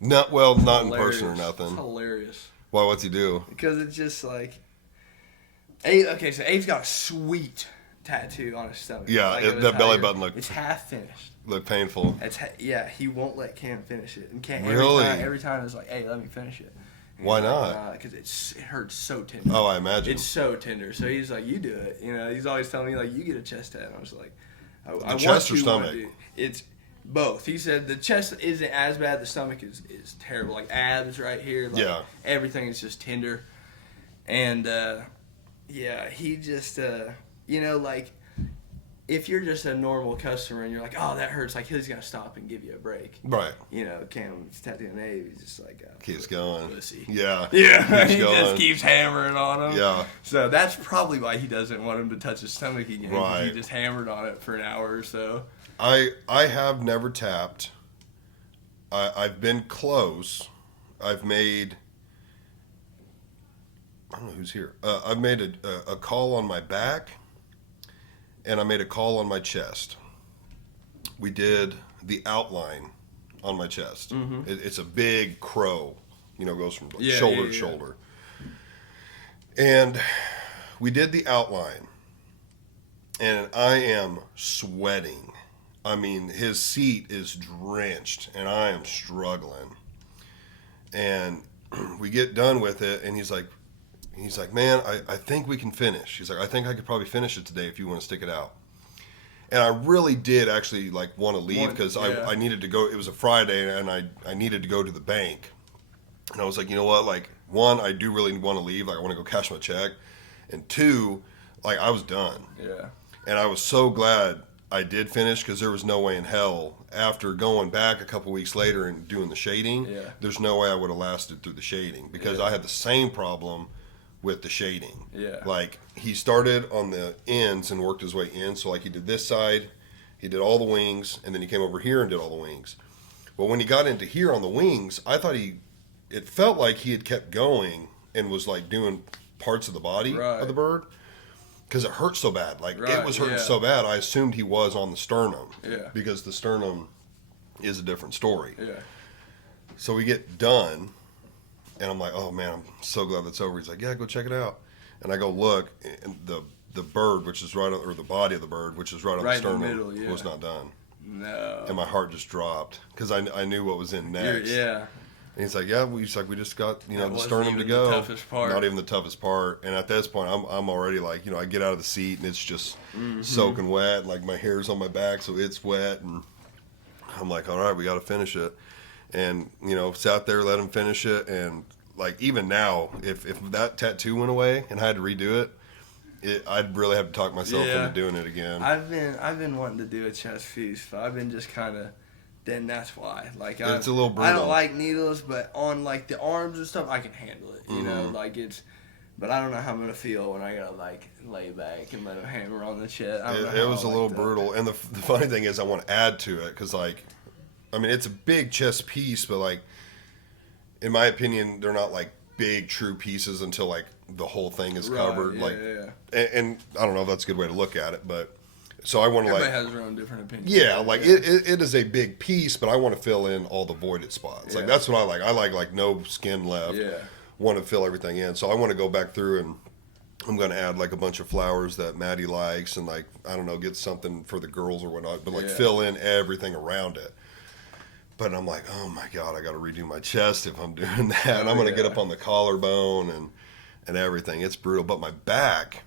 No, well, not in person or nothing. It's hilarious. Why, what's he do? Because it's just like so Abe's got a sweet tattoo on his stomach. Yeah, like that belly button it's half finished. Look painful. He won't let Cam finish it. And Cam every time it's like, hey, let me finish it. Why not? Because it hurts so tender. Oh, I imagine. It's so tender. So he's like, you do it. He's always telling me, like, you get a chest tat. And I was like, I chest want or stomach? It's both. He said the chest isn't as bad. The stomach is terrible. Like, abs right here. Like, everything is just tender. And, he just, like, if you're just a normal customer and you're like, oh, that hurts, like, he's going to stop and give you a break. Right. Cam's tattooing Abe, he's just like, keeps going. Pussy. Yeah. Yeah, he just keeps hammering on him. Yeah. So that's probably why he doesn't want him to touch his stomach again. Right. He just hammered on it for an hour or so. I have never tapped. I've been close. I've made, I don't know who's here. I've made a call on my back. And I made a call on my chest. We did the outline on my chest. Mm-hmm. It's a big crow, goes from shoulder to shoulder. And we did the outline. And I am sweating. I mean, his seat is drenched, and I am struggling. And we get done with it, and he's like, man, I think we can finish. He's like, I think I could probably finish it today if you want to stick it out. And I really did actually like want to leave because I needed to go. It was a Friday and I needed to go to the bank. And I was like, you know what? Like, one, I do really want to leave. Like, I want to go cash my check. And two, like, I was done. Yeah. And I was so glad I did finish because there was no way in hell after going back a couple weeks later and doing the shading. Yeah. There's no way I would have lasted through the shading because I had the same problem with the shading. Yeah. Like, he started on the ends and worked his way in. So, like, he did this side, he did all the wings, and then he came over here and did all the wings. But when he got into here on the wings, I thought it felt like he had kept going and was, like, doing parts of the body of the bird. Because it hurt so bad. Like, it was hurting so bad, I assumed he was on the sternum. Yeah. Because the sternum is a different story. Yeah. So we get done. And I'm like, oh, man, I'm so glad that's over. He's like, yeah, go check it out. And I go look, and the bird, which is right on, or the body of the bird, which is right on the sternum, was not done. No. And my heart just dropped because I knew what was in next. Yeah. And he's like, yeah, we just got, the sternum to go. The toughest part. Not even the toughest part. And at this point, I'm already like, I get out of the seat and it's just soaking wet. Like, my hair's on my back, so it's wet. And I'm like, all right, we got to finish it. And, sat there, let him finish it. And, like, even now, if that tattoo went away and I had to redo it, I'd really have to talk myself into doing it again. I've been wanting to do a chest feast, but I've been just kind of, then that's why. Like, it's a little brutal. I don't like needles, but on, like, the arms and stuff, I can handle it, you know? Like, but I don't know how I'm going to feel when I got to, like, lay back and let him hammer on the chest. It was a little brutal. And the funny thing is I want to add to it because, like, I mean, it's a big chest piece, but, like, in my opinion, they're not, like, big true pieces until like the whole thing is Right, covered. yeah, Like, yeah. and I don't know if that's a good way to look at it, but so I want to Everybody like, has their own different opinions. yeah, like it is a big piece, but I want to fill in all the voided spots. Like Yeah. that's what I like. I like no skin left. Yeah. Want to fill everything in. So I want to go back through and I'm going to add like a bunch of flowers that Maddie likes and like, I don't know, get something for the girls or whatnot, but like Yeah. fill in everything around it. But I'm like, oh my God, I got to redo my chest if I'm doing that. Oh, I'm going to get yeah. up on the collarbone and everything. It's brutal. But my back,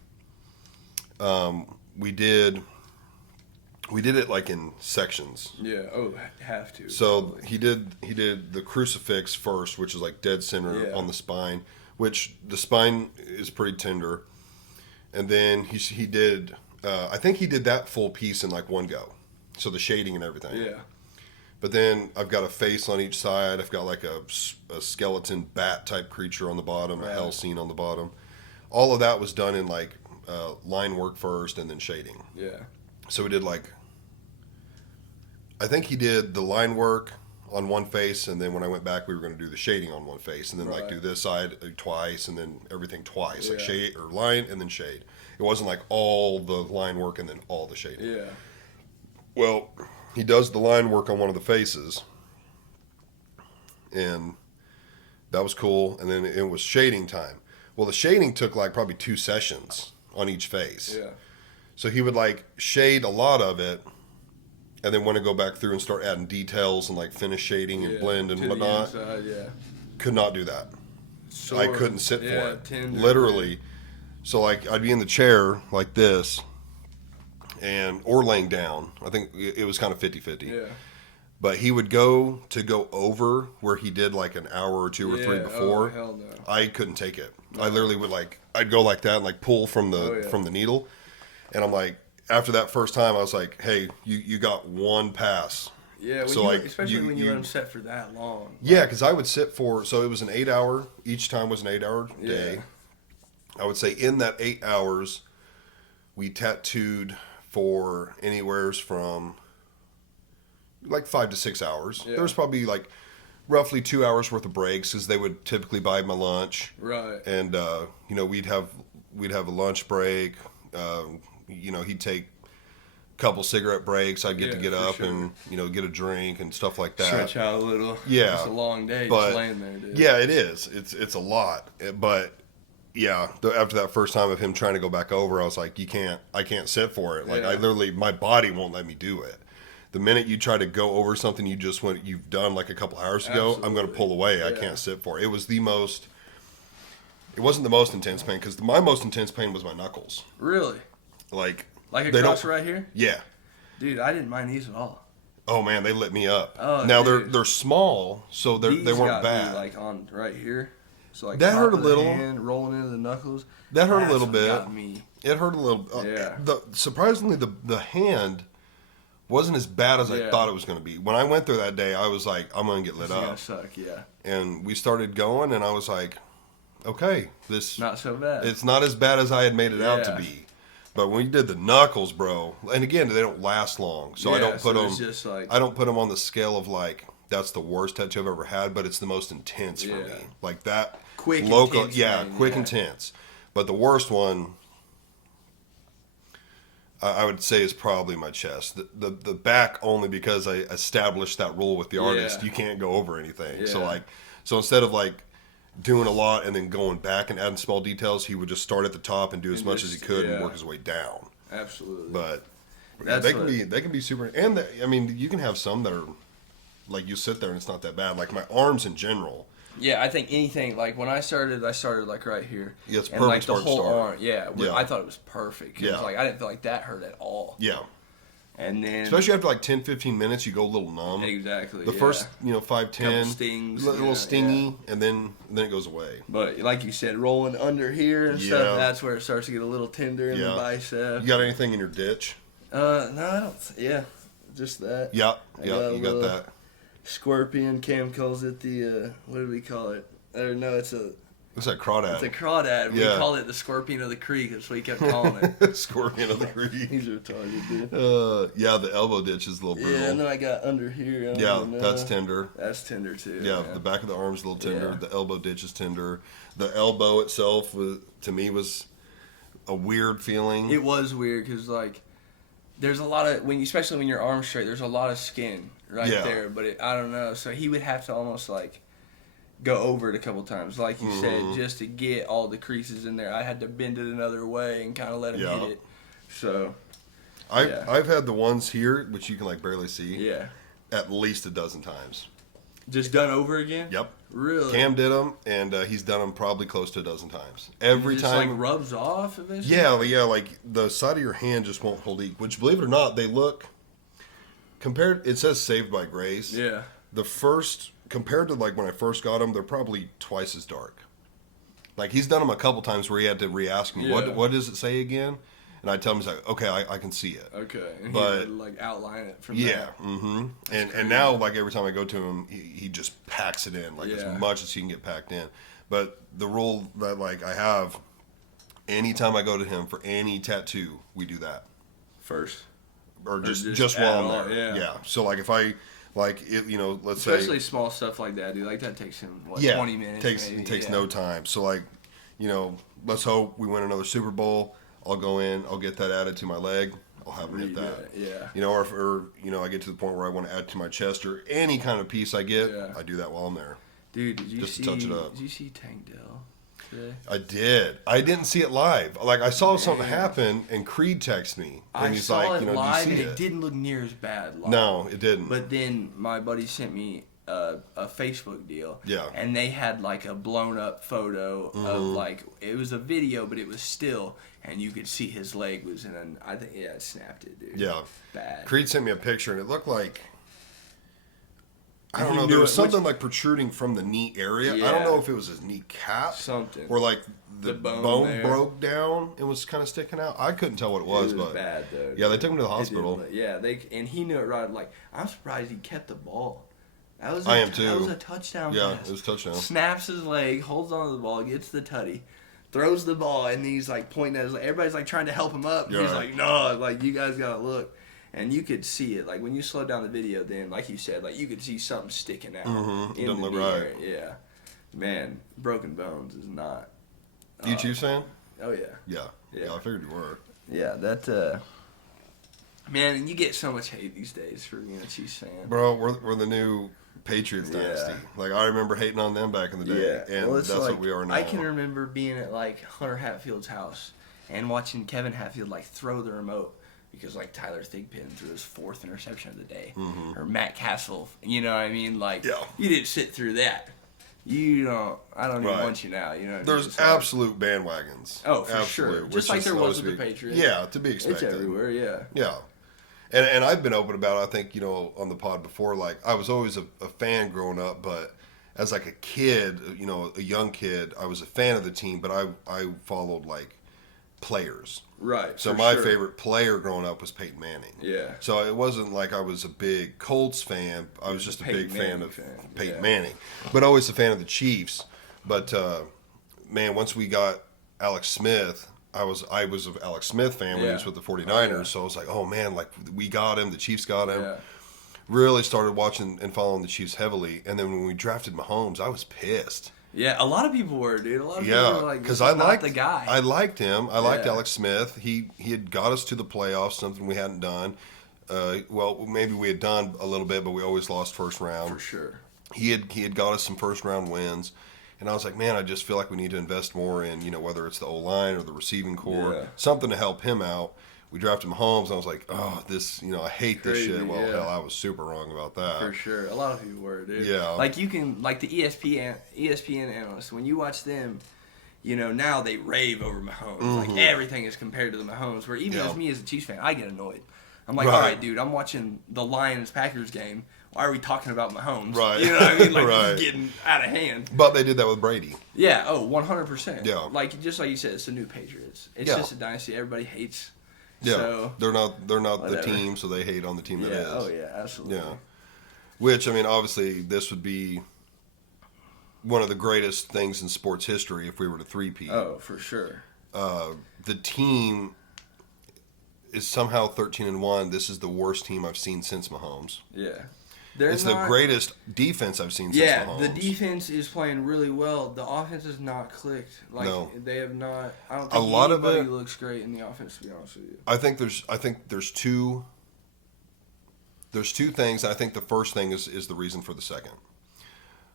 we did it like in sections. Yeah. Oh, have to. So probably. he did the crucifix first, which is like dead center Yeah. on the spine, which the spine is pretty tender. And then he did, I think he did that full piece in like one go. So the shading and everything. Yeah. But then I've got a face on each side. I've got like a skeleton bat type creature on the bottom, Right. a hell scene on the bottom. All of that was done in like line work first and then shading. Yeah. So we did like, I think he did the line work on one face, and then when I went back, we were going to do the shading on one face, and then like Right. do this side twice, and then everything twice, like Yeah. shade or line and then shade. It wasn't like all the line work and then all the shading. Yeah. Well, he does the line work on one of the faces, and that was cool. And then it was shading time. Well, the shading took like probably 2 sessions on each face. Yeah. So he would like shade a lot of it, and then want to go back through and start adding details and like finish shading and Yeah. blend and To the whatnot. inside, yeah. Could not do that. I Sore. couldn't sit Yeah, for it. tender. Literally. So like I'd be in the chair like this, and or laying down. I think it was kind of 50-50. Yeah. But he would go over where he did like an hour or 2 or 3 Yeah. before. Oh, hell no. I couldn't take it. I literally would like I'd go like that and like pull from the Oh, yeah. from the needle, and I'm like after that first time I was like, hey, you got one pass. Yeah. When So, you, like, especially you- when you you- let them set for that long. Yeah, because I would sit for so it was an 8 hour. Each time was an 8 hour day. Yeah. I would say in that 8 hours, we tattooed for anywheres from like 5 to 6 hours. Yeah. There was probably like roughly 2 hours worth of breaks because they would typically buy my lunch, Right. and you know we'd have a lunch break. You know he'd take a couple cigarette breaks. I'd get to Yeah, get for up sure. and get a drink and stuff like that. Stretch out a little. Yeah. It's a long day But just laying there, dude. yeah, it is. It's a lot, but yeah, after that first time of him trying to go back over, I was like, I can't sit for it. Like Yeah. I literally, my body won't let me do it. The minute you try to go over something you've done like a couple hours ago, I'm going to Absolutely. pull away. I Yeah. can't sit for it. It wasn't the most intense pain because my most intense pain was my knuckles. Really? Like Like they across don't- right here? Yeah. Dude, I didn't mind these at all. Oh man, they lit me up. Oh, now dude. they're small, so they These weren't got me, bad. like on right here. So like That top hurt a of the little. hand, rolling into the knuckles. That hurt a That's little what bit. Got me. It hurt a little. Yeah. Surprisingly, the hand wasn't as bad as I Yeah. thought it was going to be. When I went there that day, I was like, I'm going to get lit This is gonna up. suck, yeah. And we started going, and I was like, okay, Not so bad. it's not as bad as I had made it out to Yeah. be. But when you did the knuckles, bro, and again, they don't last long, so I Yeah, don't put so it's them. just like I don't put them on the scale of like that's the worst tattoo I've ever had, but it's the most intense for Yeah. me. Like that quick, local, intense yeah, pain, quick yeah. intense. But the worst one, I would say, is probably my chest. The back only because I established that rule with the artist. Yeah. You can't go over anything. So Yeah. like, so instead of like doing a lot and then going back and adding small details, he would just start at the top and do as And much as he just- could and yeah. work his way down. Absolutely. But That's they can what- be super. And I mean, you can have some that are like you sit there and it's not that bad. Like my arms in general. Yeah, I think anything like when I started like right here. Yeah, it's and perfect like the start to whole start. arm. Yeah, Yeah. I thought it was perfect. It was Yeah. like I didn't feel like that hurt at all. Yeah. And then Especially after like 10-15 minutes, you go a little numb. exactly The yeah. first, 5-10, Couple stings, little yeah, stingy, and then it goes away. But like you said, rolling under here and Yeah. stuff, that's where it starts to get a little tender in Yeah. the bicep. You got anything in your ditch? No, I don't. Yeah, just that. Yeah, I yeah, got a you got little- that. Scorpion. Cam calls it the what do we call it? Or no, it's a What's that, crawdad? It's a crawdad. We called it the scorpion of the creek. That's what he kept calling it. Scorpion of the creek. He's retarded, dude. The elbow ditch is a little brutal. Yeah, and then I got under here. That's tender. That's tender too. Yeah, the back of the arm is a little tender. Yeah. The elbow ditch is tender. The elbow itself, to me, was a weird feeling. It was weird because, like, there's a lot of, especially when your arm's straight, there's a lot of skin there. But I don't know. So he would have to almost, like, go over it a couple times, like you said, just to get all the creases in there. I had to bend it another way and kind of let him hit it. So, I've had the ones here, which you can like barely see, at least a dozen times. Just done over again? Yep. Really? Cam did them, and he's done them probably close to a dozen times. Every time. Like rubs off eventually? Yeah, like the side of your hand just won't hold equal. Which, believe it or not, they look compared. It says Saved by Grace. Yeah. The first, compared to like when I first got them, they're probably twice as dark. Like he's done them a couple times where he had to re-ask me, what does it say again? And I tell him, he's like, okay, I can see it. Okay. And but, he would like outline it from there. Mm-hmm. And now, like every time I go to him, he just packs it in, like as much as he can get packed in. But the rule that like I have, anytime I go to him for any tattoo, we do that first. Or just while I'm there. Yeah. So like if I, like, it, let's say. Especially small stuff like that, dude. Like that takes him, 20 minutes It takes no time. So like, let's hope we win another Super Bowl. I'll go in, I'll get that added to my leg, I'll have him hit that. Yeah. Or I get to the point where I want to add to my chest or any kind of piece I get, I do that while I'm there. Dude, did you to touch it up. Did you see Tank Dell today? I did. I didn't see it live. Like I saw something happen and Creed texted me. And he's I saw like, it live do you see and it didn't look near as bad live. No, it didn't. But then my buddy sent me a Facebook deal. Yeah. And they had like a blown up photo of like, it was a video, but it was still, and you could see his leg was in an, I think, it snapped it, dude. Yeah. Bad. Creed sent me a picture and it looked like, I don't know, there was something like protruding from the knee area. Yeah. I don't know if it was his kneecap. Something. Or like the bone there. broke down and was kind of sticking out. I couldn't tell what it was, but bad though. Yeah, they took him to the hospital. And he knew it right. Like, I'm surprised he kept the ball. That was I am too. That was a touchdown Yeah, pass. it was a touchdown. Snaps his leg, holds on to the ball, gets the tutty, throws the ball, and he's like pointing at his leg. Everybody's like trying to help him up. And he's like, no, like you guys gotta look. And you could see it. Like when you slow down the video, then like you said, like you could see something sticking out. It doesn't look right. Yeah. Man, broken bones is not. You Chiefs fan? Oh yeah. Yeah, I figured you were. Yeah, that. Man, and you get so much hate these days for being a Chiefs fan. Bro, we're the new Patriots dynasty. Like I remember hating on them back in the day, and that's like, what we are now. I can remember being at like Hunter Hatfield's house and watching Kevin Hatfield like throw the remote because like Tyler Thigpen threw his 4th interception of the day, or Matt Castle. You know what I mean? Like you didn't sit through that. You don't. I don't even want you now. You know. There's absolute bandwagons. Oh, for sure. Just like there was with the Patriots. Yeah, to be expected. It's everywhere. Yeah. Yeah. And I've been open about it, I think, on the pod before, like, I was always a fan growing up, but as, like, a kid, a young kid, I was a fan of the team, but I followed, like, players. Right. So my favorite player growing up was Peyton Manning. Yeah. So it wasn't like I was a big Colts fan. I was just a big fan of Peyton Manning. But always a fan of the Chiefs. But, man, once we got Alex Smith, I was of Alex Smith fan when he was with the 49ers, so I was like, oh man, like we got him, the Chiefs got him. Yeah. Really started watching and following the Chiefs heavily, and then when we drafted Mahomes, I was pissed. Yeah, a lot because I liked the guy. I liked him. I liked Alex Smith. He had got us to the playoffs, something we hadn't done. Well, maybe we had done a little bit, but we always lost first round. For sure. He had got us some first round wins. And I was like, man, I just feel like we need to invest more in, whether it's the O-line or the receiving core, something to help him out. We drafted Mahomes, and I was like, oh, this, I hate this shit. Well, hell, I was super wrong about that. For sure. A lot of people were, dude. Yeah. Like, you can, like the ESPN analysts, when you watch them, now they rave over Mahomes. Like, everything is compared to the Mahomes, where even as me as a Chiefs fan, I get annoyed. I'm like, all right, dude, I'm watching the Lions-Packers game. Why are we talking about Mahomes? Right. You know what I mean? Like, this is getting out of hand. But they did that with Brady. Yeah, 100%. Yeah. Like, just like you said, it's the new Patriots. It's just a dynasty everybody hates. Yeah. So, they're not the team, so they hate on the team that is. Oh, yeah, absolutely. Yeah. Which, I mean, obviously, this would be one of the greatest things in sports history if we were to three-peat. Oh, for sure. The team is somehow 13-1. This is the worst team I've seen since Mahomes. Yeah. It's the greatest defense I've seen since Mahomes. Yeah, the defense is playing really well. The offense has not clicked. Like, No. they have not. I don't A think lot of anybody it- looks great in the offense, to be honest with you. I think there's two things. I think the first thing is the reason for the second.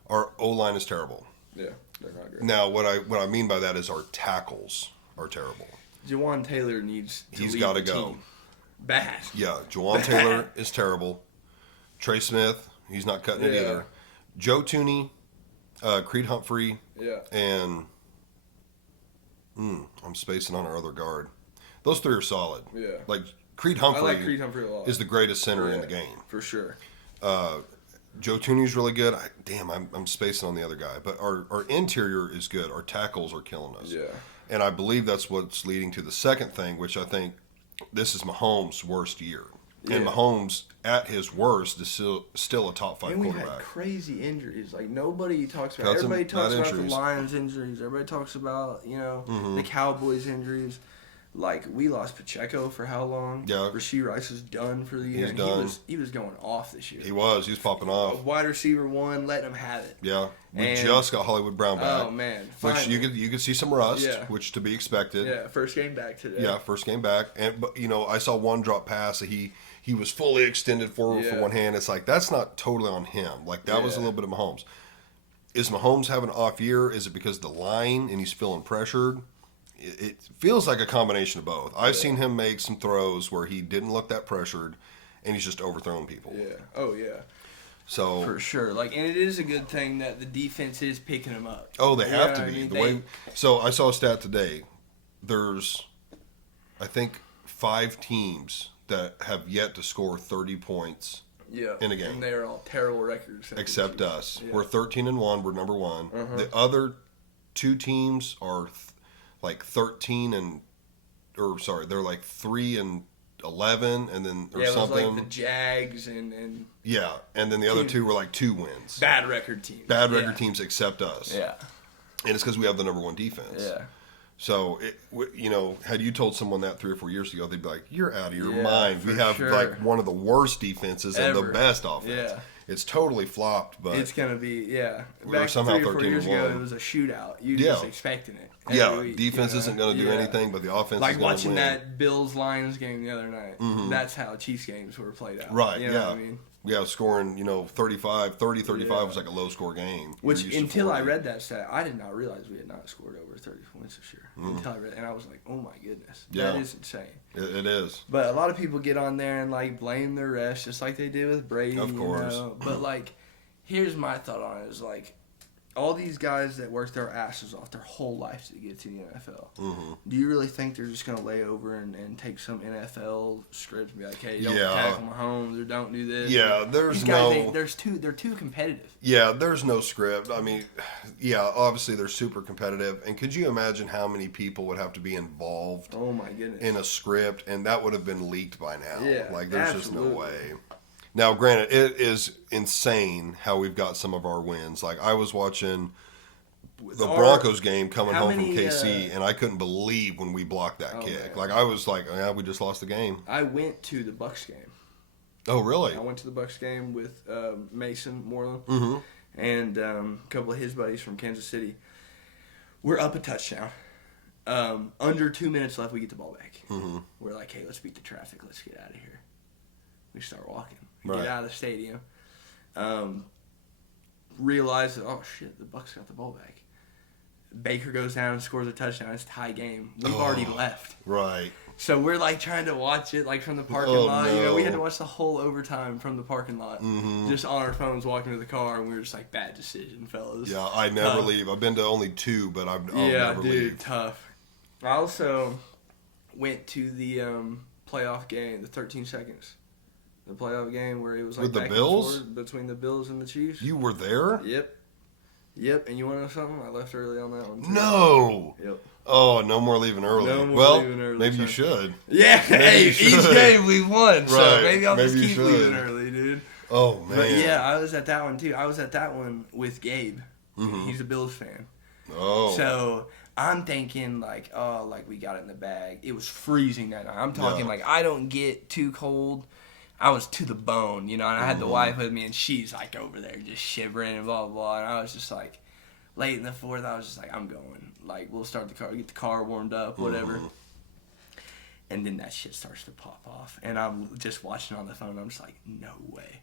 Our O-line is terrible. Yeah, they're not great. Now, what I mean by that is our tackles are terrible. Jawan Taylor needs to He's lead got to the go. team. Bad. Yeah, Jawan Taylor is terrible. Trey Smith, he's not cutting it Yeah. either. Joe Tooney, Creed Humphrey, Yeah. and I'm spacing on our other guard. Those three are solid. Yeah. Like Creed I Humphrey, like Creed Humphrey a lot. is the greatest center in Yeah, the game. for sure. Joe Tooney's really good. I'm spacing on the other guy, but our interior is good. Our tackles are killing us. Yeah. And I believe that's what's leading to the second thing, which I think this is Mahomes' worst year. And Yeah. Mahomes, at his worst, is still a top 5 And we had quarterback. crazy injuries. Like, nobody talks about. Got some Everybody talks bad about injuries. the Lions injuries. Everybody talks about the Cowboys injuries. Like, we lost Pacheco for how long? Yeah. Rashee Rice is done for the year. He's and done. He was going off this year. He was popping off. Wide receiver one, letting him have it. Yeah, we And- just got Hollywood Brown back, Oh man, which finally. you could see some rust, Yeah. which to be expected. Yeah, first game back today. Yeah, first game back, but I saw one drop pass that he was fully extended forward for Yeah. one hand. It's like that's not totally on him. Like that was a Yeah. little bit of Mahomes. Is Mahomes having an off year? Is it because of the line and he's feeling pressured? It feels like a combination of both. I've seen him make some throws where he didn't look that pressured, and he's just overthrown people. Yeah. Oh yeah. So For sure. Like, and it is a good thing that the defense is picking them up. oh, they You have know to what I be mean? So I saw a stat today. There's, I think, 5 teams that have yet to score 30 points Yeah. in a game. And they're all terrible records. except us. Yeah. We're 13-1. We're number one. Uh-huh. The other 2 teams are like 13 and, or sorry, they're like 3-11, and then or Yeah, it was something. like the Jags and Yeah, and then the other Team- 2 were like 2 wins. bad record teams. Bad record Yeah. teams except us. Yeah. And it's because we have the number 1 defense. Yeah. So, had you told someone that 3 or 4 years ago, they'd be like, "You're out of your Yeah, mind. We for have sure. like one of the worst defenses and the Ever. best offense. Yeah. It's totally flopped, but It's gonna be We're Back somehow 3 or 4 years ago, 13-1. it was a shootout. You Yeah. just expecting it. yeah, every week, defense you know? isn't going to do Yeah. anything, but the offense Like is going to watching win. that Bills Lions game the other night. That's how Chiefs games were played out. Right? You know yeah, what I mean? yeah. Scoring 35 Yeah. was like a low score game. Which, We're used to until I 40. read that stat, I did not realize we had not scored over 30 points this year. Until I read it, and I was like, oh my goodness. Yeah. That is insane. It is. But a lot of people get on there and, like, blame their rest, just like they did with Brady. Of course. You know? But, like, here's my thought on it is, like, all these guys that work their asses off their whole life to get to the NFL, do you really think they're just going to lay over and take some NFL script and be like, hey, don't Yeah. tackle Mahomes or don't do this? Yeah, Or, there's these guys, no- they're too competitive. Yeah, there's no script. I mean, yeah, obviously they're super competitive. And could you imagine how many people would have to be involved Oh, my goodness. in a script, and that would have been leaked by now? Yeah, like there's just no absolutely. way. Now, granted, it is insane how we've got some of our wins. Like I was watching the Our- Broncos game coming how home from many, KC, and I couldn't believe when we blocked that Oh, kick. man. Like I was like, yeah, we just lost the game. I went to the Bucks game. Oh, really? I went to the Bucks game with Mason Moreland Mm-hmm. and a couple of his buddies from Kansas City. We're up a touchdown. Under 2 minutes left, we get the ball back. Mm-hmm. We're like, hey, let's beat the traffic. Let's get out of here. We start walking. We Right. get out of the stadium. Realize that, oh, shit, the Bucks got the ball back. Baker goes down and scores a touchdown. It's a tie game. We've already left. Right. So we're like trying to watch it like from the parking Oh, lot. You know, we had no. to watch the whole overtime from the parking lot, just on our phones walking to the car, and we were just like, bad decision, fellas. Yeah, I never Tough. leave. I've been to only 2, but I'll Yeah, never dude, leave. tough. I also went to the playoff game, the 13 seconds, the playoff game where it was like With the back and Bills? forth between the Bills and the Chiefs. You were there? Yep. And you want to know something? I left early on that one too. No. Yep. Oh, no more leaving early. No more well, leaving early, maybe you son. should. Yeah. Hey, you each should. game we won, so Right, maybe I'll maybe just you keep should. leaving early, dude. Oh man. But yeah, I was at that one too. I was at that one with Gabe. Mm-hmm. He's a Bills fan. Oh. So I'm thinking like, oh, like we got it in the bag. It was freezing that night. I'm talking like I don't get too cold. I was to the bone, you know, and I had the wife with me, and she's like over there just shivering and blah blah blah. And I was just like, late in the fourth, I was just like, I'm going. Like we'll start the car, get the car warmed up, whatever. And then that shit starts to pop off, and I'm just watching on the phone. I'm just like, no way.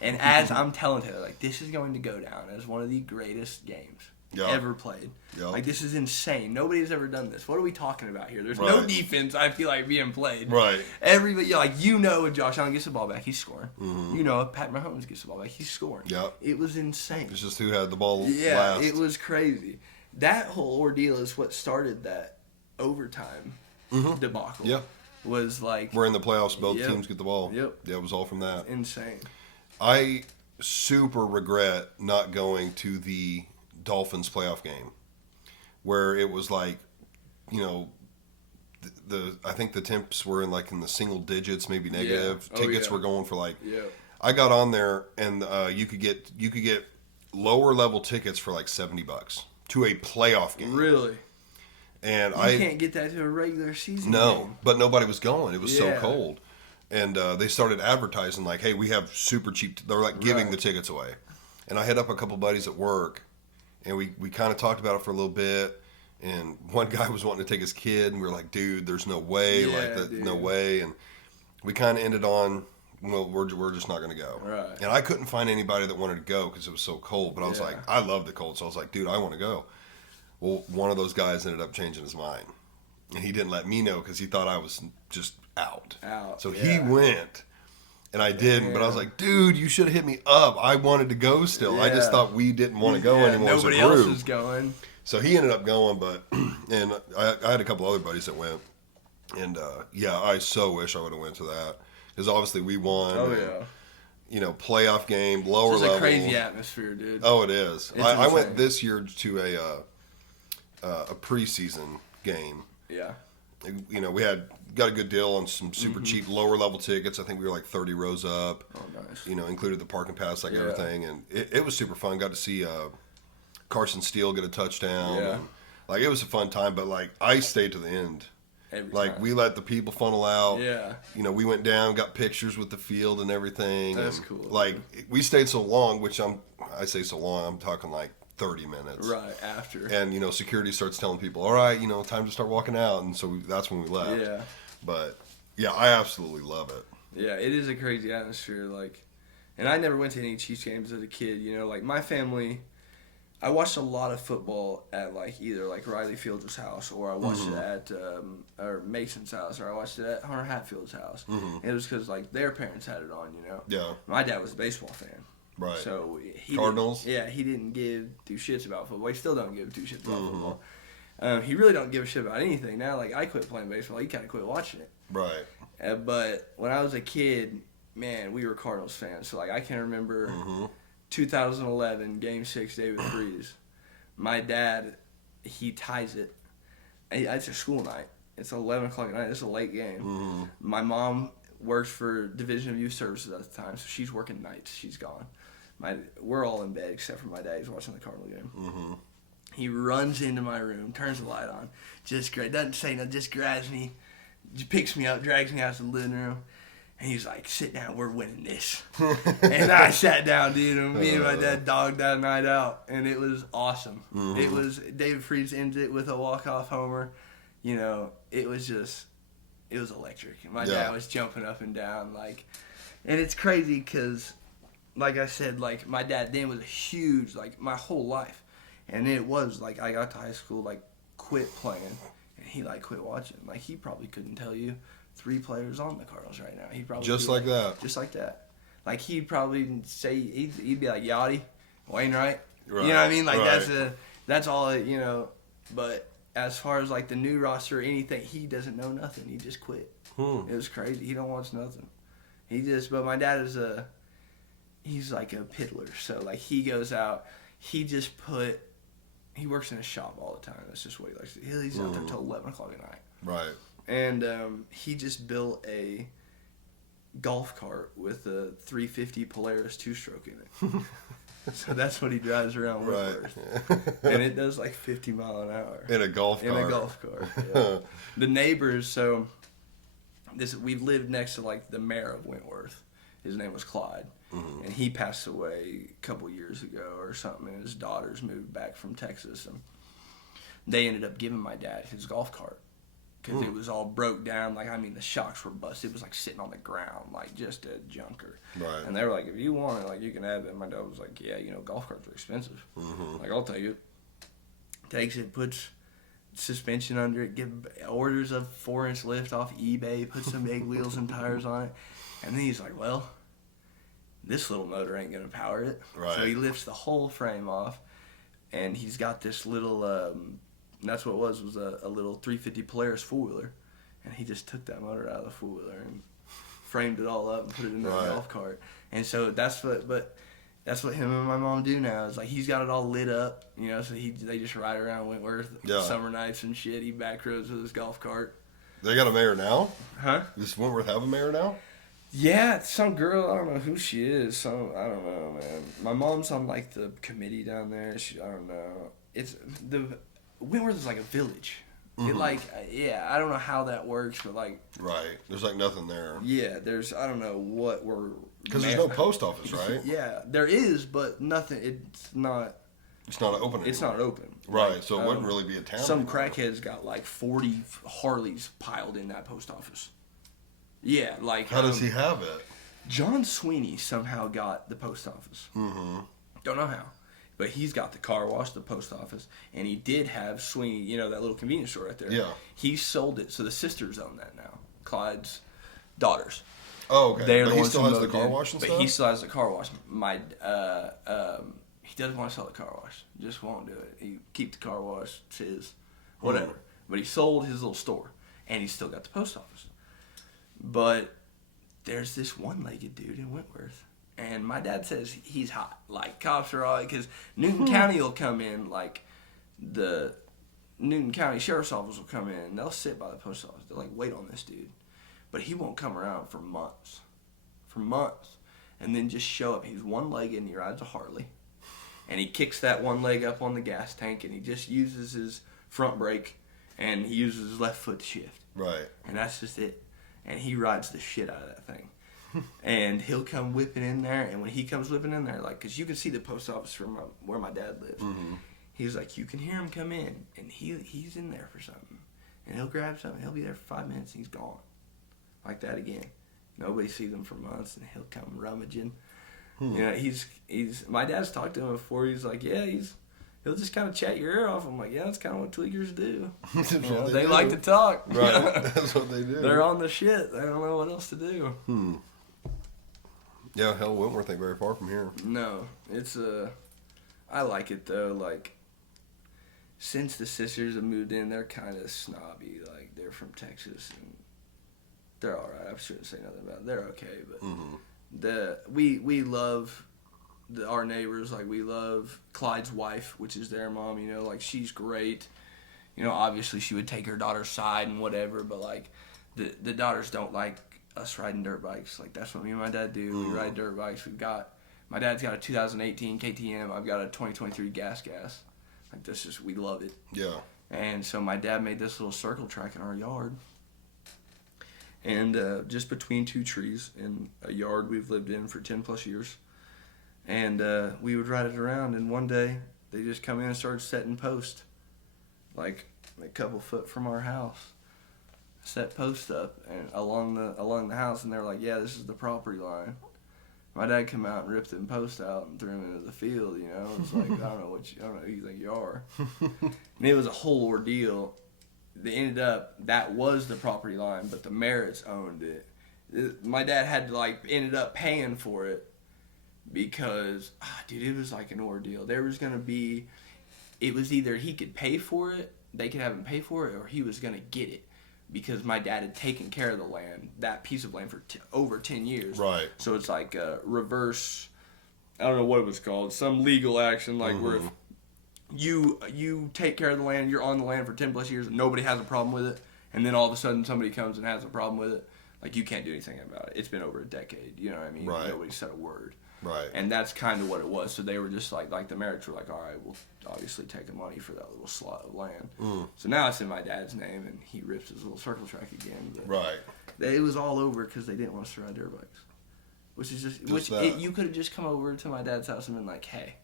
And as I'm telling Taylor, like, this is going to go down as one of the greatest games ever played. Yep. Like, this is insane. Nobody's ever done this. What are we talking about here? There's no defense, I feel like, being played. Right. Everybody, like, you know, if Josh Allen gets the ball back, he's scoring. You know, if Pat Mahomes gets the ball back, he's scoring. Yep. It was insane. It's just who had the ball Yeah, last. it was crazy. That whole ordeal is what started that overtime debacle. Yeah. Was like, We're in the playoffs. Both teams get the ball. Yep. Yeah, it was all from that. Insane. I super regret not going to the Dolphins playoff game, where it was like, you know, I think the temps were in the single digits, maybe negative. Yeah. Tickets were going for like. Yeah. I got on there and you could get lower level tickets for like $70 to a playoff game. Really? And you can't get that to a regular season game. But nobody was going. It was so cold. And they started advertising like, hey, we have super cheap. They're like giving the tickets away. And I hit up a couple buddies at work, and we kind of talked about it for a little bit. And one guy was wanting to take his kid, and we were like, dude, there's no way. No way. And we kind of ended on, well, we're just not going to go. Right. And I couldn't find anybody that wanted to go because it was so cold. But I was like, I love the cold. So I was like, dude, I want to go. Well, one of those guys ended up changing his mind. And he didn't let me know because he thought I was just out. So he went, and I didn't. But I was like, dude, you should have hit me up. I wanted to go still. I just thought we didn't want to go anymore. Nobody else was going. So he ended up going, and I had a couple other buddies that went. And, I so wish I would have went to that. Because obviously we won. Oh, yeah. You know, playoff game, lower level. It's a crazy atmosphere, dude. Oh, it is. I went this year to a preseason game. Yeah. You know, we got a good deal on some super cheap lower level tickets. I think we were like 30 rows up. Oh, nice. You know, included the parking pass, everything, and it was super fun. Got to see Carson Steele get a touchdown. Yeah. And, it was a fun time, but I stayed to the end. Every time. We let the people funnel out. Yeah. You know, we went down, got pictures with the field and everything. That's and, cool. We stayed so long, which I say so long, I'm talking 30 minutes. Right, after. And, you know, security starts telling people, all right, you know, time to start walking out. And so that's when we left. Yeah. But, yeah, I absolutely love it. Yeah, it is a crazy atmosphere. And I never went to any Chiefs games as a kid. You know, my family, I watched a lot of football at, either, Riley Fields' house, or I watched it at or Mason's house, or I watched it at Hunter Hatfield's house. And it was because, their parents had it on, you know. Yeah. My dad was a baseball fan. Right. So he Cardinals? He didn't give two shits about football. He still don't give two shits about football. He really don't give a shit about anything now. I quit playing baseball. He kind of quit watching it. Right. But when I was a kid, man, we were Cardinals fans. So I can remember 2011 Game 6, David Freese. My dad, he ties it. It's a school night. It's 11 o'clock at night. It's a late game. My mom works for Division of Youth Services at the time, so she's working nights. She's gone. We're all in bed except for my dad. He's watching the Cardinal game. He runs into my room, turns the light on, doesn't say nothing, just grabs me, just picks me up, drags me out to the living room, and he's like, "Sit down, we're winning this." And I sat down, dude, and me and my dad dogged that night out, and it was awesome. It was David Freese ends it with a walk-off homer. You know, it was electric. My dad was jumping up and down, and it's crazy because, like I said, my dad then was huge, my whole life. And it was, I got to high school, quit playing, and he, quit watching. He probably couldn't tell you 3 players on the Cardinals right now. He probably Just like that. Just like that. He'd probably say, he'd be like, Yachty, Wainwright. Right. You know what I mean? Right. That's all, you know. But as far as, the new roster or anything, he doesn't know nothing. He just quit. It was crazy. He don't watch nothing. But my dad is he's like a piddler. So, he goes out, he works in a shop all the time. That's just what he likes to do. He's out there till 11 o'clock at night. Right. And he just built a golf cart with a 350 Polaris 2-stroke in it. So that's what he drives around Whitworth. And it does like 50 mile an hour. In a golf cart. In a golf cart, yeah. The neighbors, so we've lived next to like the mayor of Wentworth. His name was Clyde. Mm-hmm. And he passed away a couple years ago or something, and his daughters moved back from Texas. And they ended up giving my dad his golf cart. Because it was all broke down. Like, I mean, the shocks were busted. It was, like, sitting on the ground, like, just a junker. Right. And they were like, if you want it, like, you can have it. And my dad was like, yeah, you know, golf carts are expensive. Mm-hmm. Like, I'll take it. Takes it, puts suspension under it, orders a 4-inch lift off eBay, puts some big wheels and tires on it. And then he's like, well, this little motor ain't going to power it. Right. So he lifts the whole frame off. And he's got this little... And that's what it was a little 350 Polaris four-wheeler. And he just took that motor out of the four-wheeler and framed it all up and put it in the golf cart. And so that's what him and my mom do now. Is like he's got it all lit up, you know, so they just ride around Wentworth summer nights and shit. He back roads with his golf cart. They got a mayor now? Huh? Does Wentworth have a mayor now? Yeah, some girl, I don't know who she is. I don't know, man. My mom's on like the committee down there. I don't know. Wentworth is like a village. Mm-hmm. I don't know how that works, but like... Right. There's like nothing there. Yeah, I don't know what we're... Because there's no post office, right? Yeah, there is, but nothing, it's not... It's not open anymore. It's not open. Right, like, so it wouldn't really be a town Some anymore. Crackheads got like 40 Harleys piled in that post office. Yeah, like... How does he have it? John Sweeney somehow got the post office. Mm-hmm. Don't know how. But he's got the car wash, the post office, and he did have Sweeney, you know, that little convenience store right there. Yeah. He sold it, so the sisters own that now. Clyde's daughters. Oh, okay. They're but the he ones still who has the moved car in. wash and But stuff? he still has the car wash. He doesn't want to sell the car wash. Just won't do it. He keep the car wash. It's his. Whatever. But he sold his little store, and he's still got the post office. But there's this one-legged dude in Wentworth. And my dad says he's hot. Like, cops are all... Because Newton County will come in, like, the Newton County Sheriff's Office will come in, and they'll sit by the post office. They're like, wait on this dude. But he won't come around for months. For months. And then just show up. He's one-legged, and he rides a Harley. And he kicks that one leg up on the gas tank, and he just uses his front brake, and he uses his left foot to shift. Right. And that's just it. And he rides the shit out of that thing. And he'll come whipping in there, and when he comes whipping in there, like, because you can see the post office from where my dad lives. Mm-hmm. He's like, you can hear him come in, and he's in there for something. And he'll grab something, he'll be there for 5 minutes, and he's gone. Like that again. Nobody sees him for months, and he'll come rummaging. You know, he's my dad's talked to him before, he's like, yeah, he'll just kind of chat your ear off. I'm like, yeah, that's kind of what tweakers do. They like to talk. Right, that's what they do. They're on the shit. They don't know what else to do. Yeah, hell, Wentworth ain't very far from here. No, it's I like it though. Like, since the sisters have moved in, they're kind of snobby. Like, they're from Texas, and they're all right. I shouldn't say nothing about it. They're okay, but we love our neighbors. Like, we love Clyde's wife, which is their mom. You know, like, she's great. You know, obviously she would take her daughter's side and whatever, but like the daughters don't like us riding dirt bikes. Like, that's what me and my dad do. We ride dirt bikes. My dad's got a 2018 KTM. I've got a 2023 Gas. Like, we love it. Yeah. And so my dad made this little circle track in our yard. And just between two trees in a yard we've lived in for 10 plus years. And we would ride it around, and one day they just come in and started setting posts. Like a couple foot from our house. Set posts up and along the house, and they're like, yeah, this is the property line. My dad come out and ripped them posts out and threw them into the field, you know. It's like, I don't know who you think you are. And it was a whole ordeal. They ended up, that was the property line, but the Merritts owned it. My dad had to, ended up paying for it because, dude, it was like an ordeal. There was going to be, it was either he could pay for it, they could have him pay for it, or he was going to get it. Because my dad had taken care of the land, that piece of land, for over 10 years. Right. So it's like a reverse, I don't know what it was called, some legal action, like where if you take care of the land, you're on the land for 10 plus years, and nobody has a problem with it, and then all of a sudden somebody comes and has a problem with it, like, you can't do anything about it. It's been over a decade, you know what I mean? Right. Nobody said a word. Right. And that's kind of what it was. So they were just like the Merricks were like, all right, we'll obviously take the money for that little slot of land. So now it's in my dad's name, and he rips his little circle track again. But Right. it was all over because they didn't want us to ride dirt bikes. Which is you could have just come over to my dad's house and been like, hey,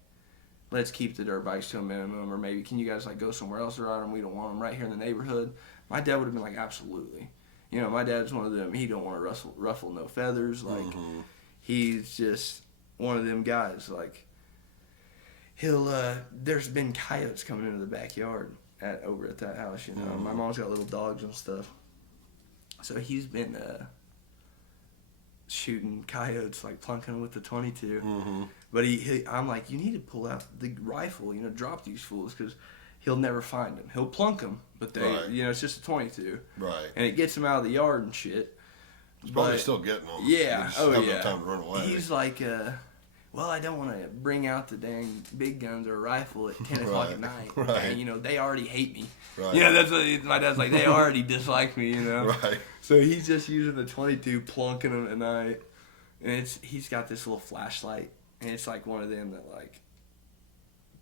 let's keep the dirt bikes to a minimum, or maybe can you guys like go somewhere else to ride them? We don't want them right here in the neighborhood. My dad would have been like, absolutely. You know, my dad's one of them. He don't want to ruffle no feathers. Like he's just one of them guys. Like he'll there's been coyotes coming into the backyard over at that house. You know, my mom's got little dogs and stuff, so he's been shooting coyotes, like plunking with the 22. But I'm like, you need to pull out the rifle, you know, drop these fools, because he'll never find them. He'll plunk them, but they, Right. you know, it's just a 22. Right. And it gets him out of the yard and shit. He's probably still getting them. Yeah. They just Oh, have yeah. no time to run away. He's like, well, I don't want to bring out the dang big guns or a rifle at 10 o'clock at night. Right. And, you know, they already hate me. Right. You know, that's what my dad's like, they already dislike me, you know. Right. So he's just using the 22, plunking them at night. And he's got this little flashlight, and it's like one of them that like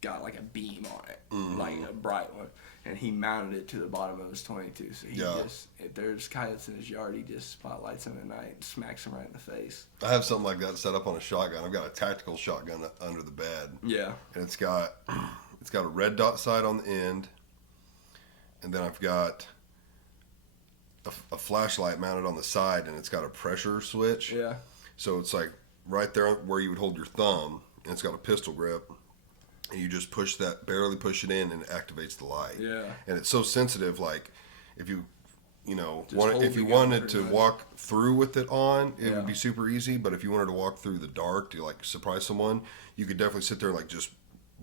got like a beam on it, like a bright one, and he mounted it to the bottom of his 22. So he just, if there's coyotes in his yard, he just spotlights them at night and smacks them right in the face. I have something like that set up on a shotgun. I've got a tactical shotgun under the bed. Yeah. And it's got a red dot sight on the end, and then I've got a flashlight mounted on the side, and it's got a pressure switch. Yeah. So it's like right there where you would hold your thumb, and it's got a pistol grip, and you just barely push it in, and it activates the light. Yeah. And it's so sensitive, like if you know, Just hold if the you gun wanted pretty to much. walk through with it on, it Yeah. would be super easy. But if you wanted to walk through the dark to like surprise someone, you could definitely sit there and like just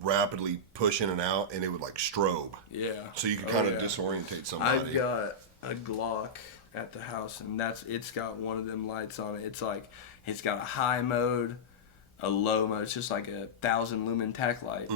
rapidly push in and out, and it would like strobe. Yeah. So you could kind of disorientate somebody. I've got a Glock at the house, and it's got one of them lights on it. It's like, it's got a high mode, a low mode. It's just like 1,000 lumen tack light,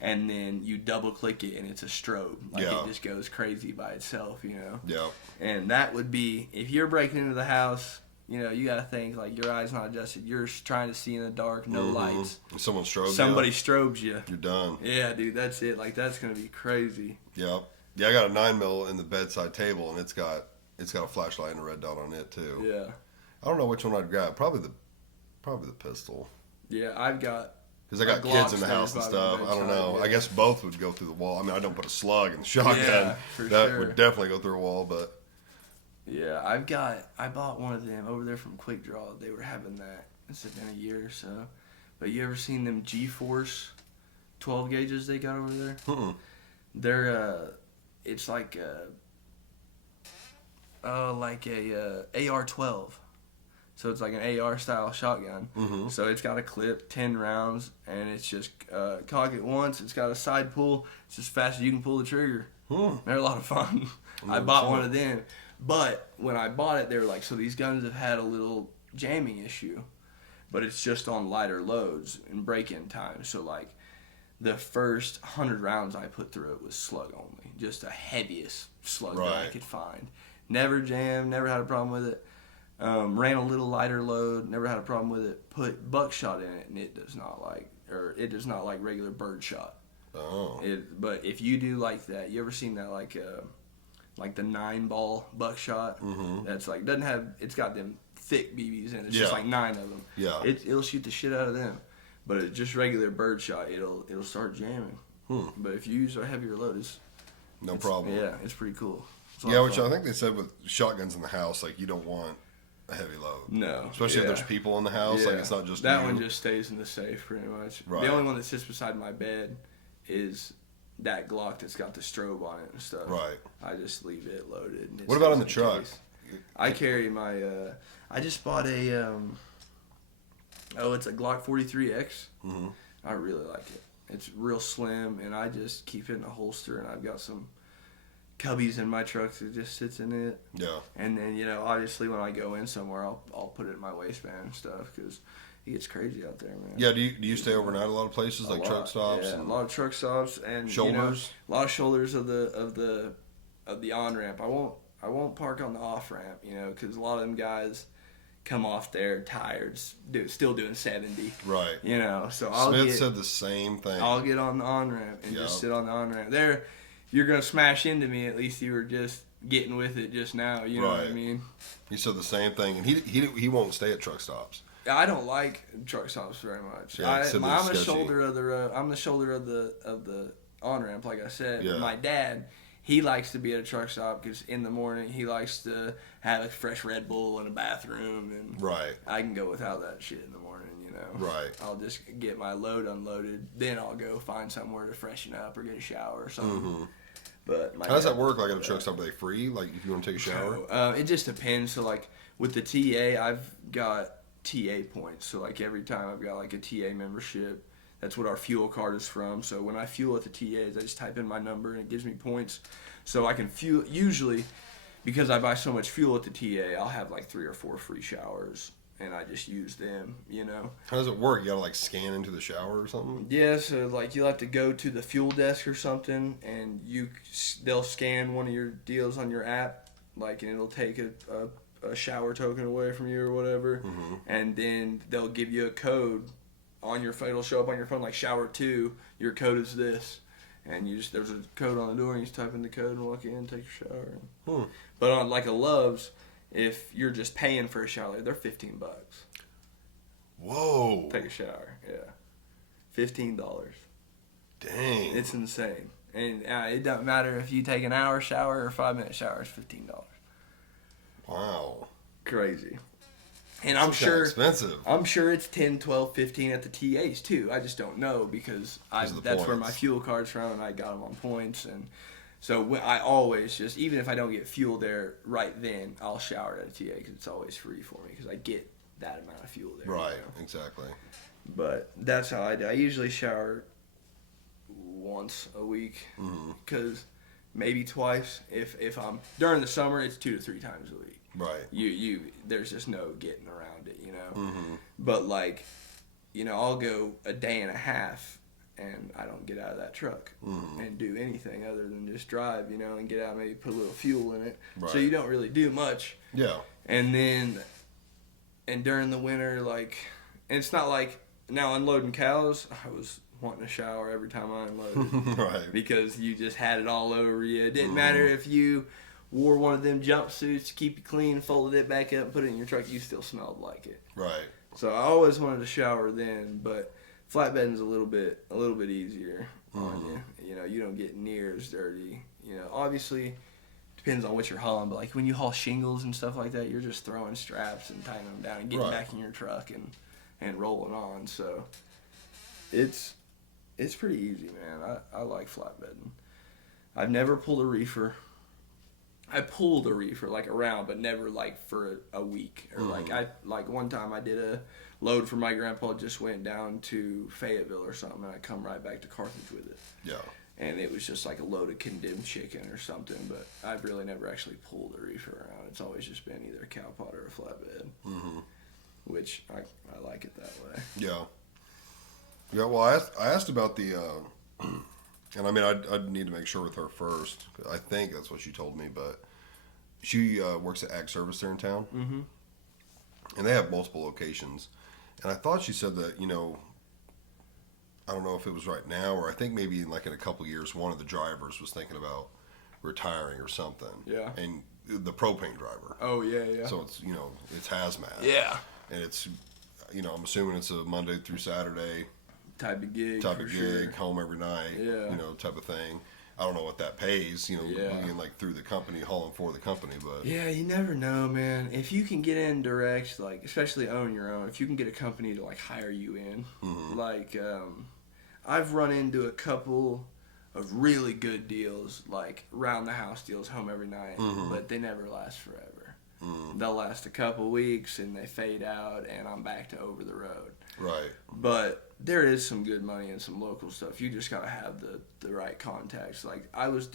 and then you double click it, and it's a strobe. Like it just goes crazy by itself, you know. Yeah. And that would be, if you're breaking into the house, you know, you got to think like your eyes not adjusted. You're trying to see in the dark, no lights. If someone strobes Somebody you, strobes you. you're done. Yeah, dude, that's it. Like that's gonna be crazy. Yeah. Yeah, I got a 9mm in the bedside table, and it's got a flashlight and a red dot on it too. Yeah. I don't know which one I'd grab. Probably the pistol. Yeah, I've got. Because I got A kids in the Glock house and stays by stuff. the I don't bedside, know. yeah. I guess both would go through the wall. I mean, I don't put a slug in the shotgun. Yeah, for that sure. would definitely go through a wall, but Yeah, I bought one of them over there from Quick Draw. They were having that. It's been a year or so. But you ever seen them G-Force 12 gauges they got over there? They're it's like a AR-12. So it's like an AR style shotgun. So it's got a clip, 10 rounds, and it's just cock it once. It's got a side pull. It's just fast as you can pull the trigger. They're a lot of fun. I bought one of them. But when I bought it, they were like, so these guns have had a little jamming issue, but it's just on lighter loads and break-in time. So like the first 100 rounds I put through it was slug only, just the heaviest slug that I Right. could find. Never jammed, never had a problem with it. Ran a little lighter load, never had a problem with it. Put buckshot in it, and it does not like regular birdshot. oh, But if you do like that, you ever seen that like the 9-ball buckshot? That's like it's got them thick BBs in it. It's just Yeah. like 9 of them. Yeah. It'll shoot the shit out of them. But it's just regular birdshot, it'll start jamming. But if you use a heavier load, no problem. Yeah, it's pretty cool. It's a lot Yeah, of which fun. I think they said with shotguns in the house, like you don't want a heavy load. No, Especially if yeah. there's people in the house. Like it's not just that you. one just stays in the safe pretty much. Right. The only one that sits beside my bed is that Glock that's got the strobe on it and stuff. Right. I just leave it loaded. And it What about in stays the truck? case. I carry my. I just bought a. It's a Glock 43X. I really like it. It's real slim, and I just keep it in a holster, and I've got some cubbies in my truck that just sits in it. Yeah. And then, you know, obviously when I go in somewhere, I'll put it in my waistband and stuff, because it gets crazy out there, man. Yeah. Do you stay overnight at a lot of places, like truck stops? Yeah, and a lot of truck stops and shoulders? a lot of shoulders of the on ramp. I won't park on the off ramp, you know, because a lot of them guys come off there tired, still doing 70. Right. You know, so Smith said the same thing. I'll get on the on-ramp and just sit on the on-ramp. There, you're going to smash into me. At least you were just getting with it just now. You know what I mean? He said the same thing, and he won't stay at truck stops. I don't like truck stops very much. Yeah, I'm the shoulder of the road. I'm the shoulder of the on-ramp, like I said. Yeah. My dad, he likes to be at a truck stop because in the morning he likes to have a fresh Red Bull in a bathroom, and Right. I can go without that shit in the morning, you know. Right. I'll just get my load unloaded, then I'll go find somewhere to freshen up or get a shower or something. Mm-hmm. But how does that work? Like at a truck stop, are they free? Like if you want to take a shower? It just depends. So like with the TA, I've got TA points. So like every time I've got like a TA membership. That's what our fuel card is from. So when I fuel at the TAs, I just type in my number and it gives me points. So I can fuel, usually, because I buy so much fuel at the TA, I'll have like 3 or 4 free showers. And I just use them, you know. How does it work? You gotta like scan into the shower or something? Yeah, so like you'll have to go to the fuel desk or something, and they'll scan one of your deals on your app, like, and it'll take a shower token away from you or whatever, and then they'll give you a code on your phone. It'll show up on your phone like shower 2. Your code is this, and there's a code on the door, and you just type in the code and walk in and take your shower. But on like a Love's, if you're just paying for a shower, they're $15. Whoa! Take a shower, yeah, $15. Dang! It's insane, and it doesn't matter if you take an hour shower or 5-minute shower. It's $15. Wow! Crazy. And I'm sure expensive. I'm sure it's 10, 12, 15 at the TAs too. I just don't know because that's where my fuel card's from, and I got them on points. And so I always just, even if I don't get fuel there right then, I'll shower at a TA because it's always free for me because I get that amount of fuel there. Right, you know? exactly. But that's how I do. I usually shower once a week because maybe twice. If I'm during the summer, it's 2 to 3 times a week. Right. There's just no getting around it, you know. But like, you know, I'll go a day and a half and I don't get out of that truck and do anything other than just drive, you know, and get out, maybe put a little fuel in it. Right. So you don't really do much. Yeah. And during the winter, like, and it's not like now unloading cows, I was wanting a shower every time I unloaded. Right. Because you just had it all over you. It didn't matter if you wore one of them jumpsuits to keep you clean, folded it back up, and put it in your truck, you still smelled like it. Right. So I always wanted to shower then, but flatbedding's a little bit easier on you. You know, you don't get near as dirty. You know, obviously depends on what you're hauling, but like when you haul shingles and stuff like that, you're just throwing straps and tying them down and getting back in your truck and rolling on. So it's pretty easy, man. I like flatbedding. I've never pulled a reefer. I pulled a reefer like around, but never like for a week or like one time I did a load for my grandpa. Just went down to Fayetteville or something, and I come right back to Carthage with it. Yeah. And it was just like a load of condemned chicken or something, but I've really never actually pulled a reefer around. It's always just been either a cow pot or a flatbed, which I like it that way. Yeah. Yeah. Well, I asked about the. And I mean, I'd need to make sure with her first. I think that's what she told me, but she works at Ag Service there in town. And they have multiple locations. And I thought she said that, you know, I don't know if it was right now or I think maybe like in a couple of years, one of the drivers was thinking about retiring or something. Yeah. And the propane driver. Oh, yeah, yeah. So it's, you know, it's hazmat. Yeah. And it's, you know, I'm assuming it's a Monday through Saturday type of gig, sure. Home every night, yeah. You know, type of thing. I don't know what that pays, you know, yeah. Being like through the company, hauling for the company, but yeah, you never know, man. If you can get in direct, like especially own your own, if you can get a company to like hire you in, like I've run into a couple of really good deals, like round the house deals, home every night, but they never last forever. They'll last a couple weeks and they fade out, and I'm back to over the road. Right. But there is some good money and some local stuff. You just gotta have the right contacts. Like I was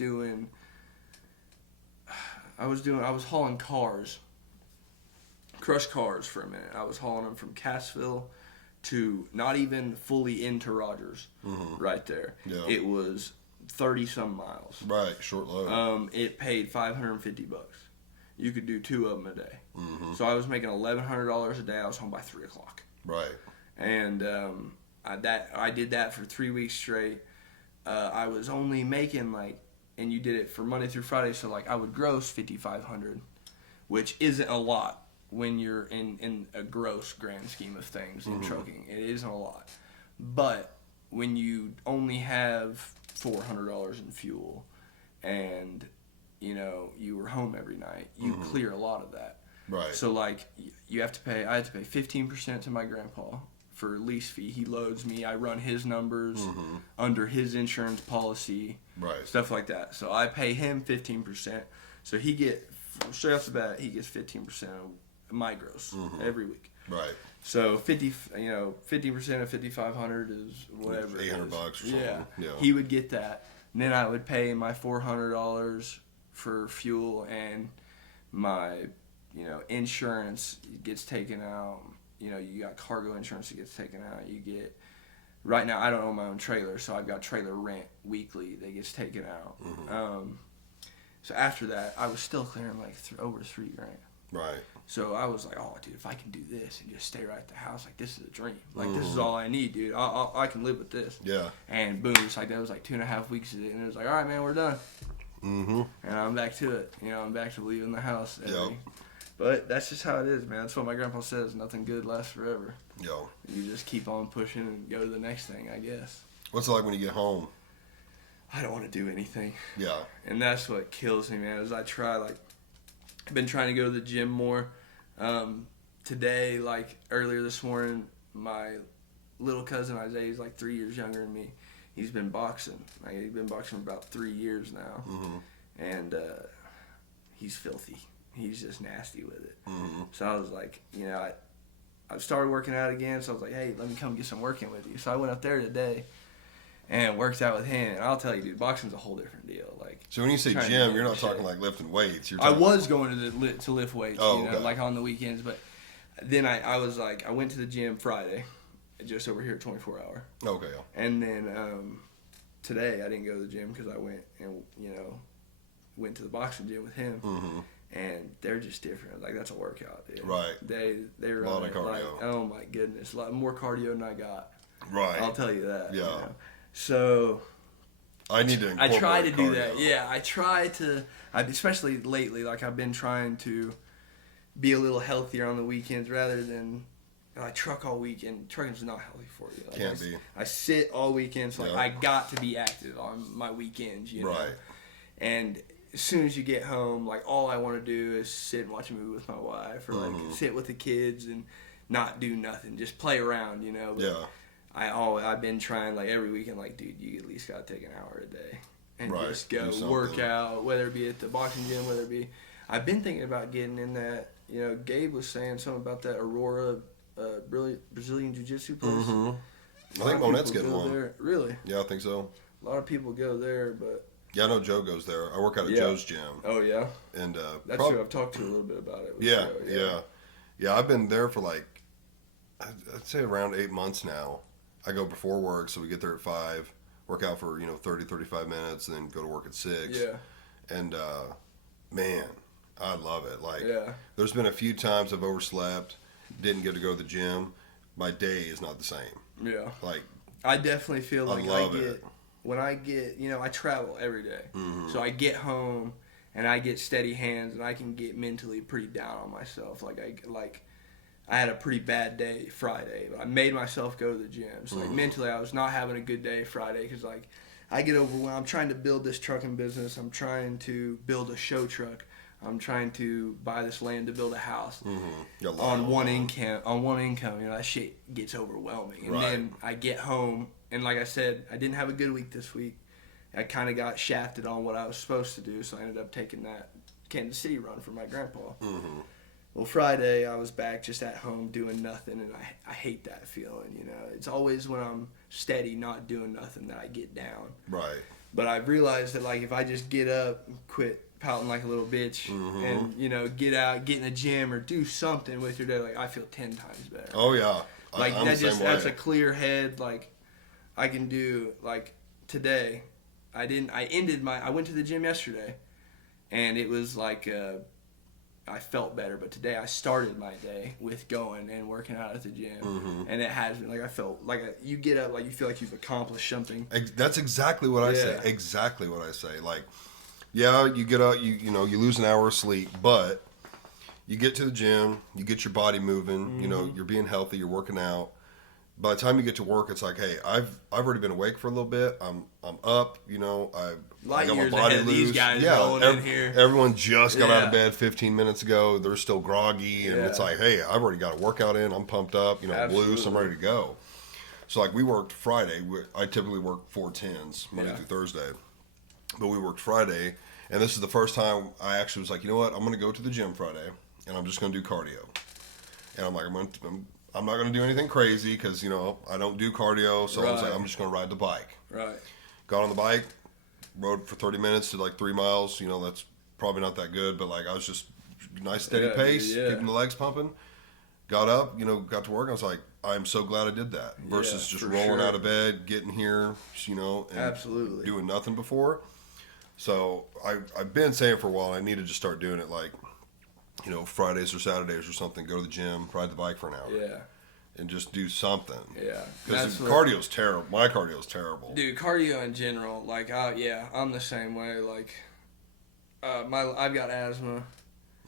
hauling cars, crushed cars for a minute. I was hauling them from Cassville to not even fully into Rogers, right there. Yeah. It was 30 some miles. Right, short load. It paid $550, you could do 2 of them a day. So I was making $1,100 a day. I was home by 3 o'clock. Right. And I did that for 3 weeks straight. I was only making like, and you did it for Monday through Friday, so like I would gross $5,500, which isn't a lot when you're in a gross grand scheme of things in trucking. It isn't a lot, but when you only have $400 in fuel, and you were home every night, you clear a lot of that. Right. So like I had to pay 15% to my grandpa for lease fee. He loads me. I run his numbers under his insurance policy. Right. Stuff like that. So I pay him 15%. So straight off the bat, he gets 15% of my gross every week. Right. So 50% of 5,500 is whatever. $800 or something. Yeah. He would get that. And then I would pay my $400 for fuel, and my insurance gets taken out. You got cargo insurance that gets taken out. You get, right now I don't own my own trailer, so I've got trailer rent weekly that gets taken out. So after that, I was still clearing like over $3,000. Right. So I was like, oh, dude, if I can do this and just stay right at the house, like, this is a dream. Like, this is all I need, dude. I can live with this. Yeah. And boom, it's like, that was like 2.5 weeks of it. And it was like, all right, man, we're done. And I'm back to it. I'm back to leaving the house. But that's just how it is, man. That's what my grandpa says. Nothing good lasts forever. Yo. You just keep on pushing and go to the next thing, I guess. What's it like when you get home? I don't want to do anything. Yeah. And that's what kills me, man, is I try, like, I've been trying to go to the gym more. Today, like, earlier this morning, my little cousin Isaiah, he's like 3 years younger than me. He's been boxing. Like, he's been boxing for about 3 years now. And he's filthy. He's just nasty with it. So I was like, I started working out again, so I was like, hey, let me come get some working with you. So I went up there today and worked out with him. And I'll tell you, dude, boxing's a whole different deal. Like, so when you say gym, you're not talking like lifting weights. You're I talking was going to lift weights, okay. like on the weekends. But then I was like, I went to the gym Friday, just over here at 24 Hour. Okay. And then today I didn't go to the gym because I went and, went to the boxing gym with him. And they're just different. Like, that's a workout, dude. Right. They run a lot of cardio. like, oh my goodness, a lot more cardio than I got. Right. I'll tell you that. Yeah. So I need to incorporate I try to do cardio. that. Yeah, I try to. Especially lately, like, I've been trying to be a little healthier on the weekends rather than I truck all weekend. Trucking's not healthy for you. Like, Can't be. I sit all weekend, so like, I got to be active on my weekends. Right. And as soon as you get home, like, all I want to do is sit and watch a movie with my wife, or like sit with the kids and not do nothing, just play around, But Yeah. I've been trying, like, every weekend, like, dude, you at least gotta take an hour a day and just go work out, whether it be at the boxing gym, whether it be. I've been thinking about getting in that. Gabe was saying something about that Aurora Brazilian Jiu-Jitsu place. I think Monette's getting one. There. Really? Yeah, I think so. A lot of people go there, but. Yeah, I know Joe goes there. I work out at Joe's gym. Oh, yeah? And that's who I've talked to a little bit about it. Yeah, Joe, yeah. I've been there for like, I'd say around 8 months now. I go before work, so we get there at 5, work out for 30, 35 minutes, and then go to work at 6. Yeah. And man, I love it. Like, yeah. There's been a few times I've overslept, didn't get to go to the gym. My day is not the same. Yeah. Like, I definitely feel like it. When I get, I travel every day. So I get home and I get steady hands and I can get mentally pretty down on myself. I had a pretty bad day Friday, but I made myself go to the gym. So like mentally I was not having a good day Friday because like I get overwhelmed. I'm trying to build this trucking business. I'm trying to build a show truck. I'm trying to buy this land to build a house on one income. That shit gets overwhelming. And then I get home. And like I said, I didn't have a good week this week. I kind of got shafted on what I was supposed to do, so I ended up taking that Kansas City run for my grandpa. Well, Friday, I was back just at home doing nothing, and I hate that feeling, It's always when I'm steady, not doing nothing, that I get down. Right. But I've realized that, like, if I just get up, quit pouting like a little bitch, and, get out, get in the gym, or do something with your day, like, I feel 10 times better. Oh, yeah. Like, that's a clear head, like, I can do, like, today, I went to the gym yesterday, and it was like I felt better. But today I started my day with going and working out at the gym, and it has been like I felt like you get up like you feel like you've accomplished something. That's exactly what I say. Exactly what I say. Like, yeah, you get up, you lose an hour of sleep, but you get to the gym, you get your body moving, you're being healthy, you're working out. By the time you get to work, it's like, hey, I've already been awake for a little bit. I'm up, I got my body loose. These guys rolling in here. Everyone just got out of bed 15 minutes ago. They're still groggy, and it's like, hey, I've already got a workout in. I'm pumped up, I'm loose. I'm ready to go. So like we worked Friday. I typically work 4-10s Monday through Thursday, but we worked Friday, and this is the first time I actually was like, you know what, I'm going to go to the gym Friday, and I'm just going to do cardio. And I'm like, I'm not going to do anything crazy because, I don't do cardio. So I was like, I'm just going to ride the bike. Right. Got on the bike, rode for 30 minutes to like 3 miles. That's probably not that good, but like I was just nice steady pace, keeping the legs pumping. Got up, got to work. I was like, I'm so glad I did that versus just rolling out of bed, getting here, and absolutely doing nothing before. So I've been saying for a while, I need to just start doing it like, Fridays or Saturdays or something, go to the gym, ride the bike for an hour. Yeah. And just do something. Yeah. Because cardio's terrible. My cardio's terrible. Dude, cardio in general, like, I'm the same way. Like, I've got asthma.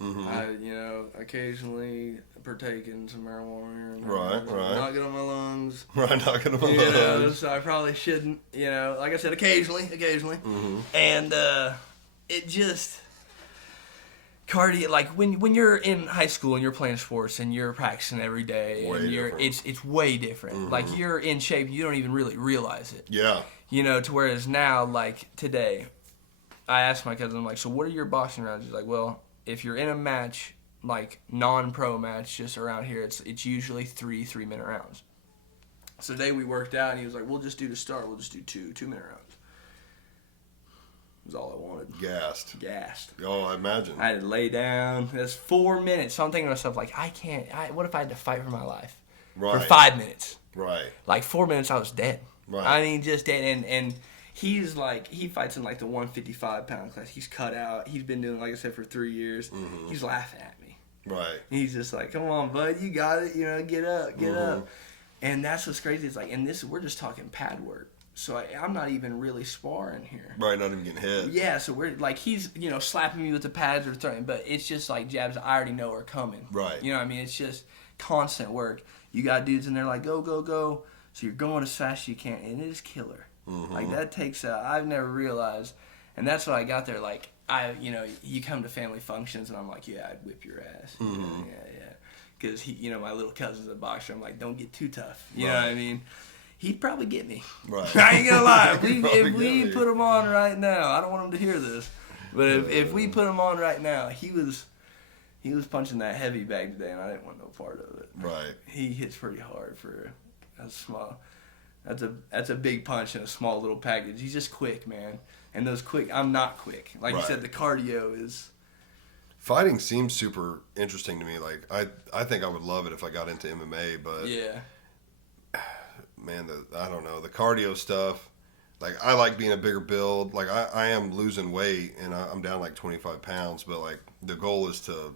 Mm-hmm. I, occasionally partake in some marijuana. Right. Not good on my lungs. Right, not good on my lungs. So I probably shouldn't, like I said, occasionally. Mm-hmm. And it just... Cardio, like when you're in high school and you're playing sports and you're practicing every day, it's way different. Mm-hmm. Like you're in shape, you don't even really realize it. Yeah. To whereas now, like today, I asked my cousin, I'm like, so what are your boxing rounds? He's like, well, if you're in a match, like non-pro match, just around here, it's usually 3-minute rounds. So today we worked out and he was like, we'll just do to start, we'll just do 2-minute rounds. Was all I wanted. Gassed. Oh, I imagine. I had to lay down. That's 4 minutes. So I'm thinking to myself, like, what if I had to fight for my life? Right. For 5 minutes. Right. Like 4 minutes, I was dead. Right. I mean, just dead. And he's like, he fights in like the 155-pound class. He's cut out. He's been doing, like I said, for 3 years. Mm-hmm. He's laughing at me. Right. He's just like, come on, bud, you got it. Get up. And that's what's crazy. It's like, we're just talking pad work. So I'm not even really sparring here. Right, not even getting hit. Yeah, so we're like he's slapping me with the pads or throwing, but it's just like jabs I already know are coming. Right. You know what I mean? It's just constant work. You got dudes in there like go go go, so you're going as fast as you can, and it is killer. Mm-hmm. Like that takes I've never realized, and that's what I got there. Like you come to family functions, and I'm like, yeah, I'd whip your ass. Mm-hmm. Yeah. Because my little cousin's a boxer. I'm like, don't get too tough. You know what I mean? He'd probably get me. Right. I ain't gonna lie. If we put him on right now, I don't want him to hear this, but if we put him on right now, he was punching that heavy bag today, and I didn't want no part of it. Right. He hits pretty hard for a small. That's a big punch in a small little package. He's just quick, man. And those quick, I'm not quick. Like you said, the cardio is. Fighting seems super interesting to me. Like I think I would love it if I got into MMA, but yeah. Man, I don't know, the cardio stuff. Like I like being a bigger build. Like I am losing weight and I'm down like 25 pounds, but like the goal is to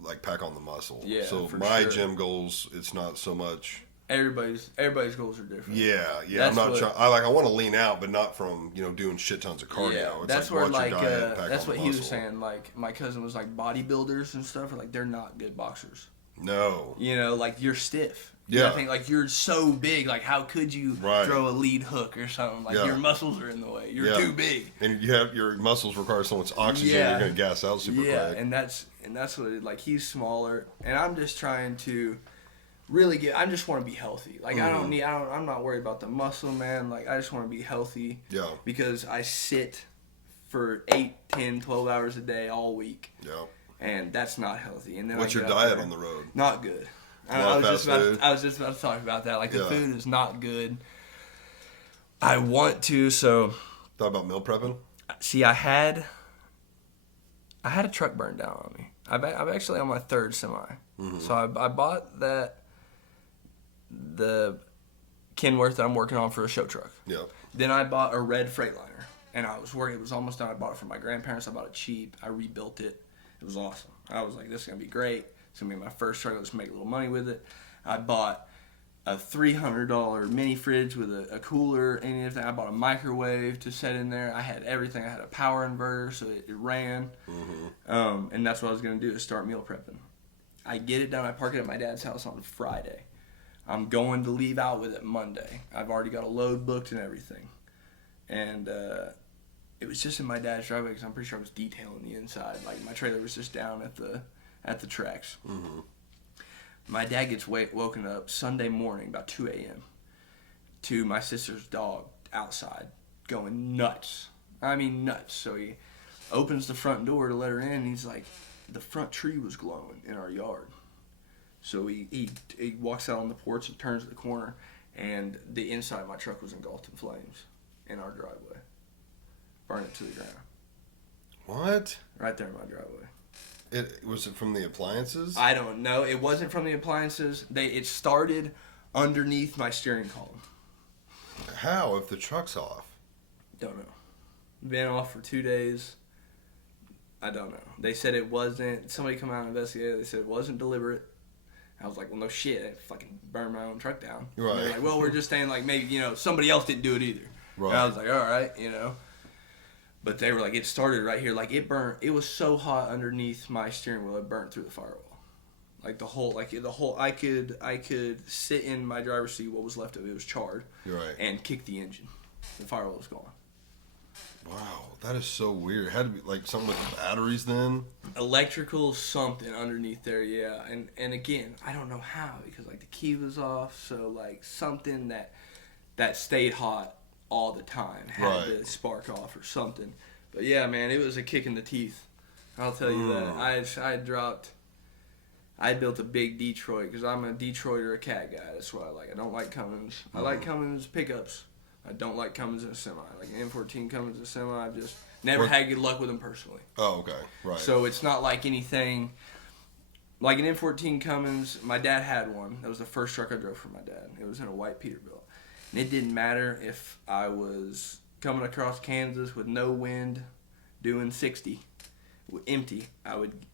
like pack on the muscle. Yeah. So for my sure. gym goals, it's not so much. Everybody's goals are different. Yeah. That's I'm not trying. I want to lean out, but not from doing shit tons of cardio. Yeah, It's that's like, where watch your diet, pack that's on what the he was muscle. saying. Like my cousin was like bodybuilders and stuff are like they're not good boxers. No. Like you're stiff. Yeah. I think like you're so big. Like how could you throw a lead hook or something? Like your muscles are in the way. You're too big. And you have your muscles require so much oxygen. Yeah. You're gonna gas out super quick. And that's what it, like he's smaller, and I'm just trying to really I just want to be healthy. Like I'm not worried about the muscle, man. Like I just want to be healthy. Yeah. Because I sit for 8, 10, 12 hours a day all week. Yeah. And that's not healthy. And then What's your diet on the road? Not good. I was just about to talk about that. Like the food is not good. I want to, so Thought about meal prepping? see, I had a truck burned down on me. I'm actually on my third semi. Mm-hmm. So I bought the Kenworth that I'm working on for a show truck. Yeah. Then I bought a red Freightliner, and I was worried. It was almost done. I bought it from my grandparents. I bought it cheap. I rebuilt it. It It was awesome. I was like, this is going to be great. It's going to be my first truck. Let's make a little money with it. I bought a $300 mini fridge with a cooler and everything. I bought a microwave to set in there. I had everything. I had a power inverter so it ran. And that's what I was going to do, is start meal prepping. I get it done. I park it at my dad's house on Friday. I'm going to leave out with it Monday. I've already got a load booked and everything. And it was just in my dad's driveway because I'm pretty sure I was detailing the inside. Like, my trailer was just down at the tracks. My dad gets woken up Sunday morning about 2 a.m. to my sister's dog outside going nuts. I mean nuts. So he opens the front door to let her in, and he's like, the front tree was glowing in our yard. So he walks out on the porch and turns the corner, and the inside of my truck was engulfed in flames in our driveway. Burned it to the ground. What? Right there in my driveway. Was it from the appliances? I don't know. It wasn't from the appliances. It started underneath my steering column. How, if the truck's off? Don't know. Been off for 2 days. I don't know. They said it wasn't. Somebody come out and investigated. They said it wasn't deliberate. I was like, well, no shit. I fucking burned my own truck down. Right. And they're like, well, we're just saying, like, maybe, somebody else didn't do it either. Right. And I was like, all right, But they were like, it started right here. Like, it burnt. It was so hot underneath my steering wheel, it burnt through the firewall. Like, the whole, I could sit in my driver's seat, what was left of it was charred. Right. And kick the engine. The firewall was gone. Wow, that is so weird. It had to be like something with the batteries then? Electrical something underneath there, yeah. And again, I don't know how, because like the key was off, so like something that stayed hot all the time had to spark off or something. But yeah, man, it was a kick in the teeth. I'll tell you that. I built a big Detroit because I'm a Detroiter, a cat guy. That's what I like. I don't like Cummins. I like Cummins pickups. I don't like Cummins in a semi. Like an M14 Cummins in a semi, I've just never had good luck with them personally. Oh, okay. Right. So it's not like anything. Like an M14 Cummins, my dad had one. That was the first truck I drove for my dad. It was in a white Peterbilt. And it didn't matter if I was coming across Kansas with no wind, doing 60, empty,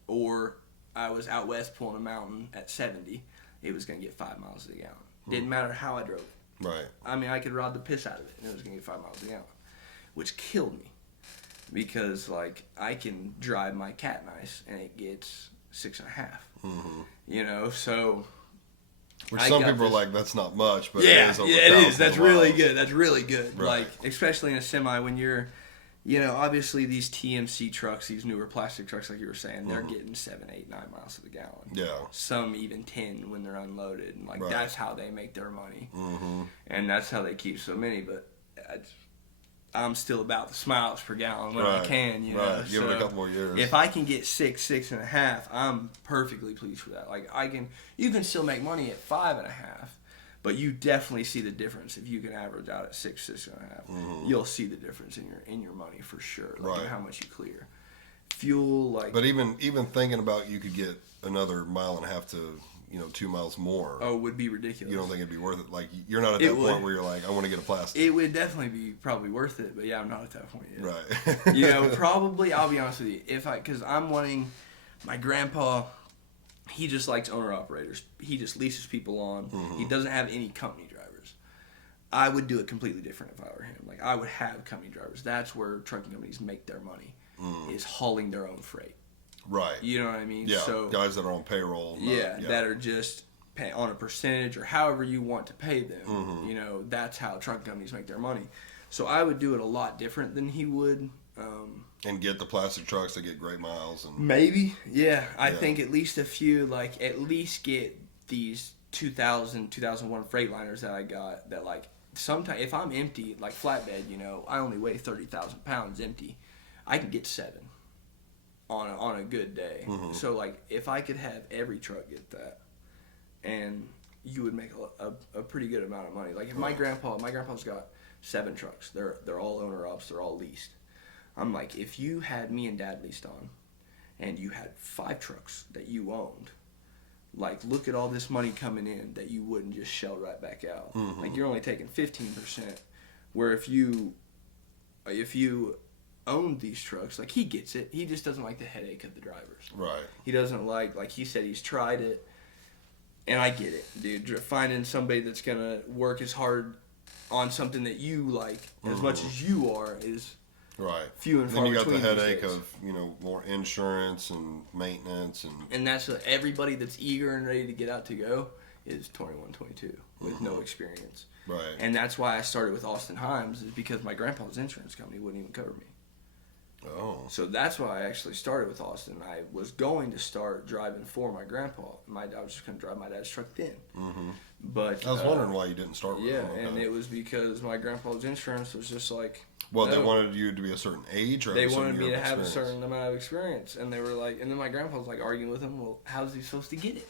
or I was out west pulling a mountain at 70, it was going to get 5 miles to the gallon. Didn't matter how I drove it. Right. I mean, I could rod the piss out of it, and it was going to get 5 miles a gallon, which killed me because, like, I can drive my cat nice, and it gets 6.5. So. Which some people are like, that's not much, but yeah, it is over it is. That's really miles. good. That's really good. Right. Like, especially in a semi when you're, obviously these TMC trucks, these newer plastic trucks, like you were saying, they're getting 7, 8, 9 miles to the gallon. Yeah. Some even 10 when they're unloaded. And, like, that's how they make their money. And that's how they keep so many. But I'm still about the miles per gallon when I can, Right. Give it a couple more years. If I can get 6, 6.5, I'm perfectly pleased with that. Like, you can still make money at 5.5, but you definitely see the difference if you can average out at 6, 6.5. You'll see the difference in your money for sure. Like, how much you clear. Fuel, like. But even thinking about you could get another 1.5 miles to 2 miles more. Oh, it would be ridiculous. You don't think it'd be worth it? Like, you're not at that point where you're like, I want to get a plastic. It would definitely be probably worth it, but yeah, I'm not at that point yet. Right. Probably, I'll be honest with you, because I'm wanting, my grandpa, he just likes owner-operators. He just leases people on. He doesn't have any company drivers. I would do it completely different if I were him. Like, I would have company drivers. That's where trucking companies make their money, is hauling their own freight. Right. You know what I mean? Yeah. So, guys that are on payroll. that are just pay on a percentage or however you want to pay them. That's how truck companies make their money. So I would do it a lot different than he would. And get the plastic trucks that get great miles. And Maybe, yeah. I think at least a few, like at least get these 2000, 2001 Freightliners that I got that like sometimes if I'm empty, like flatbed, I only weigh 30,000 pounds empty. I can get 7. On a good day. So like if I could have every truck get that, and you would make a pretty good amount of money. Like if my grandpa's got 7 trucks. They're all owner ops. They're all leased. I'm like, if you had me and Dad leased on, and you had 5 trucks that you owned, like look at all this money coming in that you wouldn't just shell right back out. Like you're only taking 15%, where if you owned these trucks, like, he gets it. He just doesn't like the headache of the drivers. Right. He doesn't like he said, he's tried it. And I get it, dude. Finding somebody that's going to work as hard on something that you like as much as you are is right. few and far between. Then you got between the headache days. of, more insurance and maintenance. And that's what everybody that's eager and ready to get out to go is 21, 22 with no experience. Right. And that's why I started with Austin Himes, is because my grandpa's insurance company wouldn't even cover me. Oh. So that's why I actually started with Austin. I was going to start driving for my grandpa. I was just going to drive my dad's truck then. But I was wondering why you didn't start with yeah, them. Okay. and it was because my grandpa's insurance was just like... Well, no. they wanted you to be a certain age, or They have a certain wanted me year to of have a experience? certain amount of experience, and they were like, and then my grandpa was like arguing with him. Well, how's he supposed to get it?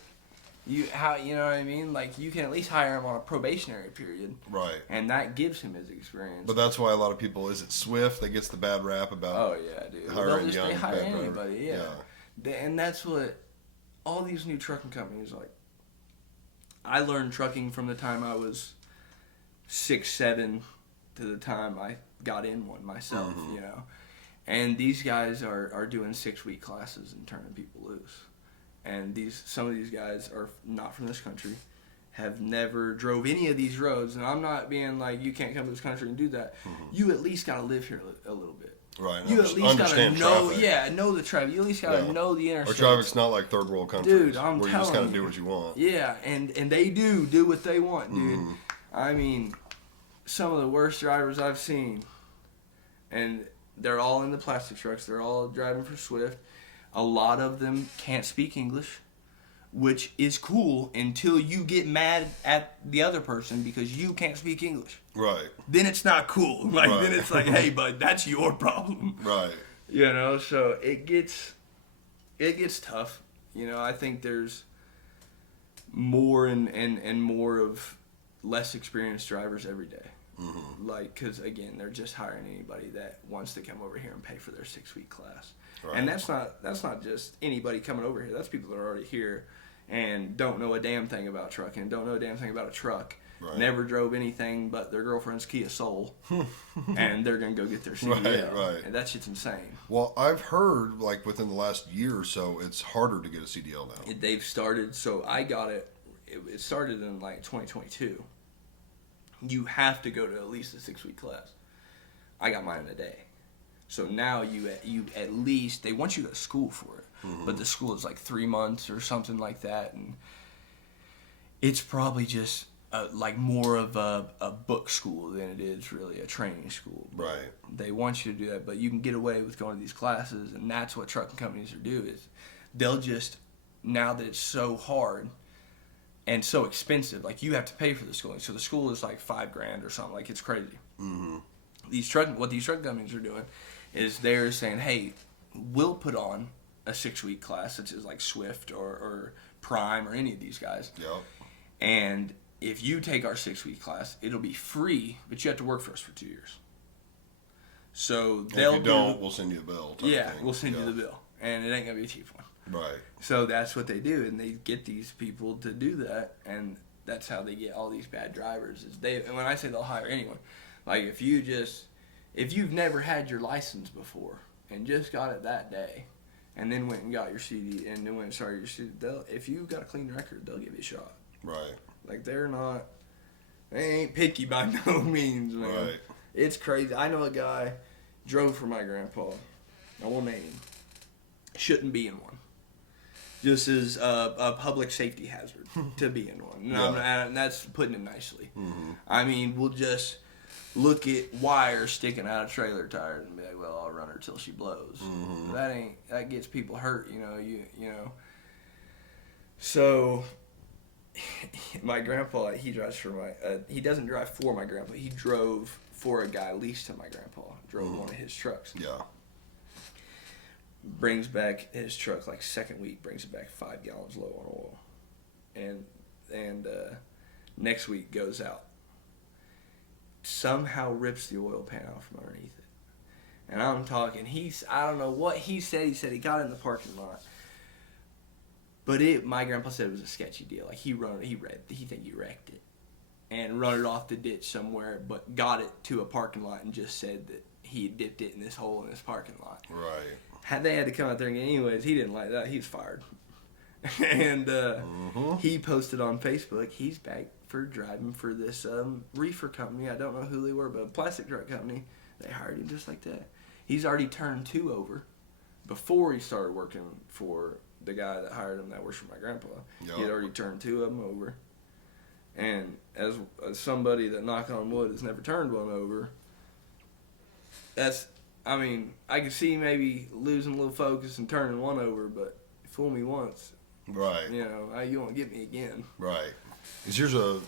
You know what I mean? Like, you can at least hire him on a probationary period, Right. and that gives him his experience. But that's why a lot of people, is it Swift that gets the bad rap about? Oh yeah, dude. Hiring They young hire bad driver. anybody, yeah. And that's what all these new trucking companies like. I learned trucking from the time I was 6, 7 to the time I got in one myself, you know. And these guys are doing 6-week classes and turning people loose. And some of these guys are not from this country, have never drove any of these roads. And I'm not being like, you can't come to this country and do that. You at least got to live here a little bit. Right. You at least got to understand know, traffic. know the traffic. You at least got to know the Our interstates. traffic's not like third world countries, Dude, I'm where you just telling kind of do you. what you want. Yeah, and they do what they want, dude. I mean, some of the worst drivers I've seen, and they're all in the plastic trucks. They're all driving for Swift. A lot of them can't speak English, which is cool until you get mad at the other person because you can't speak English. Right. Then it's not cool. Like, Right. then it's like, hey, bud, that's your problem. Right. You know, so it gets tough. You know, I think there's more and more of less experienced drivers every day. Like, because again, they're just hiring anybody that wants to come over here and pay for their 6-week class. Right. And that's not just anybody coming over here. That's people that are already here and don't know a damn thing about trucking, don't know a damn thing about a truck. Right. Never drove anything but their girlfriend's Kia Soul, and they're gonna go get their CDL. Right. And that shit's insane. Well, I've heard, like, within the last year or so, it's harder to get a CDL now. They've started, so I got it. It started in like 2022. You have to go to at least a 6-week class. I got mine in a day. So now you at least, they want you to go to school for it, but the school is like 3 months or something like that, and it's probably just like more of a book school than it is really a training school. But Right. they want you to do that, but you can get away with going to these classes, and that's what trucking companies are do is they'll just, now that it's so hard and so expensive, like, you have to pay for the schooling. So the school is like $5,000 or something. Like, it's crazy. What these trucking companies are doing is they're saying, hey, we'll put on a 6-week class, such as like Swift or Prime or any of these guys. Yep. And if you take our 6-week class, it'll be free, but you have to work for us for 2 years. So And they'll if you don't, we'll send you a bill. Type yeah, thing. we'll send you Yeah. the bill, and it ain't gonna be a cheap one. Right. So that's what they do, and they get these people to do that, and that's how they get all these bad drivers. Is they, and when I say they'll hire anyone, like, if you've never had your license before and just got it that day, and then went and got your CD, and then went and started your CD, if you got a clean record, they'll give you a shot. Right. Like, they ain't picky by no means, man. Right. It's crazy. I know a guy drove for my grandpa. I won't name him. Shouldn't be in one. Just as a public safety hazard to be in one. And that's putting it nicely. I mean, we'll just look at wires sticking out of trailer tires and be like, well, I'll run her till she blows. That gets people hurt, you know. So my grandpa, he drives for he doesn't drive for my grandpa. He drove for a guy leased to my grandpa. Drove one of his trucks. Yeah. Brings back his truck like second week, brings it back 5 gallons low on oil, and next week goes out. Somehow rips the oil pan out from underneath it, and I'm talking. I don't know what he said. He said he got in the parking lot, but my grandpa said it was a sketchy deal. Like, he think he wrecked it, and run it off the ditch somewhere, but got it to a parking lot and just said that he dipped it in this hole in this parking lot. Right. Had they had to come out there again anyways, he didn't like that. He was fired. And he posted on Facebook, he's back for driving for this reefer company. I don't know who they were, but a plastic truck company. They hired him just like that. He's already turned 2 over before he started working for the guy that hired him that works for my grandpa. Yep. He had already turned 2 of them over. And as somebody that, knock on wood, has never turned one over, I can see maybe losing a little focus and turning one over, but fool me once. Right. You won't get me again. Right. Is yours a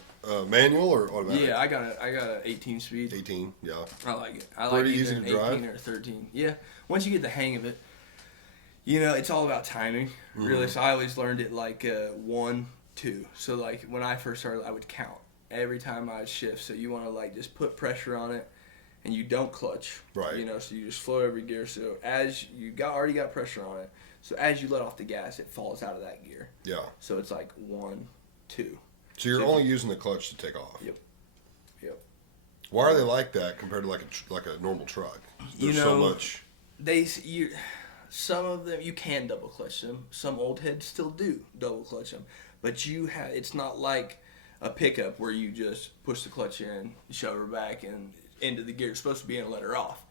manual or automatic? Yeah, I got a 18 speed. 18, yeah. I like it. I Pretty like easy either to an 18 drive? or 13. Yeah, once you get the hang of it, it's all about timing, really. So I always learned it like 1, 2. So like when I first started, I would count every time I would shift. So you want to like just put pressure on it, and you don't clutch. Right. So you just flow every gear. So as you already got pressure on it, so as you let off the gas, it falls out of that gear. Yeah. So it's like 1, 2. So you're only using the clutch to take off. Yep. Why are they like that compared to like a normal truck? There's so much. Some of them you can double clutch them. Some old heads still do double clutch them, but it's not like a pickup where you just push the clutch in, shove her back, and into the gear it's supposed to be in and let her off.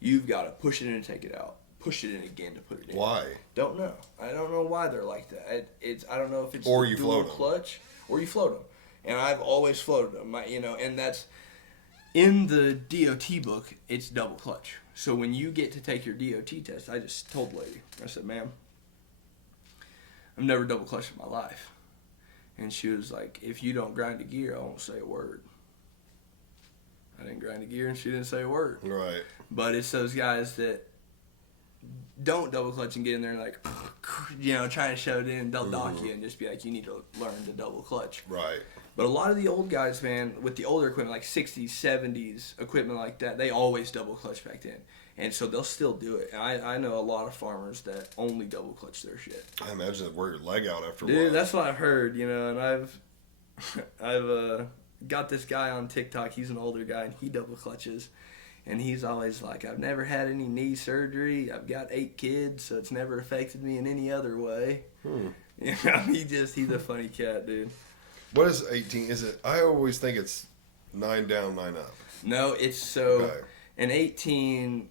You've got to push it in and take it out. Push it in again to put it in. Why? Don't know. I don't know why they're like that. I don't know if it's or the you dual float them. clutch or you float them. And I've always floated them. And that's in the DOT book. It's double clutch. So when you get to take your DOT test, I just told the lady. I said, "Ma'am, I've never double clutched in my life." And she was like, "If you don't grind a gear, I won't say a word." I didn't grind a gear, and she didn't say a word. Right. But it's those guys that don't double clutch and get in there and like, trying to shove it in, they'll dock you and just be like, you need to learn to double clutch. Right. But a lot of the old guys, man, with the older equipment, like 60s, 70s, equipment like that, they always double clutch back then. And so they'll still do it. And I know a lot of farmers that only double clutch their shit. I imagine they'd wear your leg out after a Dude, while. that's what I've heard, and I've got this guy on TikTok. He's an older guy, and he double clutches. And he's always like, I've never had any knee surgery. I've got 8 kids, so it's never affected me in any other way. He's a funny cat, dude. What is 18? Is it? I always think it's 9 down, 9 up. No, it's Okay. an 18,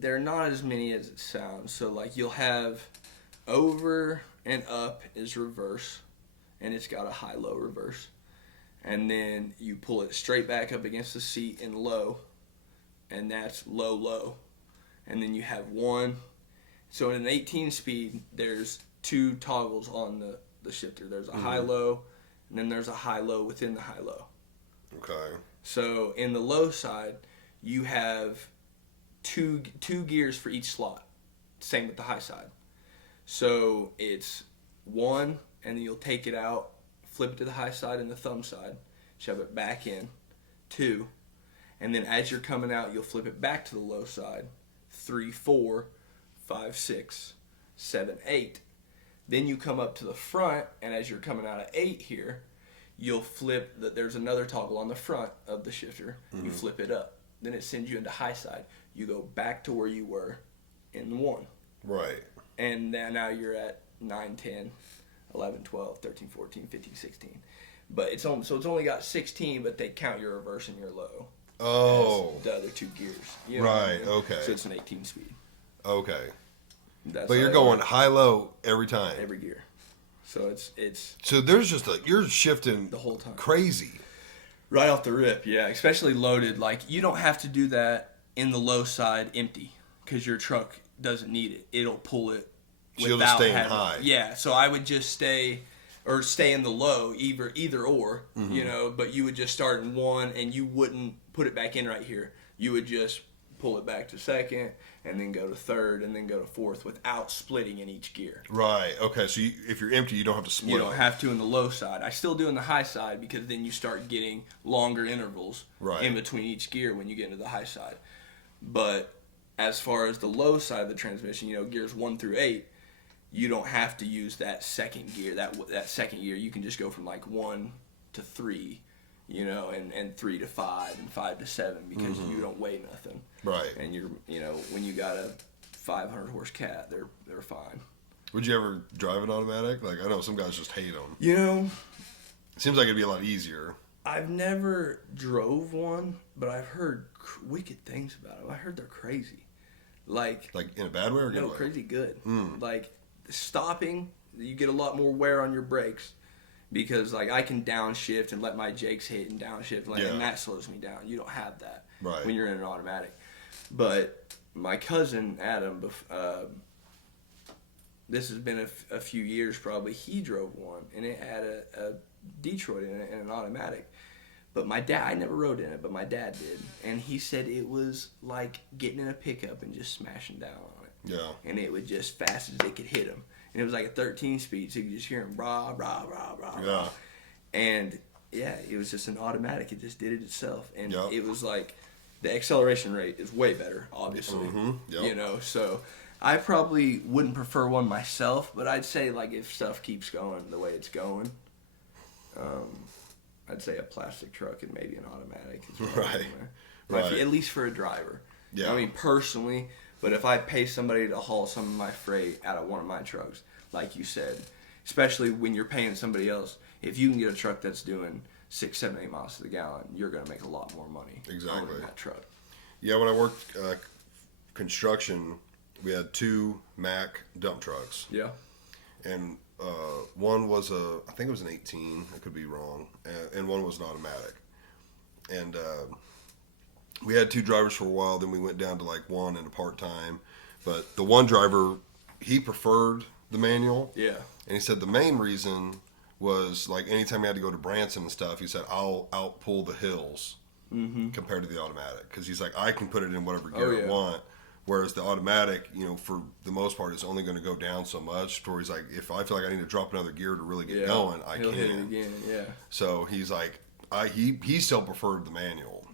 they're not as many as it sounds. So, like, you'll have over and up is reverse, and it's got a high-low reverse. And then you pull it straight back up against the seat in low, and that's low, low. And then you have 1. So in an 18 speed, there's 2 toggles on the shifter. There's a high-low, and then there's a high-low within the high-low. Okay. So in the low side, you have two gears for each slot. Same with the high side. So it's 1, and then you'll take it out, flip it to the high side and the thumb side, shove it back in. 2. And then as you're coming out, you'll flip it back to the low side. 3, 4, 5, 6, 7, 8. Then you come up to the front, and as you're coming out of 8 here, you'll flip, there's another toggle on the front of the shifter. You flip it up. Then it sends you into high side. You go back to where you were in 1. Right. And then now you're at 9, 10, 11, 12, 13, 14, 15, 16. But it's only got 16, but they count your reverse and your low. Oh. The other 2 gears. You know Right, what I mean? okay. So it's an 18 speed. Okay. That's But you're how going high-low every time. every gear. So it's So there's just you're shifting the whole time. crazy. Right off the rip, yeah. Especially loaded. Like, you don't have to do that in the low side empty because your truck doesn't need it. It'll pull it So you'll just without stay in having. high. Yeah, so I would just stay in the low, either or, but you would just start in 1 and you wouldn't put it back in right here. You would just pull it back to 2nd and then go to 3rd and then go to 4th without splitting in each gear. Right. Okay. So if you're empty, you don't have to split. You don't have to in the low side. I still do in the high side because then you start getting longer intervals in between each gear when you get into the high side. But as far as the low side of the transmission, gears 1 through 8, you don't have to use that second gear. That second gear, you can just go from like 1 to 3 you know, and 3 to 5 and 5 to 7 because you don't weigh nothing. Right. And you're, you know, when you got a 500 horse cat, they're fine. Would you ever drive an automatic? Like, I know some guys just hate them. You know, It seems like it'd be a lot easier. I've never drove one, but I've heard wicked things about them. I heard they're crazy. Like in a bad way or good no, way? crazy good. Like stopping, you get a lot more wear on your brakes because like I can downshift and let my jakes hit and downshift, like, and that slows me down. You don't have that when you're in an automatic. But my cousin Adam, this has been a few years probably. He drove one and it had a Detroit in it and an automatic. But my dad, I never rode in it, but my dad did. And he said it was like getting in a pickup and just smashing down on it. Yeah. And it would just fast as it could hit him. And it was like a 13 speed, so you could just hear him rah, rah, rah, rah, Yeah. rah. And yeah, it was just an automatic. It just did it itself. And it was like the acceleration rate is way better, obviously. Yep. You know, so I probably wouldn't prefer one myself, but I'd say like if stuff keeps going the way it's going, I'd say a plastic truck and maybe an automatic. Right. At least for a driver. Yeah. I mean, personally, but if I pay somebody to haul some of my freight out of one of my trucks, like you said, especially when you're paying somebody else, if you can get a truck that's doing 6, 7, 8 miles to the gallon, you're going to make a lot more money. Exactly. On that truck. Yeah, when I worked construction, we had 2 Mack dump trucks. Yeah. And one was I think it was an 18, I could be wrong, and one was an automatic. And we had 2 drivers for a while, then we went down to like 1 and a part-time. But the one driver, he preferred the manual. Yeah. And he said the main reason was like anytime he had to go to Branson and stuff, he said, I'll outpull the hills compared to the automatic. Because he's like, I can put it in whatever gear I want. Whereas the automatic, you know, for the most part, is only going to go down so much. To where he's like, if I feel like I need to drop another gear to really get going, I He'll can. hit it again, yeah. So he's like, he still preferred the manual,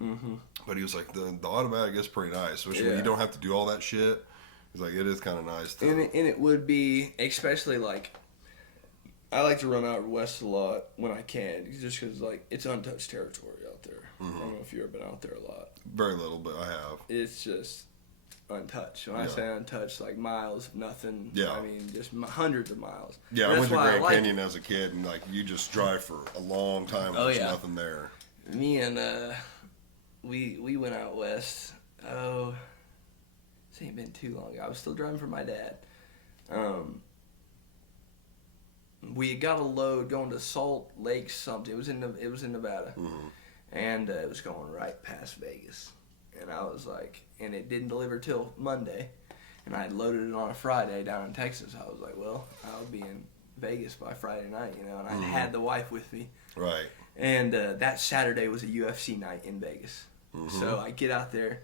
but he was like, the automatic is pretty nice, especially when you don't have to do all that shit. He's like, it is kind of nice. And it would be, especially like, I like to run out west a lot when I can, just because like it's untouched territory out there. I don't know if you've ever been out there a lot. Very little, but I have. It's just untouched. When I say untouched, like miles, nothing. Yeah. I mean, just hundreds of miles. Yeah, I went to Grand Canyon as a kid, and like you just drive for a long time. And there's nothing there. Me and we went out west. Oh, this ain't been too long. I was still driving for my dad. We got a load going to Salt Lake something. It was in Nevada, and it was going right past Vegas. And I was like, and it didn't deliver till Monday, and I had loaded it on a Friday down in Texas. I was like, well, I'll be in Vegas by Friday night, you know. And I had the wife with me, right? And that Saturday was a UFC night in Vegas. So I get out there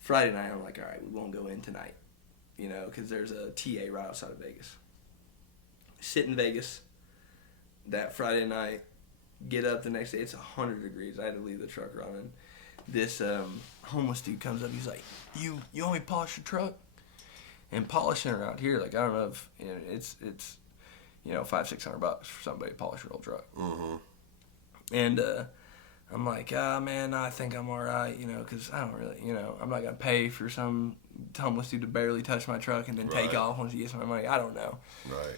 Friday night. I'm like, all right, we won't go in tonight, you know, because there's a TA right outside of Vegas. Sit in Vegas that Friday night. Get up the next day. It's 100 degrees. I had to leave the truck running. This homeless dude comes up. He's like, "You want me to polish your truck?" And polishing around here, like I don't know if you know, it's $500-$600 for somebody to polish your old truck. And I'm like, man, I think I'm all right, you know, because I don't really, you know, I'm not gonna pay for some homeless dude to barely touch my truck and then take off once he gets my money. I don't know. Right.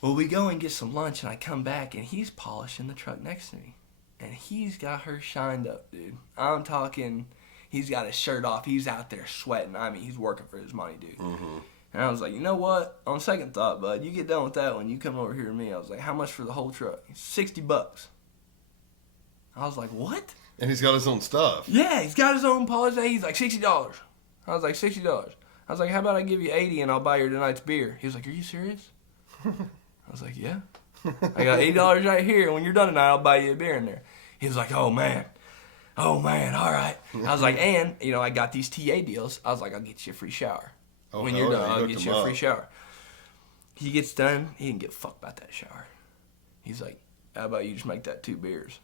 Well, we go and get some lunch, and I come back, and he's polishing the truck next to me. And he's got her shined up, dude. I'm talking, he's got his shirt off. He's out there sweating. I mean, he's working for his money, dude. And I was like, you know what? On second thought, bud, you get done with that one. You come over here to me. I was like, how much for the whole truck? $60. I was like, what? And he's got his own stuff. Yeah, he's got his own polish. He's like, $60. I was like, $60. I was like, how about I give you $80 and I'll buy you tonight's beer? He was like, are you serious? I was like, yeah. I got $80 right here. When you're done tonight, I'll buy you a beer in there. He was like, oh, man, all right. I was like, and, you know, I got these TA deals. I was like, I'll get you a free shower. When you're done, I'll get you a free shower. He gets done. He didn't give a fuck about that shower. He's like, how about you just make that 2 beers?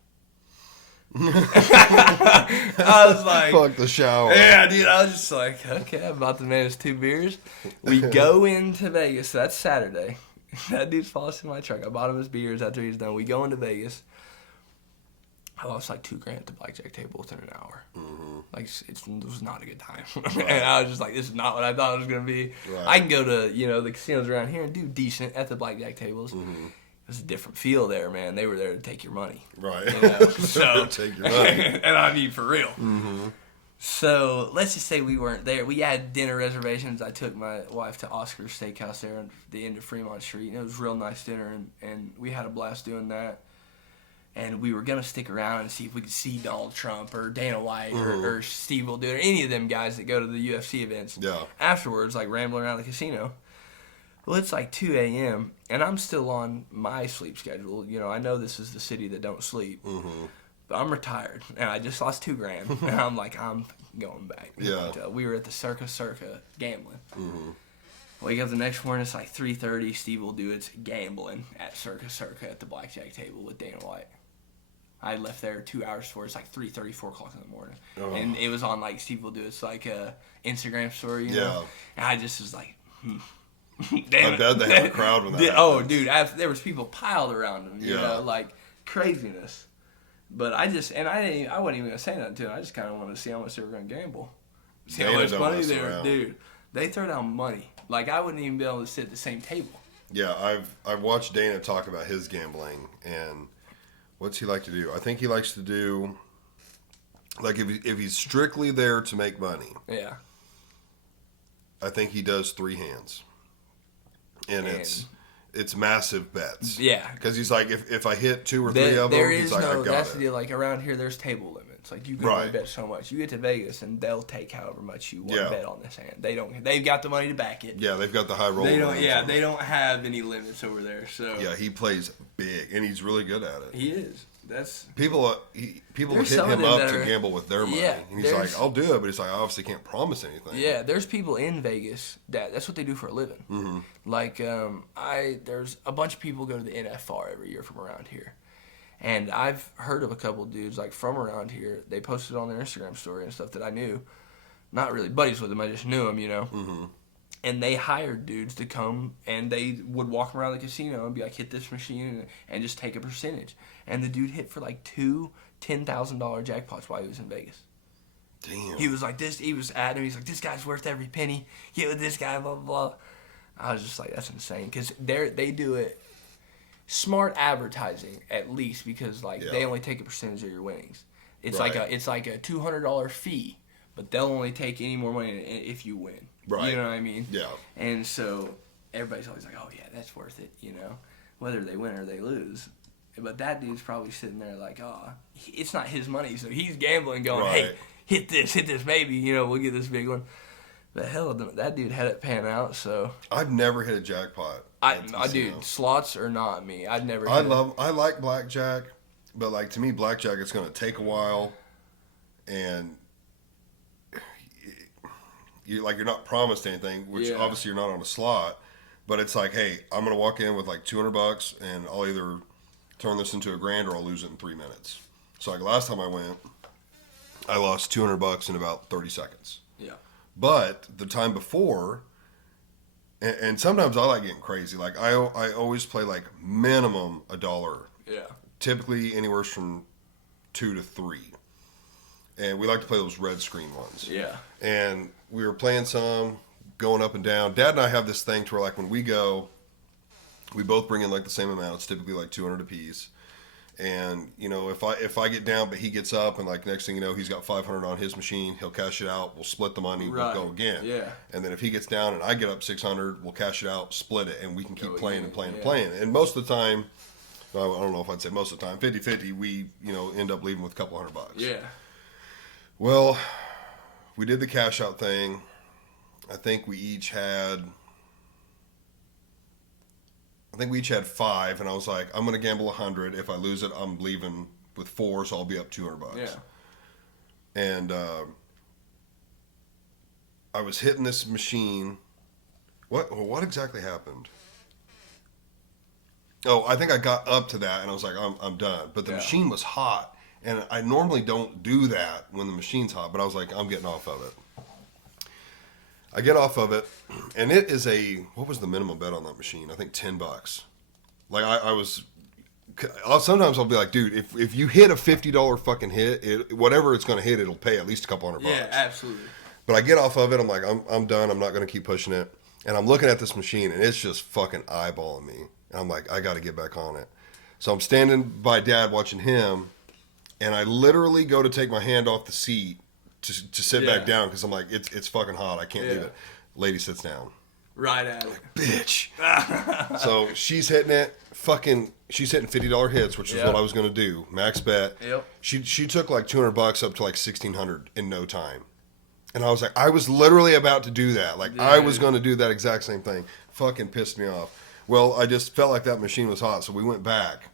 I was like, fuck the shower. Yeah, dude. I was just like, okay, I bought the man his 2 beers. We go into Vegas. So that's Saturday. That dude's polishing my truck. I bought him his beers after he's done. We go into Vegas. I lost like $2,000 at the blackjack table within an hour. Like it was not a good time, and I was just like, this is not what I thought it was gonna be. Right. I can go to the casinos around here and do decent at the blackjack tables. It was a different feel there, man. They were there to take your money, Right. So Take your money. and I mean for real. So let's just say we weren't there. We had dinner reservations. I took my wife to Oscar's Steakhouse there at the end of Fremont Street, and it was a real nice dinner, and we had a blast doing that. And we were going to stick around and see if we could see Donald Trump or Dana White or Steve Will do it, or any of them guys that go to the UFC events afterwards, like rambling around the casino. Well, it's like 2 a.m., and I'm still on my sleep schedule. You know, I know this is the city that don't sleep, but I'm retired, and I just lost $2,000, and I'm like, I'm going back. Yeah. And, we were at the Circa gambling. Wake up the next morning, it's like 3:30. Steve Will do it's gambling at Circa at the blackjack table with Dana White. I left there 2 hours before. It's like 3:30, 4 o'clock in the morning. And it was on, like, Steve Will do it's like a Instagram story, you know? And I just was like, damn I bet they have a crowd when that happens. Oh, dude, there was people piled around him, you know, like craziness. But I wasn't even going to say nothing to him. I just kind of wanted to see how much they were going to gamble. See how much money they were. Dude, they throw down money. Like, I wouldn't even be able to sit at the same table. Yeah, I've watched Dana talk about his gambling, and what's he like to do? I think he likes to do, like, if he's strictly there to make money. Yeah. I think he does 3 hands, and it's massive bets. Yeah, because he's like, if I hit 2 or 3 of them, he's like, I got it. That's the deal. Like, around here, there's table limits. Like, you can only bet so much. You get to Vegas, and they'll take however much you want to bet on this hand. They've got the money to back it. Yeah, they've got the high roll. They don't have any limits over there. So yeah, he plays big, and he's really good at it. He is. That's people hit him up to gamble with their money, and he's like, "I'll do it," but he's like, "I obviously can't promise anything." Yeah, there's people in Vegas that's what they do for a living. Like, there's a bunch of people go to the NFR every year from around here, and I've heard of a couple dudes like from around here. They posted on their Instagram story and stuff that I knew, not really buddies with them. I just knew them, you know. And they hired dudes to come, and they would walk around the casino and be like, hit this machine and just take a percentage. And the dude hit for like 2 $10,000 jackpots while he was in Vegas. Damn. He was like, he was at him, he's like, this guy's worth every penny. Get with this guy, blah, blah, blah. I was just like, that's insane. Because they do it, smart advertising at least, because like they only take a percentage of your winnings. It's like a $200 fee, but they'll only take any more money if you win. Right. You know what I mean? Yeah. And so everybody's always like, oh, yeah, that's worth it, you know, whether they win or they lose. But that dude's probably sitting there like, oh, it's not his money, so he's gambling going, hey, hit this, maybe, you know, we'll get this big one. But hell, that dude had it pan out, so. I've never hit a jackpot. Dude, slots are not me. I'd never I like blackjack, but like to me, blackjack, it's going to take a while, and you're not promised anything, which obviously you're not on a slot, but it's like, hey, I'm going to walk in with like $200 and I'll either turn this into $1,000 or I'll lose it in 3 minutes. So like last time I went, I lost $200 in about 30 seconds. Yeah. But the time before, and sometimes I like getting crazy. Like I always play like minimum $1. Yeah. Typically anywhere from 2 to 3. And we like to play those red screen ones. Yeah. And we were playing some, going up and down. Dad and I have this thing to where, like, when we go, we both bring in, like, the same amount. It's typically, like, 200 apiece. And, you know, if I get down, but he gets up, and, like, next thing you know, he's got 500 on his machine, he'll cash it out. We'll split the money. We'll go again. Yeah. And then if he gets down and I get up 600, we'll cash it out, split it, and we can keep playing and playing and playing. And most of the time, well, I don't know if I'd say most of the time, 50-50, we, you know, end up leaving with a couple $100. Yeah. Well, we did the cash out thing. I think we each had 5, and I was like, I'm going to gamble 100. If I lose it, I'm leaving with 4, so I'll be up $200. Yeah. And I was hitting this machine. What exactly happened? Oh, I think I got up to that, and I was like, I'm done. But the machine was hot. And I normally don't do that when the machine's hot, but I was like, I'm getting off of it. I get off of it, and it is what was the minimum bet on that machine? I think $10. Like, I was sometimes I'll be like, dude, if you hit a $50 fucking hit, whatever it's going to hit, it'll pay at least a couple $100. Yeah, absolutely. But I get off of it. I'm like, I'm done. I'm not going to keep pushing it. And I'm looking at this machine, and it's just fucking eyeballing me. And I'm like, I got to get back on it. So I'm standing by Dad watching him, and I literally go to take my hand off the seat to sit back down because I'm like, it's fucking hot. I can't leave it. Lady sits down. Right at it. Like, bitch. So she's hitting it. She's hitting $50 hits, which is what I was going to do. Max bet. Yep. She took like $200 up to like $1,600 in no time. And I was like, I was literally about to do that. Like, I was going to do that exact same thing. Fucking pissed me off. Well, I just felt like that machine was hot. So we went back.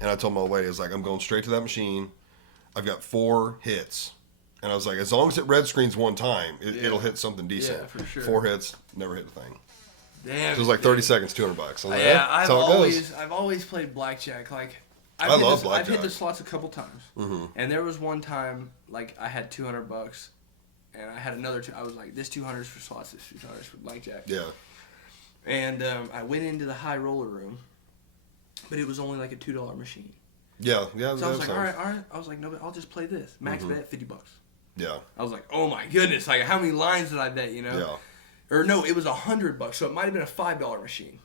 And I told my lady, I was like, I'm going straight to that machine. I've got 4 hits. And I was like, as long as it red screens one time, it'll hit something decent. Yeah, for sure. 4 hits, never hit a thing. Damn. So it was like 30 seconds, $200. Like, Yeah, that's I've always played blackjack. Like, I love I've hit blackjack. the slots a couple times, and there was one time like I had $200, and I had another two. I was like, this 200 is for slots, this 200 is for blackjack. Yeah. And I went into the high roller room, but it was only like a $2 machine. Yeah. So I was like, all right. I was like, no, but I'll just play this. Max bet $50. Yeah. I was like, oh my goodness! Like, how many lines did I bet? You know? Yeah. Or no, it was $100, so it might have been a $5 machine.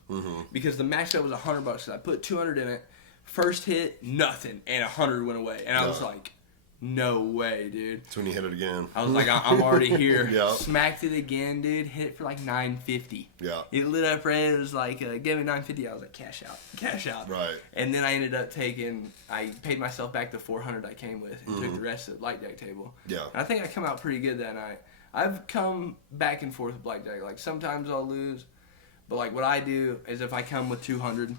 Because the max bet was $100. So I put 200 in it. First hit, nothing, and 100 went away. And I was like, no way, dude. That's when you hit it again. I was like, I'm already here. Yeah. Smacked it again, dude. Hit it for like $9.50. Yeah. It lit up red. It was like, give me $9.50. I was like, cash out. Right. And then I ended up I paid myself back the $400 I came with and took the rest of the blackjack table. Yeah. And I think I come out pretty good that night. I've come back and forth with blackjack. Like, sometimes I'll lose, but like what I do is if I come with 200,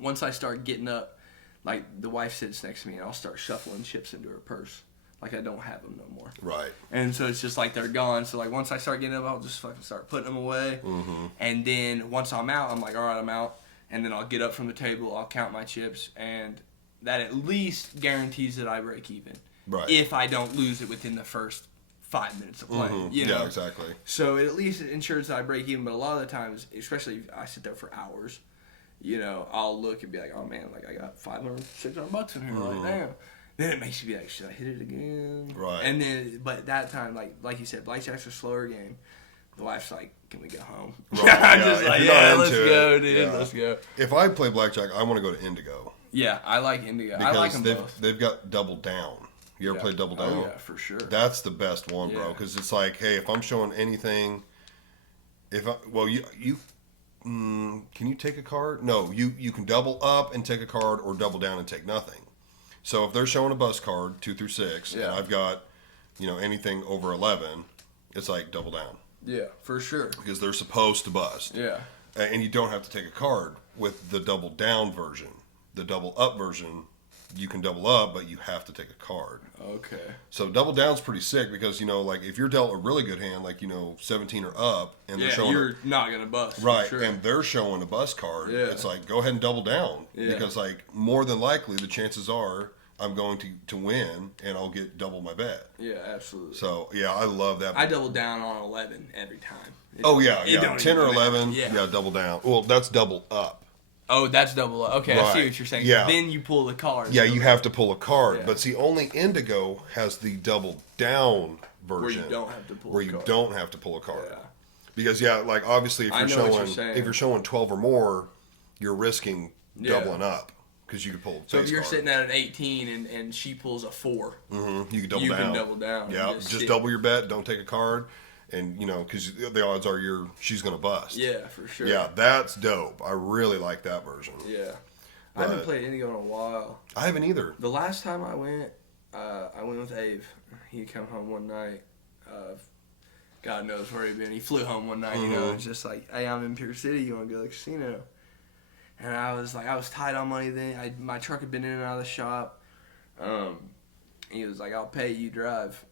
once I start getting up, like the wife sits next to me and I'll start shuffling chips into her purse. Like I don't have them no more. Right. And so it's just like they're gone. So like once I start getting up, I'll just fucking start putting them away. And then once I'm out, I'm like, all right, I'm out. And then I'll get up from the table, I'll count my chips, and that at least guarantees that I break even. Right. If I don't lose it within the first 5 minutes of playing. You know? Yeah, exactly. So it at least ensures that I break even. But a lot of the times, especially if I sit there for hours, you know, I'll look and be like, oh man, like I got $500, $600 in here. Like, damn. Then it makes you be like, should I hit it again? Right. And then, but that time, like you said, blackjack's a slower game. The wife's like, can we go home? Right. I'm Yeah, just if like, you're not yeah, into let's go, dude. yeah. Let's go. If I play blackjack, I want to go to Indigo. Yeah, I like Indigo. Because I like them both. they've got Double Down. You ever play Double Down? Oh, yeah, for sure. That's the best one, bro. Yeah. Because it's like, hey, if I'm showing anything, can you take a card? No, you can double up and take a card, or double down and take nothing. So if they're showing a bus card 2 through 6, and I've got, anything over 11, it's like double down. Yeah, for sure. Because they're supposed to bust. Yeah. And you don't have to take a card with the double down version. The double up version, you can double up, but you have to take a card. Okay. So double down's pretty sick because, like if you're dealt a really good hand, like, 17 or up, and they're showing you're not going to bust. right, for sure. and they're showing a bust card, it's like, go ahead and double down. Yeah. Because, like, more than likely, the chances are I'm going to win, and I'll get double my bet. Yeah, absolutely. So, yeah, I love that. I double down on 11 every time. Oh, yeah. don't 10 or even matter. 11, yeah, double down. Well, that's double up. Oh, that's double up. Okay, I see Right. what you're saying. Yeah. Then you pull the card. Yeah, you have to pull a card. Yeah. But see, only Indigo has the double down version. Where you don't have to pull Where a you card. don't have to pull a card. Yeah. Because, like, obviously, if I you're know what showing you're saying. if you're showing 12 or more, you're risking doubling up. Because you could pull a face So if you're card. sitting at an 18 and she pulls a 4, You can double you down. can double down. Yeah, and just sit. double your bet. Don't take a card. And, because the odds are she's going to bust. Yeah, for sure. Yeah, that's dope. I really like that version. Yeah. I haven't played Indigo in a while. I haven't either. The last time I went with Abe. He'd come home one night. God knows where he'd been. He flew home one night, It's just like, hey, I'm in Pier City. You want to go to the casino? And I was like, I was tight on money then. My truck had been in and out of the shop. He was like, I'll pay you drive.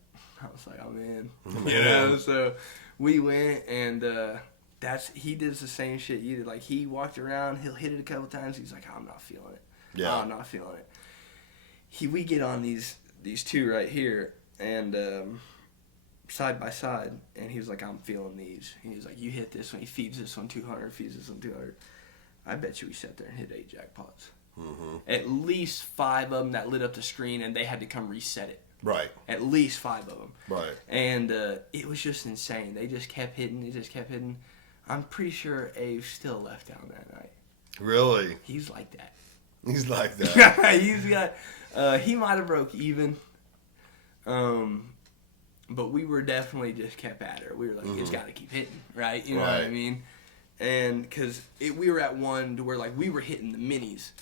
I was like, I'm in. So we went, and he did the same shit you did. Like, he walked around, he'll hit it a couple times. He's like, I'm not feeling it. Yeah. I'm not feeling it. We get on these two right here, and side by side, and he was like, I'm feeling these. He was like, you hit this one. He feeds this one 200, feeds this one 200. I bet you we sat there and hit 8 jackpots. At least 5 of them that lit up the screen, and they had to come reset it. Right. At least 5 of them. Right. And it was just insane. They just kept hitting. They just kept hitting. I'm pretty sure Abe still left town that night. Really? He's like that. He's like that. He's got. He might have broke even. But we were definitely just kept at her. We were like, it's got to keep hitting, right? You know what I mean? And because we were at one to where like we were hitting the minis,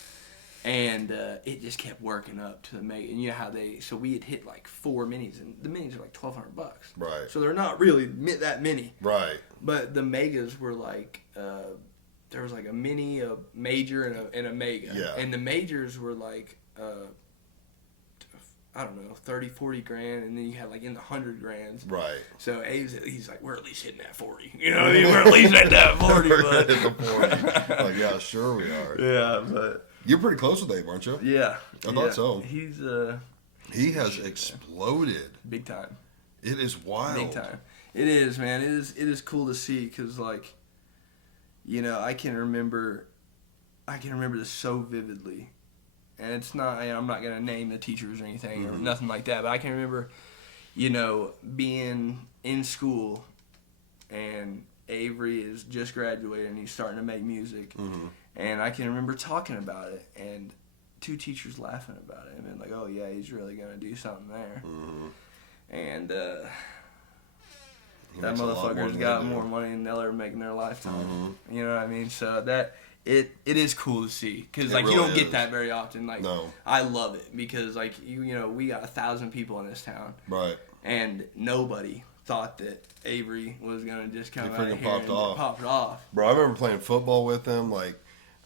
and it just kept working up to the mega. And you know how so we had hit like 4 minis, and the minis are like $1,200. Right. So they're not really that many. Right. But the megas were like, there was like a mini, a major, and a mega. Yeah. And the majors were like, I don't know, 30, 40 grand, and then you had like in the 100 grands. Right. So he's like, we're at least hitting that 40. You know what I mean? We're at least hitting that 40. But... Hitting the 40. Like, yeah, sure we are. Yeah, but... You're pretty close with Abe, aren't you? Yeah. I thought so. He's, He has exploded. Big time. It is wild. Big time. It is, man. It is cool to see, because, like, you know, I can remember this so vividly. And it's not, I'm not going to name the teachers or anything or nothing like that, but I can remember, you know, being in school, and Avery is just graduated and he's starting to make music. And I can remember talking about it, and 2 teachers laughing about it and being like, oh yeah, he's really going to do something there. And that motherfucker's got more money than they'll ever make in their lifetime. You know what I mean? So that... It is cool to see, because like really you don't is. get that very often. Like, no. I love it, because like you know, we got 1,000 people in this town, Right. and nobody thought that Avery was gonna just come out of here popped and off. popped off. Bro, I remember playing football with him. Like,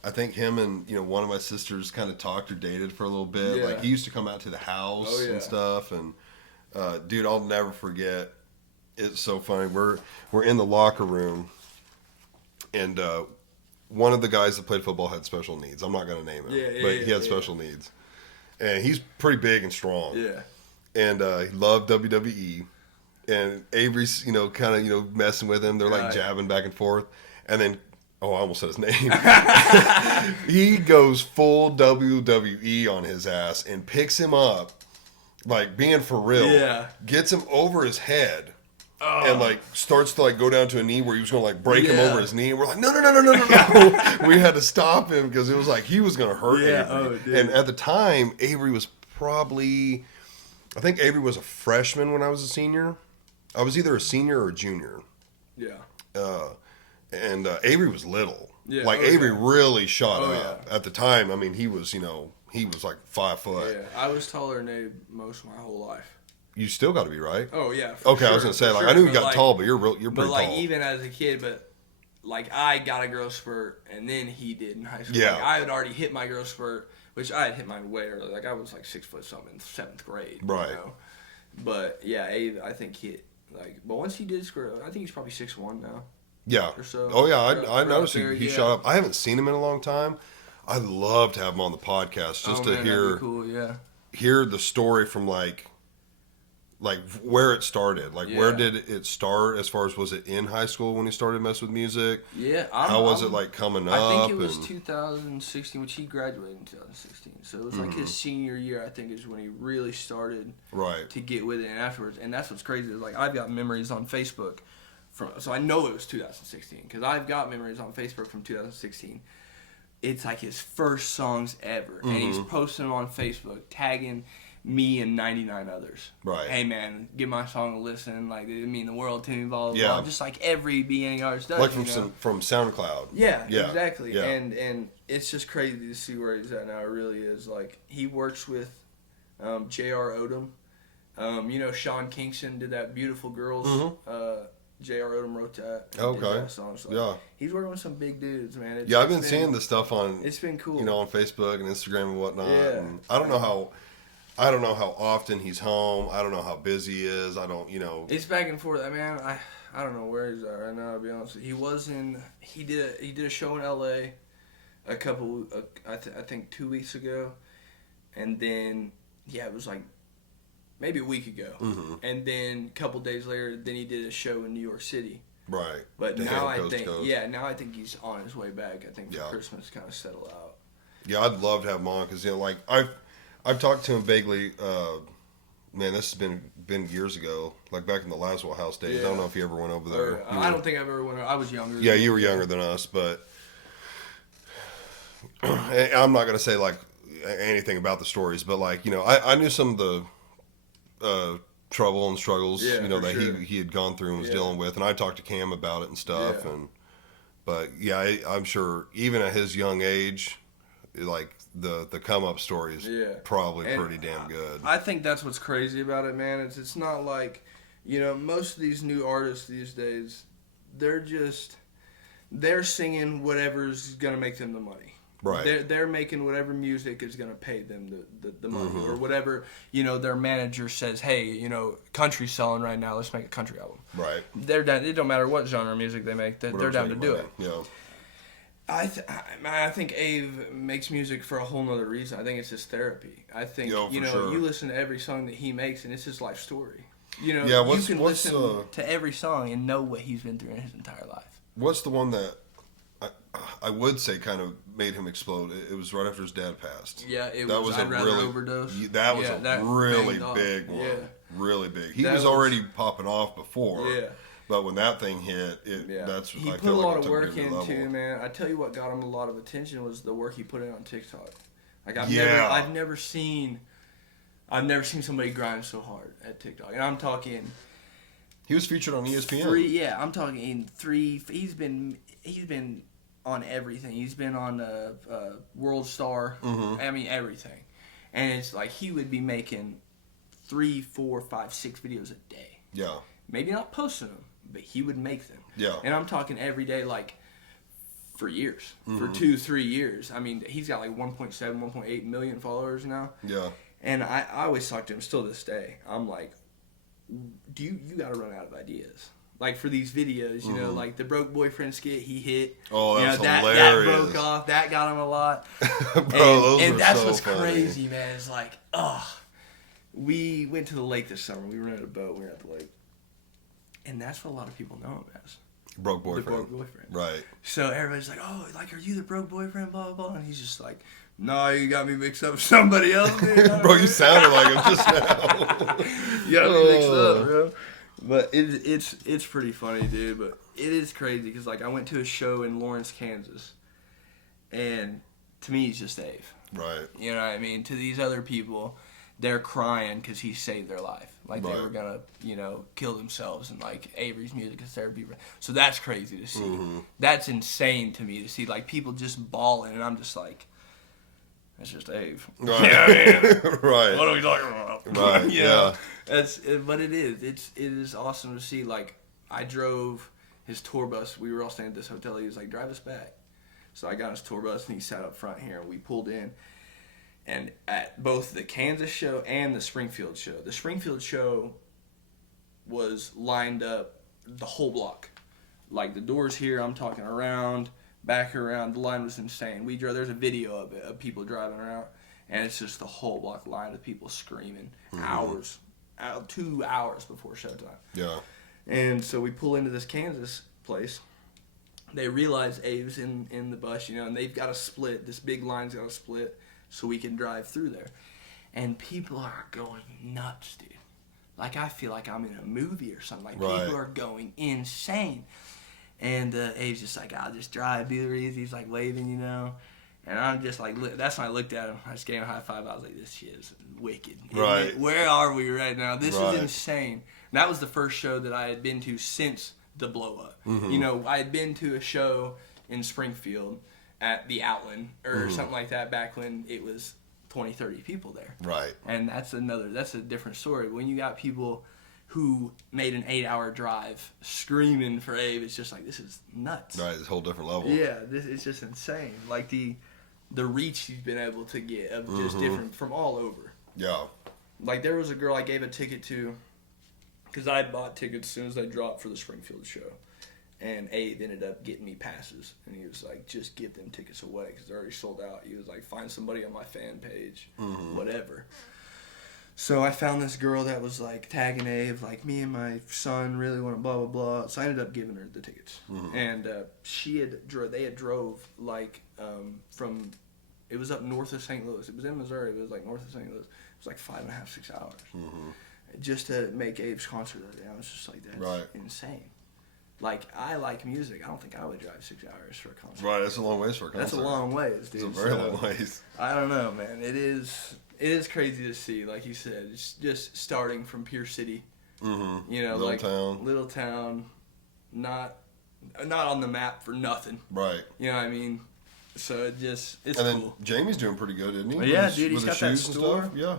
I think him and, you know, one of my sisters kind of talked or dated for a little bit. Yeah. Like, he used to come out to the house and stuff. And, dude, I'll never forget. It's so funny. We're in the locker room, and one of the guys that played football had special needs. I'm not going to name him, but he had special needs. And he's pretty big and strong. Yeah. And he loved WWE. And Avery's, you know, kind of, you know, messing with him. They're like jabbing back and forth. And then, I almost said his name. He goes full WWE on his ass and picks him up, like being for real. Yeah. Gets him over his head. And like starts to like go down to a knee where he was gonna like break him over his knee, and we're like, no. We had to stop him, because it was like he was gonna hurt Avery. And at the time, Avery was probably, I think Avery was a freshman when I was a senior. I was either a senior or a junior. Yeah. And Avery was little. Yeah. Like Avery really shot up at the time. I mean, he was, you know, he was like 5 foot. Yeah, I was taller than Abe most of my whole life. You still got to be, right? Oh yeah. Okay, sure, I was gonna say, like, I knew you got tall, but you're pretty tall. But like even as a kid, but like I got a growth spurt, and then he did in high school. Yeah. Like, I had already hit my growth spurt, which I had hit mine way early. Like I was like 6 foot something in 7th grade. Right. You know? But yeah, Abe, I think but once he did square, I think he's probably 6'1" now. Yeah. Or so. Oh yeah, I noticed he shot up. I haven't seen him in a long time. I'd love to have him on the podcast just to hear the story from like where it started. Like where did it start, as far as, was it in high school when he started messing with music? Yeah. How was it like coming up? I think it was 2016, which he graduated in 2016. So it was like his senior year, I think, is when he really started to get with it, and afterwards. And that's what's crazy is like I've got memories on Facebook so I know it was 2016, because I've got memories on Facebook from 2016. It's like his first songs ever, and he's posting them on Facebook, tagging me and 99 others. Right. Hey man, give my song a listen. Like, it mean the world to me, blah blah blah. Just like every beginning artist does. Like from SoundCloud. Yeah, exactly. Yeah. And it's just crazy to see where he's at now. It really is. Like, he works with J.R. Odom. You know, Sean Kingston did that Beautiful Girls. J.R. Odom wrote that. Okay. That song. So he's working with some big dudes, man. I've been seeing the stuff on. It's been cool. You know, on Facebook and Instagram and whatnot. Yeah. And I don't know how often he's home. I don't know how busy he is. I don't, you know. It's back and forth. I mean, I don't know where he's at right now, to be honest. He did a show in L.A. a couple, I think 2 weeks ago. And then, it was like maybe a week ago. And then a couple days later, then he did a show in New York City. Right. But now I think, now I think he's on his way back. I think for Christmas kind of settle out. Yeah, I'd love to have him on because like I've talked to him vaguely. Man, this has been years ago, like back in the Laswell House days. Yeah. I don't know if he ever went over there. I don't think I've ever went. I was younger. Yeah, you were younger than us, but I'm not gonna say like anything about the stories, but like I knew some of the trouble and struggles that sure. he had gone through and was dealing with, and I talked to Cam about it and stuff, but I'm sure even at his young age, like the come up story is probably pretty damn good. I think that's what's crazy about it, man. It's not like, most of these new artists these days, they're singing whatever's gonna make them the money. Right. They're making whatever music is gonna pay them the money, or whatever their manager says. Hey, country's selling right now. Let's make a country album. Right. They're down. It don't matter what genre of music they make. They're down to do it. Yeah. I think Ave makes music for a whole nother reason. I think it's his therapy. I think sure. You listen to every song that he makes, and it's his life story. You can listen to every song and know what he's been through in his entire life. What's the one that I would say kind of made him explode? It was right after his dad passed. Yeah, I'd rather overdose. That was a really big one. Yeah. Really big. He was already popping off before. Yeah. But when that thing hit, that's he I put feel a like lot it of took work it to a new into, level. man. I tell you what got him a lot of attention was the work he put in on TikTok. Like I've never seen somebody grind so hard at TikTok. And I'm talking. He was featured on ESPN. I'm talking 3. He's been on everything. He's been on World Star. Mm-hmm. I mean everything. And it's like he would be making 3, 4, 5, 6 videos a day. Yeah. Maybe not posting them, but he would make them. Yeah. And I'm talking every day, like, for years. Mm-hmm. For 2-3 years. I mean, he's got like 1.7, 1.8 million followers now. Yeah. And I always talk to him still this day. I'm like, you got to run out of ideas. Like, for these videos, like the broke boyfriend skit he hit. Oh, that's that hilarious. That broke off. That got him a lot. Bro, and that's so what's funny. crazy, man. It's like, we went to the lake this summer. We rented a boat. We were at the lake. And that's what a lot of people know him as. Broke boyfriend. The broke boyfriend. Right. So everybody's like, oh, like, are you the broke boyfriend, blah, blah, blah. And he's just like, no, you got me mixed up with somebody else, dude. Bro, you sounded like him just now. You got me mixed up, bro. But it's pretty funny, dude. But it is crazy because, like, I went to a show in Lawrence, Kansas. And to me, he's just Dave. Right. You know what I mean? To these other people, they're crying because he saved their life. Like, they were going to, kill themselves. And, like, Avery's music is therapy. So that's crazy to see. Mm-hmm. That's insane to me to see, like, people just bawling. And I'm just like, that's just Ave. Right. You know what I mean? Right. What are we talking about? Right, yeah. But it is awesome to see. Like, I drove his tour bus. We were all staying at this hotel. He was like, drive us back. So I got his tour bus, and he sat up front here, and we pulled in. And at both the Kansas show and the Springfield show, the Springfield show was lined up the whole block. Like, the doors here, I'm talking around, back around. The line was insane. There's a video of it, of people driving around, and it's just the whole block lined of people screaming. 2 hours before showtime. Yeah. And so we pull into this Kansas place. They realize Ave's in the bus, and they've got to split. This big line's got to split so we can drive through there. And people are going nuts, dude. Like, I feel like I'm in a movie or something. Like, right. People are going insane. And Ave's just like, I'll just drive, be easy. He's like waving, And I'm just like, that's when I looked at him. I just gave him a high five. I was like, this shit is wicked. Right. Where are we right now? This right. is insane. And that was the first show that I had been to since the blow up. Mm-hmm. I had been to a show in Springfield at the Outland or something like that back when it was 20, 30 people there. Right. And that's a different story. When you got people who made an 8-hour drive screaming for Abe, it's just like, this is nuts. Right, it's a whole different level. Yeah, it's just insane. Like the reach he's been able to get of just different from all over. Yeah. Like, there was a girl I gave a ticket to because I had bought tickets as soon as they dropped for the Springfield show. And Abe ended up getting me passes. And he was like, just give them tickets away because they're already sold out. He was like, find somebody on my fan page, whatever. So I found this girl that was like tagging Abe, like, me and my son really want to blah, blah, blah. So I ended up giving her the tickets. And they had drove like from It was up north of St. Louis. It was in Missouri, but it was like north of St. Louis. It was like 5.5, 6 hours. Just to make Abe's concert that day. I was just like, that's insane. Like, I like music. I don't think I would drive 6 hours for a concert. Right, that's a long ways for a concert. That's a long ways, dude. It's a very long ways. I don't know, man. It is crazy to see, like you said. It's just starting from Pierce City. You know, little town, not on the map for nothing. Right. You know what I mean? So it's and cool. Then Jamie's doing pretty good, isn't he? Yeah, dude, he's got that store. Yeah.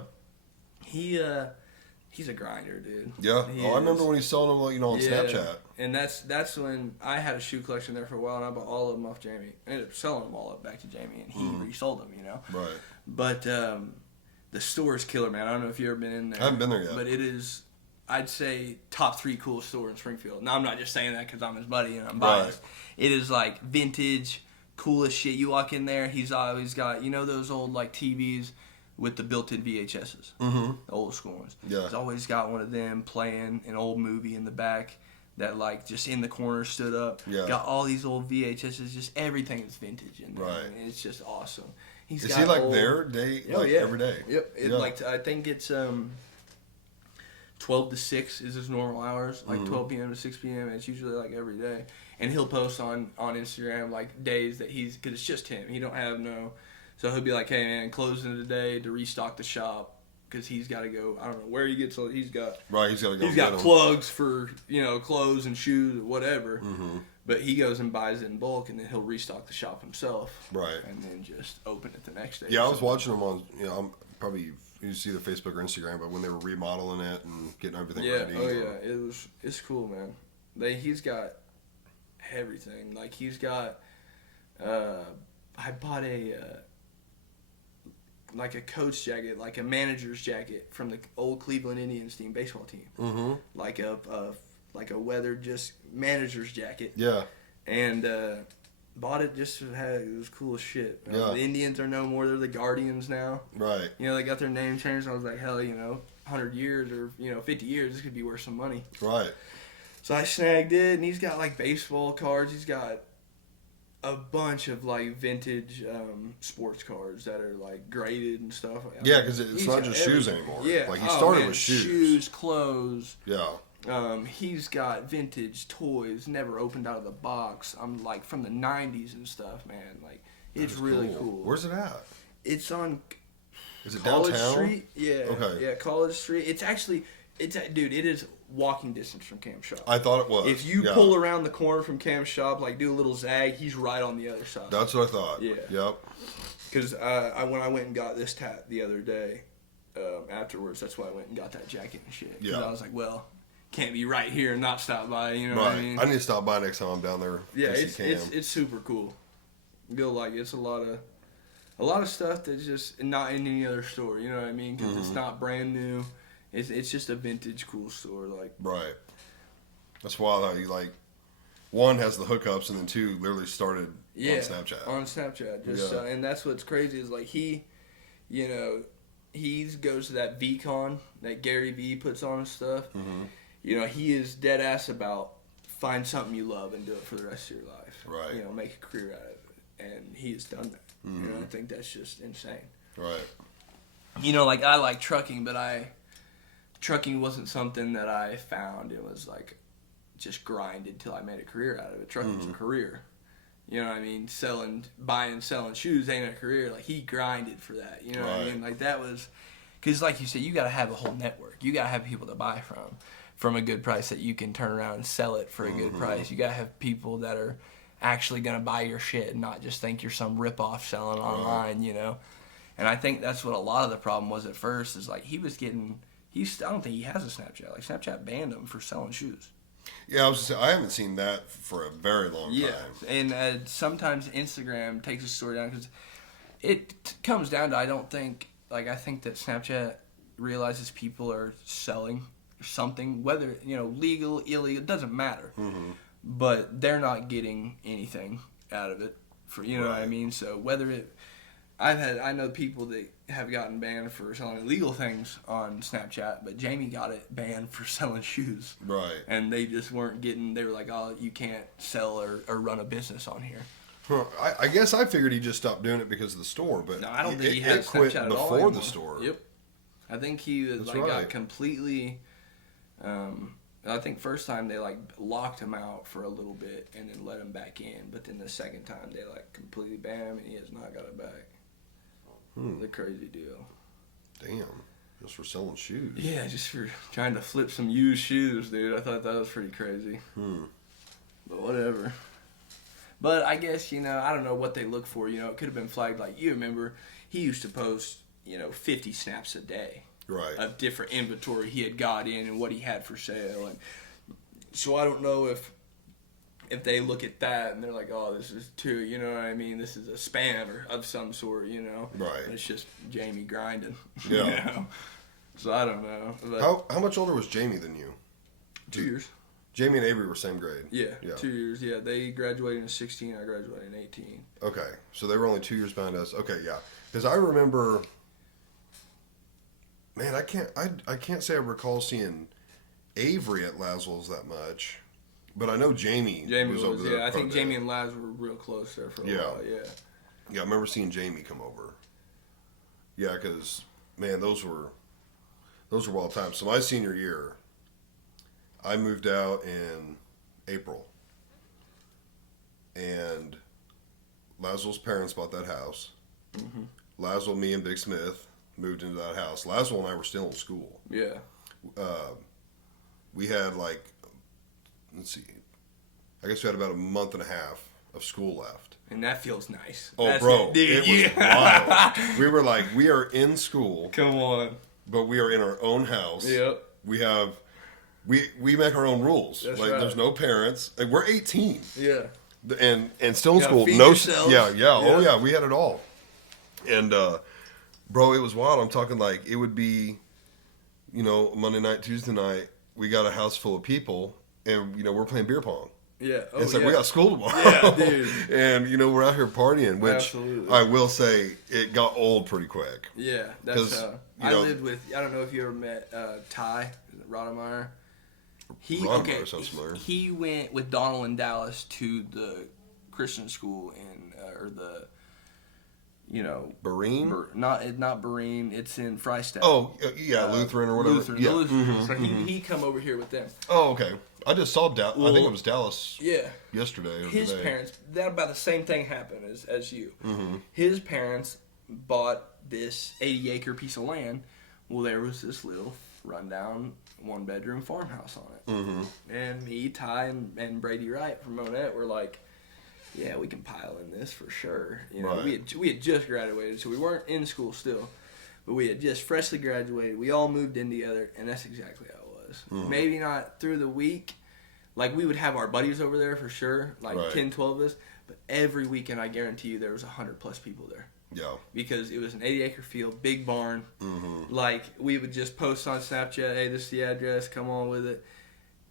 He's a grinder, dude. Yeah. I remember when he's selling them, on Snapchat. And that's when I had a shoe collection there for a while, and I bought all of them off Jamie. I ended up selling them all up back to Jamie, and he resold them, Right. But the store is killer, man. I don't know if you've ever been in there. I haven't been there yet. But it is, I'd say, top 3 coolest store in Springfield. Now, I'm not just saying that because I'm his buddy and I'm biased. It is, like, vintage, coolest shit. You walk in there, he's always got, those old, like, TVs with the built-in VHSs, the old school ones. Yeah. He's always got one of them playing an old movie in the back that, like, just in the corner stood up. Yeah. Got all these old VHSs, just everything is vintage in there. Right. And it's just awesome. Is he, like, there every day? Yep. Like, I think it's 12 to 6 is his normal hours, like 12 p.m. to 6 p.m., and it's usually, like, every day. And he'll post on Instagram, like, days that because it's just him. He don't have so he'll be like, hey, man, closing today to restock the shop because he's got to go. I don't know where he gets. He's got he's got to go. He's got plugs for clothes and shoes, whatever. But he goes and buys it in bulk, and then he'll restock the shop himself. Right. And then just open it the next day. Yeah, I was watching him on. I'm probably you see the Facebook or Instagram, but when they were remodeling it and getting everything ready. It's cool, man. He's got everything. Like he's got. I bought a coach jacket, like a manager's jacket from the old Cleveland Indians baseball team. Like a weathered just manager's jacket. Yeah. And bought it just to have it was cool as shit. Yeah. The Indians are no more; they're the Guardians now. Right. They got their name changed. I was like, hell, 100 years or 50 years, this could be worth some money. Right. So I snagged it, and he's got like baseball cards. He's got a bunch of like vintage sports cards that are like graded and stuff. Yeah, because it's not just shoes anymore. Yeah, like he started with shoes, clothes. Yeah. He's got vintage toys, never opened out of the box. I'm like from the '90s and stuff, man. Like it's really cool. Where's it at? It's on. Is it College downtown? Street? Yeah. Okay. Yeah, College Street. Dude, it is walking distance from Cam's shop. I thought it was. If you pull around the corner from Cam's shop, like do a little zag, he's right on the other side. That's what I thought. Yeah. Yep. Because when I went and got this tat the other day, afterwards, that's why I went and got that jacket and shit. Because I was like, well, can't be right here and not stop by. You know what I mean? I need to stop by next time I'm down there. Yeah, it's super cool. You'll like it's a lot of stuff that's just not in any other store. You know what I mean? Because it's not brand new. It's just a vintage cool store. Like right. That's wild how you like. One has the hookups, and then two literally started on Snapchat. On Snapchat, and that's what's crazy is like he goes to that VCon that Gary Vee puts on and stuff. He is dead ass about find something you love and do it for the rest of your life. Right. Make a career out of it, and he has done that. I think that's just insane. Right. Like I like trucking, but trucking wasn't something that I found. It was like just grinded till I made a career out of it. Trucking was a career. You know what I mean? Buying and selling shoes ain't a career. Like he grinded for that. You know what I mean? Like that was, because like you said, you got to have a whole network. You got to have people to buy from a good price that you can turn around and sell it for a good price. You got to have people that are actually going to buy your shit and not just think you're some ripoff selling online, And I think that's what a lot of the problem was at first is like I don't think he has a Snapchat. Like Snapchat banned him for selling shoes. Yeah, I was just saying, I haven't seen that for a very long time. And sometimes Instagram takes a story down because it comes down to I think that Snapchat realizes people are selling something, whether legal, illegal, it doesn't matter. But they're not getting anything out of it for know what I mean. So whether I know people that have gotten banned for selling illegal things on Snapchat, but Jamie got it banned for selling shoes. Right. And they just weren't getting, they were like, oh, you can't sell or run a business on here. Huh. I guess I figured he just stopped doing it because of the store, but No, I don't think he had it quit Snapchat at all before anymore. the store. Yep. I think he was, That's like got right. completely. I think first time they like locked him out for a little bit and then let him back in, but then the second time they like completely banned him and he has not got it back. The crazy deal. Damn, just for selling shoes. Yeah, just for trying to flip some used shoes, dude. I thought that was pretty crazy. But whatever. But I guess, I don't know what they look for. It could have been flagged. Like, you remember, he used to post, 50 snaps a day. Right. Of different inventory he had got in and what he had for sale. And so I don't know if they look at that and they're like, oh, this is too, you know what I mean? This is a spam or of some sort, Right. And it's just Jamie grinding. Yeah. So I don't know. But How much older was Jamie than you? 2 years. Jamie and Avery were same grade. Yeah, 2 years. Yeah, they graduated in 16. I graduated in 18. Okay, so they were only 2 years behind us. Okay, yeah, because I remember. Man, I can't say I recall seeing Avery at Laswell's that much, but I know Jamie was over there. Yeah, I think quite a Jamie bit. and Laz were real close there for a while. Yeah. Yeah, I remember seeing Jamie come over. Yeah, because man, those were wild times. So my senior year, I moved out in April, and Laswell's parents bought that house. Laswell, me, and Big Smith moved into that house. Laswell and I were still in school. Yeah. We had let's see, I guess we had about a month and a half of school left. And that feels nice. Oh, That's bro, dude, it was wild. We were like, we are in school, Come on. but we are in our own house. Yep. We have, we make our own rules. That's like, right. there's no parents. Like, we're 18 Yeah. and still in Gotta school. feed No, yourselves. yeah, oh Yeah. yeah, we had it all. And bro, it was wild. I'm talking like it would be, Monday night, Tuesday night. We got a house full of people, and we're playing beer pong. Yeah. Oh, It's like we got school tomorrow. Yeah, dude. And we're out here partying, which Absolutely. I will say it got old pretty quick. Yeah. That's 'Cause, I lived with, I don't know if you ever met Ty Rodemeyer. Rodemeyer sounds familiar. He went with Donald and Dallas to the Christian school or the, Barine? not Barine. It's in Freistadt. Oh, yeah, Lutheran or whatever. Lutheran. Yeah. The Lutheran. So he come over here with them. Oh, okay. I just saw Dallas. I think it was Dallas Yeah. yesterday. Or His today. parents, that about the same thing happened as you. Mm-hmm. His parents bought this 80-acre piece of land. Well, there was this little rundown one-bedroom farmhouse on it. Mm-hmm. And me, Ty, and Brady Wright from Monette were like, yeah, we can pile in this for sure. Right. We had just graduated, so we weren't in school still. But we had just freshly graduated. We all moved in together, and that's exactly how it was. Mm-hmm. Maybe not through the week. Like, we would have our buddies over there for sure, like Right. 10, 12 of us. But every weekend, I guarantee you, there was 100-plus people there. Yeah. Because it was an 80-acre field, big barn. Mm-hmm. Like, we would just post on Snapchat, hey, this is the address, come on with it.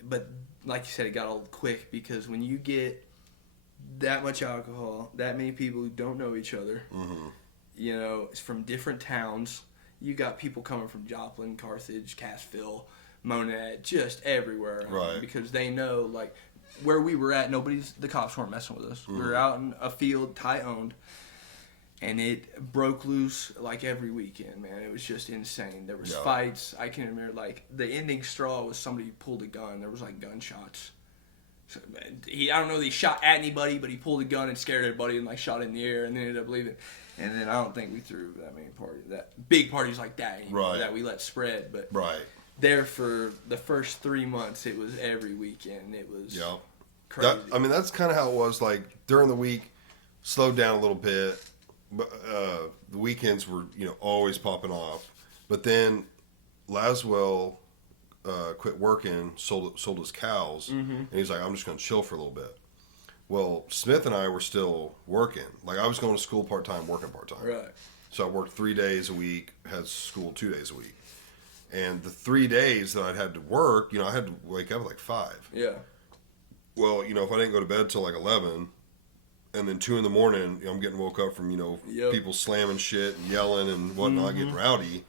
But, like you said, it got old quick because when you get that much alcohol, that many people who don't know each other, Mm-hmm. it's from different towns. You got people coming from Joplin, Carthage, Cassville, Monette, just everywhere. Right. Because they know, like, where we were at, the cops weren't messing with us. We were Mm-hmm. out in a field, Ty owned, and it broke loose, like, every weekend, man. It was just insane. There was Yeah. fights. I can remember, like, the ending straw was somebody pulled a gun. There was, like, gunshots. So, I don't know that he shot at anybody, but he pulled a gun and scared everybody and, like, shot it in the air and then ended up leaving. And then I don't think we threw that many big parties like that anymore, Right. that we let spread. But Right. there for the first 3 months, it was every weekend. It was Yeah. crazy. That's kind of how it was. Like during the week, slowed down a little bit, but the weekends were always popping off. But then Laswell quit working, sold his cows, and he's like, I'm just going to chill for a little bit. Well, Smith and I were still working. Like I was going to school part time, working part time. Right. So I worked 3 days a week, had school 2 days a week. And the 3 days that I'd had to work, I had to wake up at like 5. Yeah. Well, if I didn't go to bed till like 11, and then 2 in the morning, I'm getting woke up from, Yep. people slamming shit and yelling and whatnot, getting rowdy.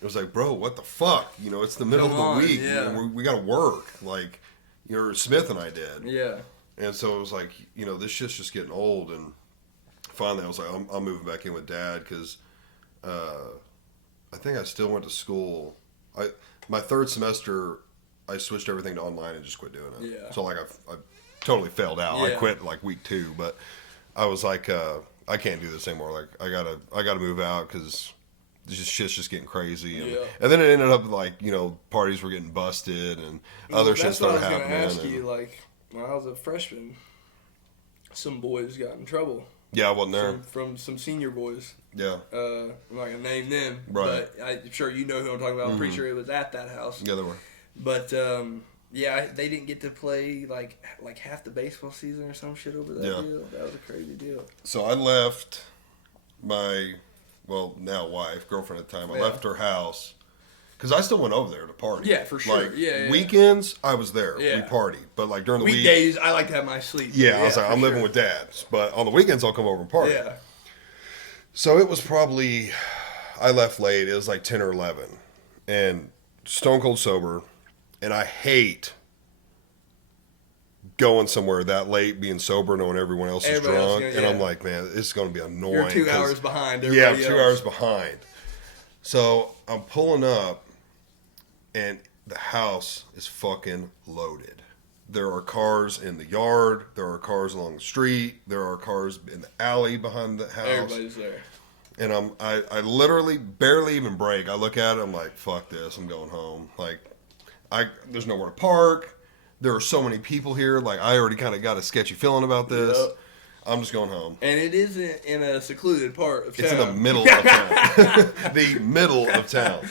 It was like, bro, what the fuck? It's the middle Come of on, the week. yeah. We got to work. Like, Smith and I did. Yeah. And so it was like, this shit's just getting old. And finally, I was like, I'm moving back in with Dad because I think I still went to school. My third semester, I switched everything to online and just quit doing it. Yeah. So like I totally failed out. I Yeah. quit like week 2, but I was like, I can't do this anymore. Like I gotta move out because shit's just getting crazy. And then it ended up like parties were getting busted and other shit started happening. That's what I was going to ask you. Like when I was a freshman, some boys got in trouble. Yeah, I wasn't there. From some senior boys. Yeah. I'm not going to name them. Right. But I'm sure you know who I'm talking about. I'm pretty sure it was at that house. Yeah, they were. But, they didn't get to play like half the baseball season or some shit over that deal. That was a crazy deal. So I left my, now wife, girlfriend at the time. I left her house because I still went over there to party. Yeah, for sure. Like, weekends, I was there. Yeah. We partied. But like during the weekdays, I like to have my sleep. I was like, I'm living with Dad. But on the weekends, I'll come over and party. Yeah. So it was probably, I left late. It was like 10 or 11. And stone cold sober. And I hate going somewhere that late, being sober, knowing everyone else is drunk. And I'm like, man, this is going to be annoying. You're 2 hours behind. Yeah, I'm 2 hours behind. So I'm pulling up, and the house is fucking loaded. There are cars in the yard. There are cars along the street. There are cars in the alley behind the house. Everybody's there. And I literally barely even brake. I look at it. I'm like, fuck this. I'm going home. Like, there's nowhere to park. There are so many people here. Like, I already kind of got a sketchy feeling about this. Yep. I'm just going home. And it isn't in a secluded part of town. It's in the middle of town. The middle of town.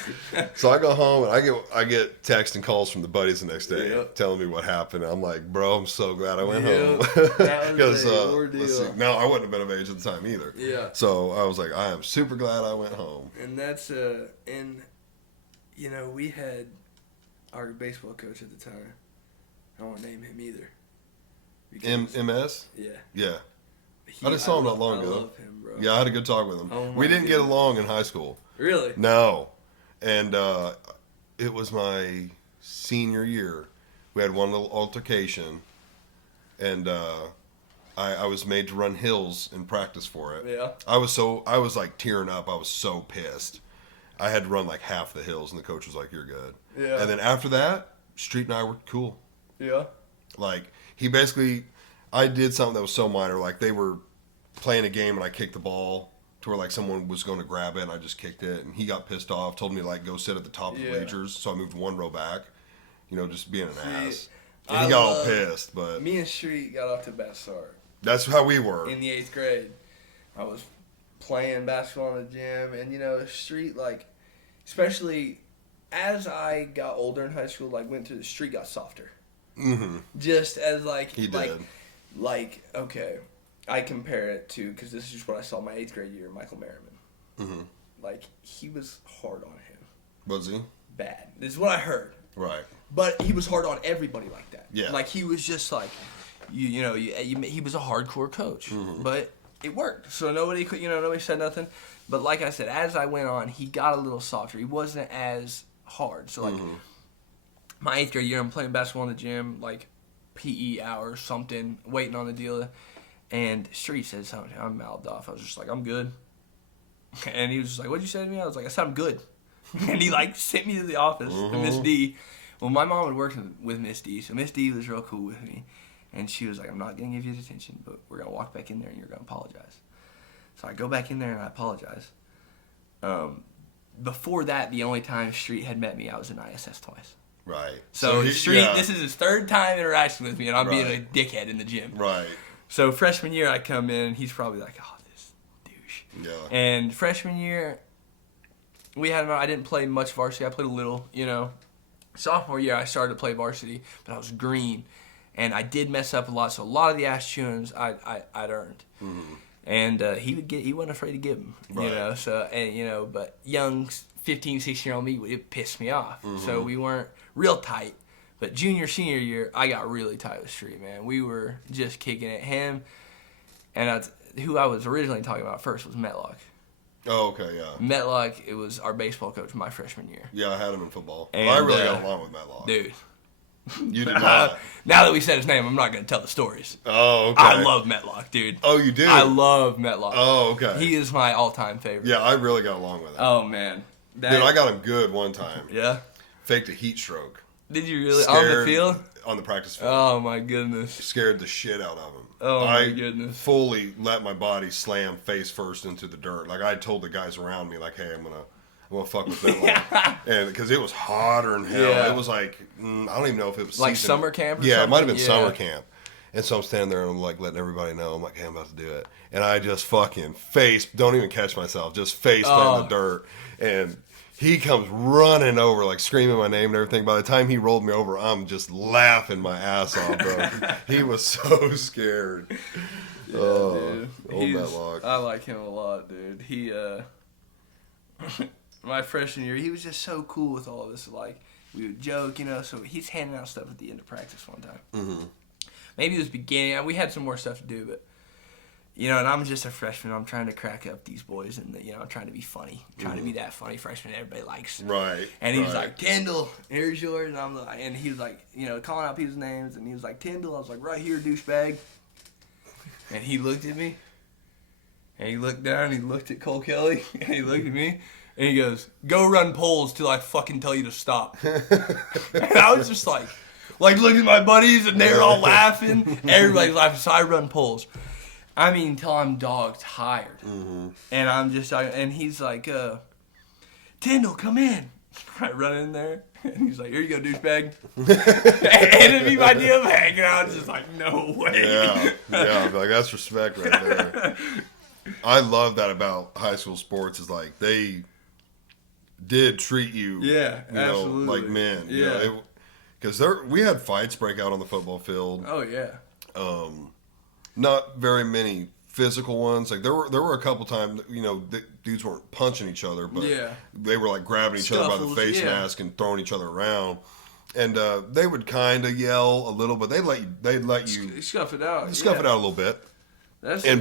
So I go home and I get text and calls from the buddies the next day telling me what happened. I'm like, bro, I'm so glad I went home. That was an ordeal. No, I wouldn't have been of age at the time either. Yeah. So I was like, I am super glad I went home. And that's we had our baseball coach at the time. I don't want to name him either. MS? Yeah. Yeah. I just saw him not long ago. I love him, bro. Yeah, I had a good talk with him. Oh we didn't get along in high school. Really? No. And it was my senior year. We had one little altercation, and I was made to run hills in practice for it. Yeah. I was like tearing up. I was so pissed. I had to run like half the hills, and the coach was like, "You're good." Yeah. And then after that, Street and I were cool. Yeah. Like, I did something that was so minor. Like, they were playing a game and I kicked the ball to where like someone was going to grab it and I just kicked it, and he got pissed off, told me to like go sit at the top of the bleachers, so I moved one row back, just being an ass. And he got all pissed, but me and Street got off to the best start. That's how we were. In the 8th grade, I was playing basketball in the gym, and Street, like, especially as I got older in high school, like, went through the Street, got softer. Mm-hmm. Just as like he did. Like, okay, I compare it to, because this is just what I saw my 8th grade year, Michael Merriman. Mm-hmm. Like, he was hard on him. Was he? Bad. This is what I heard. Right. But he was hard on everybody like that. Yeah. Like, he was just like, he was a hardcore coach. Mm-hmm. But it worked. So nobody said nothing. But like I said, as I went on, he got a little softer. He wasn't as hard. So, like, my 8th grade year, I'm playing basketball in the gym, like, PE hour, something, waiting on the dealer. And Street said something. I'm mouthed off. I was just like, I'm good. And he was just like, what'd you say to me? I was like, I said I'm good. And he, like, sent me to the office to Miss D. Well, my mom had worked with Miss D, so Miss D was real cool with me. And she was like, I'm not going to give you detention, but we're going to walk back in there and you're going to apologize. So I go back in there and I apologize. Before that, the only time Street had met me, I was in ISS twice. Right. So Street, this is his 3rd time interacting with me, and I'm being a dickhead in the gym. Right. So freshman year, I come in, and he's probably like, oh, this douche. Yeah. And freshman year, I didn't play much varsity. I played a little, Sophomore year, I started to play varsity, but I was green, and I did mess up a lot. So a lot of the ass chewings I'd earned. Mm-hmm. And he wasn't afraid to give them, right. So, and, but young 15, 16-year-old me, it pissed me off. Mm-hmm. So we weren't real tight. But junior, senior year, I got really tight with Street, man. We were just kicking it. Him, and who I was originally talking about first was Metlock. Oh, okay, yeah. Metlock, it was our baseball coach my freshman year. Yeah, I had him in football. And, I really got along with Metlock. Dude, You did not. Now that we said his name, I'm not going to tell the stories. Oh, okay. I love Metlock, dude. Oh, you do? I love Metlock. Oh, okay. He is my all-time favorite. Yeah, I really got along with him. Oh, man. Dude, I got him good one time. Yeah? Faked a heat stroke. Did you really? On the field? On the practice field. Oh, my goodness. Scared the shit out of him. Oh, my goodness. Fully let my body slam face first into the dirt. Like, I told the guys around me, like, hey, I'm gonna fuck with that. And because it was hotter than hell. Yeah. It was like, I don't even know if it was like season. summer camp or Yeah, something? it might have been summer camp. And so I'm standing there and I'm like letting everybody know. I'm like, hey, I'm about to do it. And I just fucking don't even catch myself, just face plant in the dirt. And he comes running over, like screaming my name and everything. By the time he rolled me over, I'm just laughing my ass off, bro. He was so scared. Yeah, dude. Old He's- Matlock. I like him a lot, dude. He, my freshman year, he was just so cool with all of this. Like, we would joke, so he's handing out stuff at the end of practice one time. Mm-hmm. Maybe it was beginning. We had some more stuff to do, but, and I'm just a freshman. I'm trying to crack up these boys and, I'm trying to be funny. Trying to be that funny freshman everybody likes. Right. And he was like, Tyndall, here's yours. And I'm like, and he was like, calling out people's names. And he was like, Tyndall. I was like, right here, douchebag. And he looked at me. And he looked down. And he looked at Cole Kelly. And he looked at me. And he goes, go run polls till I fucking tell you to stop. And I was just like looking at my buddies. And they were all laughing. Everybody's laughing. So I run polls. I mean, till I'm dog tired. Mm-hmm. And I'm just, and he's like, Tyndall, come in. I run in there, and he's like, here you go, douchebag. Handed me my deal bag, and I was just like, no way. Yeah, like that's respect right there. I love that about high school sports is like they did treat you, absolutely. like men. Yeah. Because we had fights break out on the football field. Oh, yeah. Not very many physical ones. Like there were a couple times, dudes weren't punching each other, but they were like grabbing each other by the face mask and throwing each other around. And they would kind of yell a little, but they'd let you scuff it out. Scuff it out a little bit.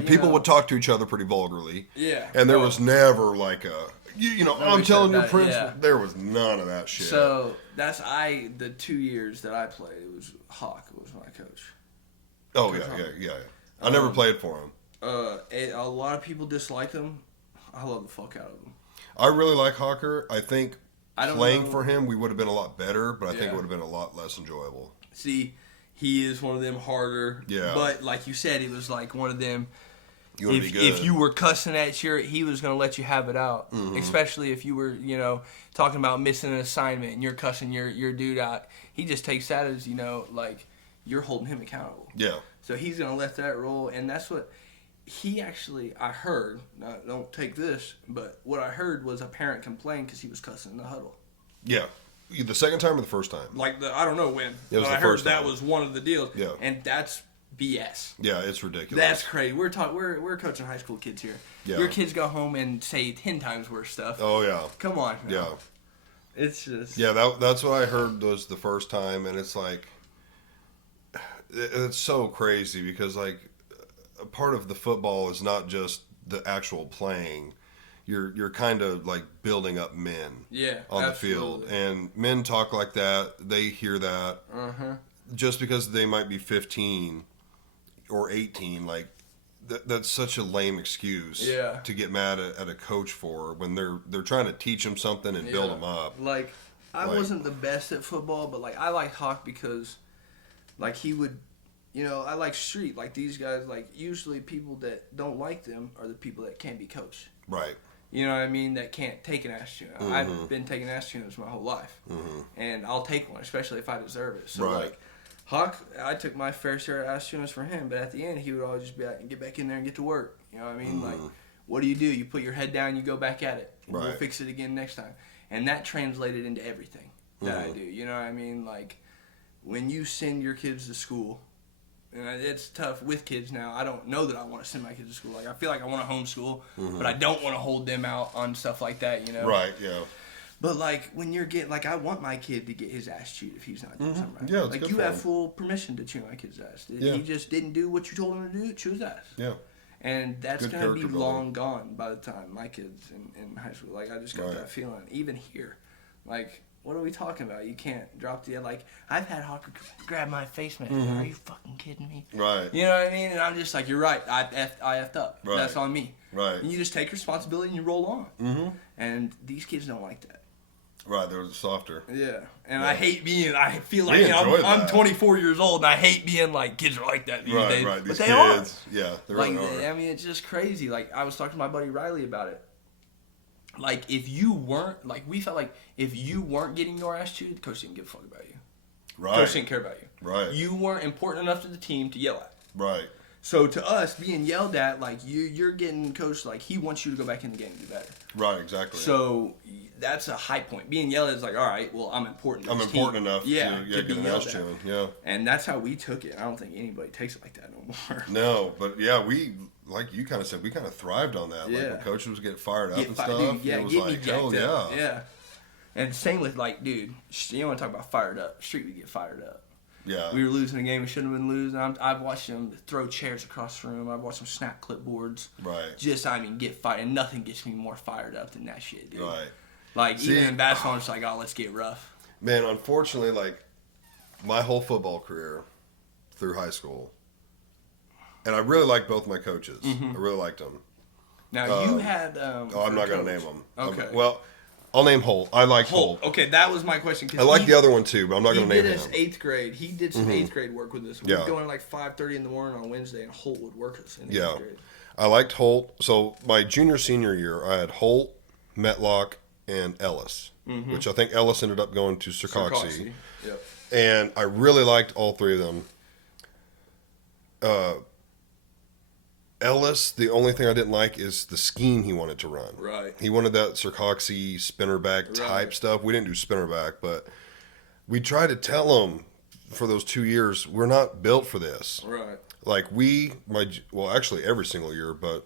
People would talk to each other pretty vulgarly. Yeah. And there was never like I'm telling your prince. Yeah. There was none of that shit. So the 2 years that I played, it was Hawk was my coach. Oh yeah. I never played for him. A lot of people dislike him. I love the fuck out of him. I really like Hawker. I think playing know. for him, we would have been a lot better, but I think it would have been a lot less enjoyable. See, he is one of them harder. Yeah. But like you said, it was like one of them. You want to be good. If you were cussing at he was going to let you have it out. Mm-hmm. Especially if you were, talking about missing an assignment and you're cussing your dude out. He just takes that as, like you're holding him accountable. Yeah. So he's going to let that roll. And that's what he actually, I heard, now don't take this, but what I heard was a parent complain because he was cussing in the huddle. Yeah. The second time or the first time? I don't know when. It was but the I heard first that time. was one of the deals. Yeah. And that's BS. Yeah, it's ridiculous. That's crazy. We're coaching high school kids here. Yeah. Your kids go home and say 10 times worse stuff. Oh yeah. Come on. Man. Yeah. It's just. Yeah, that's what I heard was the first time, and it's like, it's so crazy because like, a part of the football is not just the actual playing. You're kind of like building up men. Yeah. On absolutely. the field, and men talk like that. They hear that. Just because they might be 15 or 18, like that's such a lame excuse to get mad at a coach for when they're trying to teach them something and build them up. Like I wasn't the best at football, but like I liked Hawk because like he would, I like street. Like these guys, like usually people that don't like them are the people that can't be coached. Right. You know what I mean? That can't take an ass tune. I've been taking ass tunes my whole life, and I'll take one, especially if I deserve it. So like Hawk, I took my fair share of ass tunes for him, but at the end he would always just be like, "Get back in there and get to work." You know what I mean? Like, what do? You put your head down, you go back at it, and we'll fix it again next time. And that translated into everything that I do. You know what I mean? Like when you send your kids to school. And it's tough with kids now. I don't know that I want to send my kids to school. Like I feel like I want to homeschool, but I don't want to hold them out on stuff like that, Right, yeah. But like when you're getting, like I want my kid to get his ass chewed if he's not doing something right. Yeah, it's like good you for have him. full permission to chew my kid's ass. Yeah. He just didn't do what you told him to do. Chew his ass. Yeah. And that's Good gonna be character long gone by the time my kids in high school. Like I just got Right. that feeling. Even here, like what are we talking about? You can't drop the like. I've had Hawker grab my face, man. Mm-hmm. Are you fucking kidding me? Right. You know what I mean? And I'm just like, you're right. I effed up. Right. That's on me. Right. And you just take responsibility and you roll on. Mm-hmm. And these kids don't like that. Right. They were softer. Yeah. And Yeah. I hate being. I feel We like enjoyed I'm that. 24 years old, and I hate being like kids are like that these days. Right. These but they kids. are. Yeah. They Like, really are. I mean, it's just crazy. Like, I was talking to my buddy Riley about it. Like, if you weren't, like, we felt like if you weren't getting your ass chewed, the coach didn't give a fuck about you. Right. Coach didn't care about you. Right. You weren't important enough to the team to yell at. Right. So to us, being yelled at, like, you're getting coached, like, he wants you to go back in the game and do better. Right. Exactly. So that's a high point. Being yelled at is like, all right, well, I'm important to I'm this important team. enough Yeah, to be get an yelled ass at. chewing. Yeah. And that's how we took it. I don't think anybody takes it like that no more. No, but yeah, we, like you kind of said, we kind of thrived on that. Like Yeah. when coaches was getting fired up Get and fi- stuff, dude, yeah, it was get me like, jacked hell yeah. up. Yeah. And same with, like, dude, you want to talk about fired up. Street would get fired up. Yeah. We were losing a game we shouldn't have been losing. I've watched them throw chairs across the room. I've watched them snap clipboards. Right. Just, I mean, get fired. And nothing gets me more fired up than that shit, dude. Right. Like, See, even in basketball, I'm just like, oh, let's get rough. Man, unfortunately, like my whole football career through high school, and I really liked both my coaches. I really liked them. Now, you had... Oh, I'm not going to name them. Okay. Well, I'll name Holt. I like Holt. Okay, that was my question. I like the other one too, but I'm not He going to name did him. his 8th grade. He did some 8th grade work with us. We'd Yeah. go in like 5:30 in the morning on Wednesday, and Holt would work us in the Yeah. 8th grade. I liked Holt. So my junior senior year, I had Holt, Metlock, and Ellis, which I think Ellis ended up going to Circoxie. Yep. And I really liked all three of them. Ellis, the only thing I didn't like is the scheme he wanted to run. Right. He wanted that Circoxie spinnerback type Right. stuff. We didn't do spinnerback, but we tried to tell him for those 2 years, we're not built for this. Right. Like actually every single year, but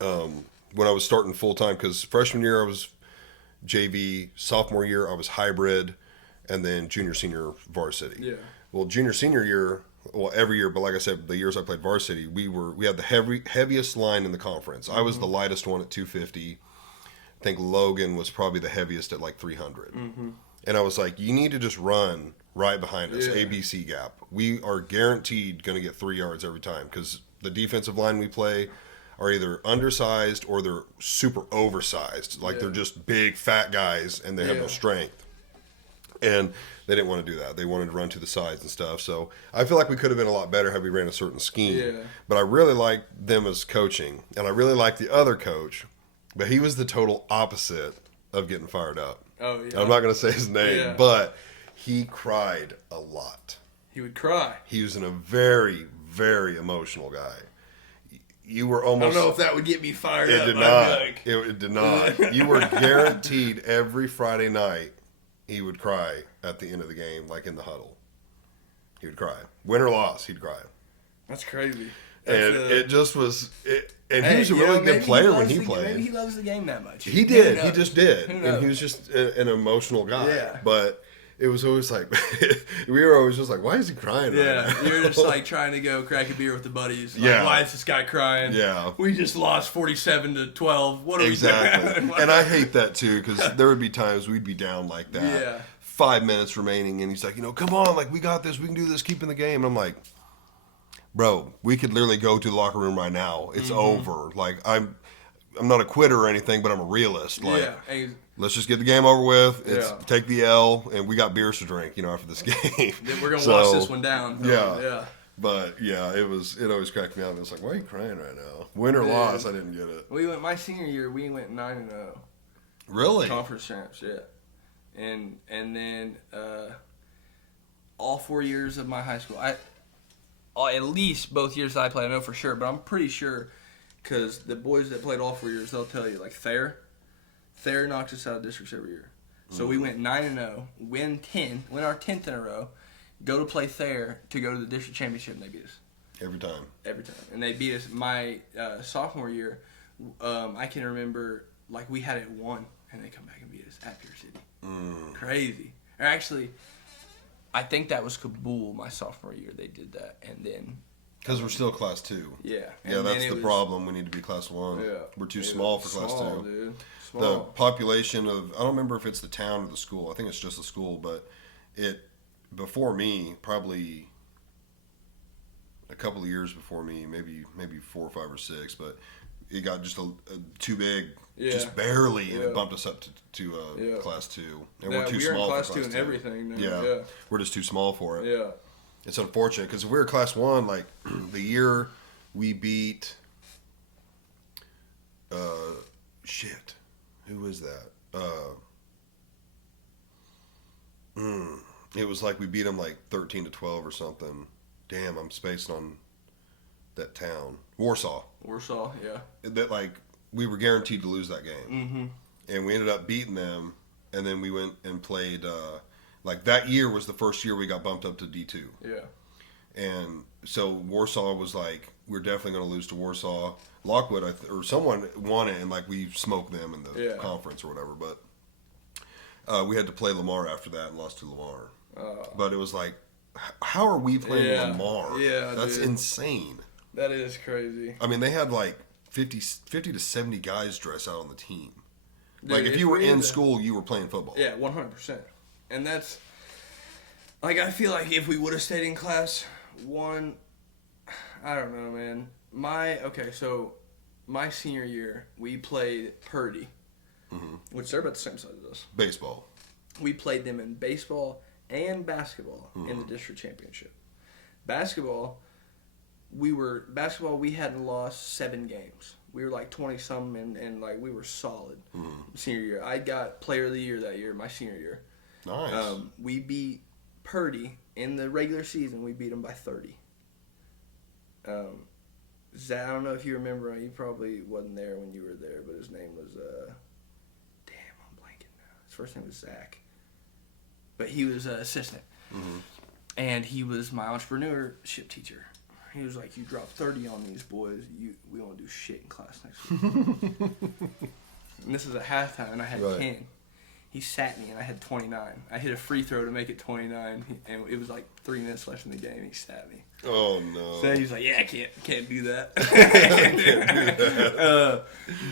when I was starting full time, because freshman year I was JV, sophomore year I was hybrid, and then junior senior varsity. Yeah. Well, junior senior year, well every year, but like I said, the years I played varsity, we had the heaviest line in the conference. I was the lightest one at 250. I think Logan was probably the heaviest at like 300. And I was like, you need to just run right behind us, Yeah. ABC gap. We are guaranteed going to get 3 yards every time because the defensive line we play are either undersized or they're super oversized. Like they're just big, fat guys and they have no strength. And they didn't want to do that. They wanted to run to the sides and stuff. So I feel like we could have been a lot better had we ran a certain scheme. Yeah. But I really liked them as coaching. And I really liked the other coach. But he was the total opposite of getting fired up. Oh, yeah. I'm not going to say his name, Yeah. but he cried a lot. He would cry. He was a very, very emotional guy. You were I almost... don't know if that would get me fired It up. did I'd not. be like, It did not. You were guaranteed every Friday night he would cry at the end of the game, like in the huddle. He would cry. Win or loss, he'd cry. That's crazy. And That's, it just was... And hey, he was a you really know, good maybe player he when he loves the- played. Maybe he loves the game that much. He Who did. He knows? just did. Who And knows? he was just an emotional guy. Yeah. But it was always like... we were always just like, why is he crying right Yeah, now? you're just like trying to go crack a beer with the buddies. Like, Yeah. why is this guy crying? Yeah. We just lost 47-12. What are Exactly. we doing? And I hate that too, because there would be times we'd be down like that. Yeah. 5 minutes remaining, and he's like, come on, like, we got this, we can do this, keep in the game. And I'm like, bro, we could literally go to the locker room right now. It's over. Like, I'm not a quitter or anything, but I'm a realist. Like, yeah. And let's just get the game over with. It's Yeah. take the L, and we got beers to drink, after this game. then we're gonna So, wash this one down. Yeah. Yeah. But yeah, it always cracked me up. It was like, why are you crying right now? Win or loss, I didn't get it. My senior year, we went 9-0. Really? Conference champs, yeah. And then all 4 years of my high school, at least both years that I played, I know for sure, but I'm pretty sure because the boys that played all 4 years, they'll tell you, like Thayer knocks us out of districts every year. So we went 9-0, win our 10th in a row, go to play Thayer to go to the district championship, and they beat us. Every time. Every time. And they beat us. My sophomore year, I can remember, like, we had it won, and they come back and beat us at Pure City. Crazy. Or actually, I think that was Kabul my sophomore year. They did that. And then Because we're still class 2. Yeah. Yeah, that's the problem. We need to be class 1. Yeah. We're too small for class 2. Dude. The Small. population of, I don't remember if it's the town or the school. I think it's just the school, but before me, probably a couple of years before me, maybe 4 or 5 or 6, but it got just too big, just barely, and it bumped us up to class 2. And we're too small class for two class and 2. everything now. Yeah, we're just too small for it. Yeah. It's unfortunate because if we were class 1, like the year we beat, who is that? It was like we beat them like 13-12 or something. Damn, I'm spacing on that town. Warsaw, yeah. that like we were guaranteed to lose that game, and we ended up beating them. And then we went and played. Like that year was the first year we got bumped up to D2. Yeah. And so Warsaw was like, we're definitely going to lose to Warsaw. Lockwood or someone won it, and like we smoked them in the conference or whatever. But we had to play Lamar after that and lost to Lamar. But it was like, how are we playing Lamar? Yeah, that's dude. insane. That is crazy. I mean, they had like 50 to 70 guys dress out on the team. Dude, like if you were in school, you were playing football. Yeah, 100%. And that's like, I feel like if we would have stayed in class 1, I don't know, man. So my senior year, we played Purdy, which they're about the same size as us. Baseball. We played them in baseball and basketball in the district championship. Basketball, we hadn't lost 7 games. We were like 20-something, and like we were solid senior year. I got player of the year that year, my senior year. Nice. We beat Purdy in the regular season. We beat them by 30. Zach, I don't know if you remember. He probably wasn't there when you were there, but his name was damn, I'm blanking now. His first name was Zach, but he was an assistant, and he was my entrepreneurship teacher. He was like, "You drop 30 on these boys, we won't do shit in class next week." And this is at halftime, and I had 10. He sat me, and I had 29. I hit a free throw to make it 29, and it was like 3 minutes left in the game. He sat me. Oh no! So he's like, "Yeah, I can't do that."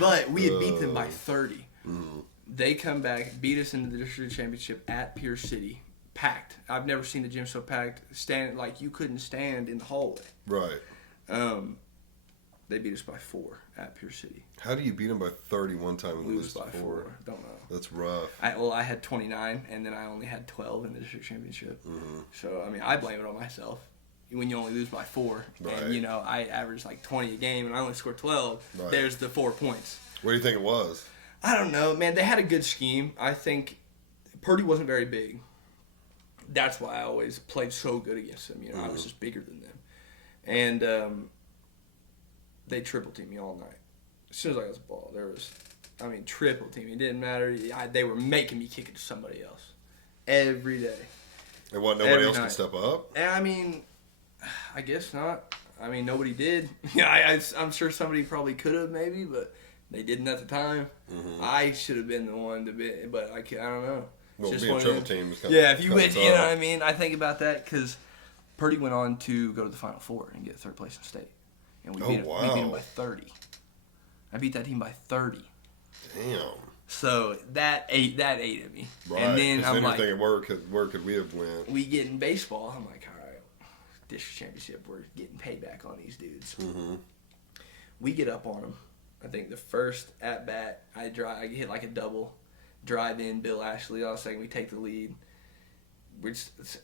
But we had beat them by 30. They come back, beat us into the district championship at Pierce City, packed. I've never seen the gym so packed. Stand like you couldn't stand in the hallway. Right. They beat us by 4 at Pierce City. How do you beat them by 30 one time and lose by 4? Don't know. That's rough. I had 29, and then I only had 12 in the district championship. So, I mean, I blame it on myself. When you only lose by 4, and, you know, I averaged like 20 a game, and I only scored 12, there's the 4 points. What do you think it was? I don't know, man. They had a good scheme. I think Purdy wasn't very big. That's why I always played so good against them. You know, I was just bigger than them. And they triple teamed me all night. As soon as I got the ball, triple team. It didn't matter. They were making me kick it to somebody else every day. And what? Nobody else could step up? And I mean, I guess not. I mean, nobody did. Yeah, I'm sure somebody probably could have maybe, but they didn't at the time. I should have been the one to be, but I don't know. Well, being triple team is kind of if you went, you know what I mean. I think about that because Purdy went on to go to the Final Four and get 3rd place in state, and we beat him by 30. I beat that team by 30. Damn. So that ate at me. Right. And then I'm like, where could we have went? We get in baseball. I'm like, all right, district championship. We're getting payback on these dudes. We get up on them. I think the first at bat, I hit like a double, drive in Bill Ashley. All of a sudden, we take the lead.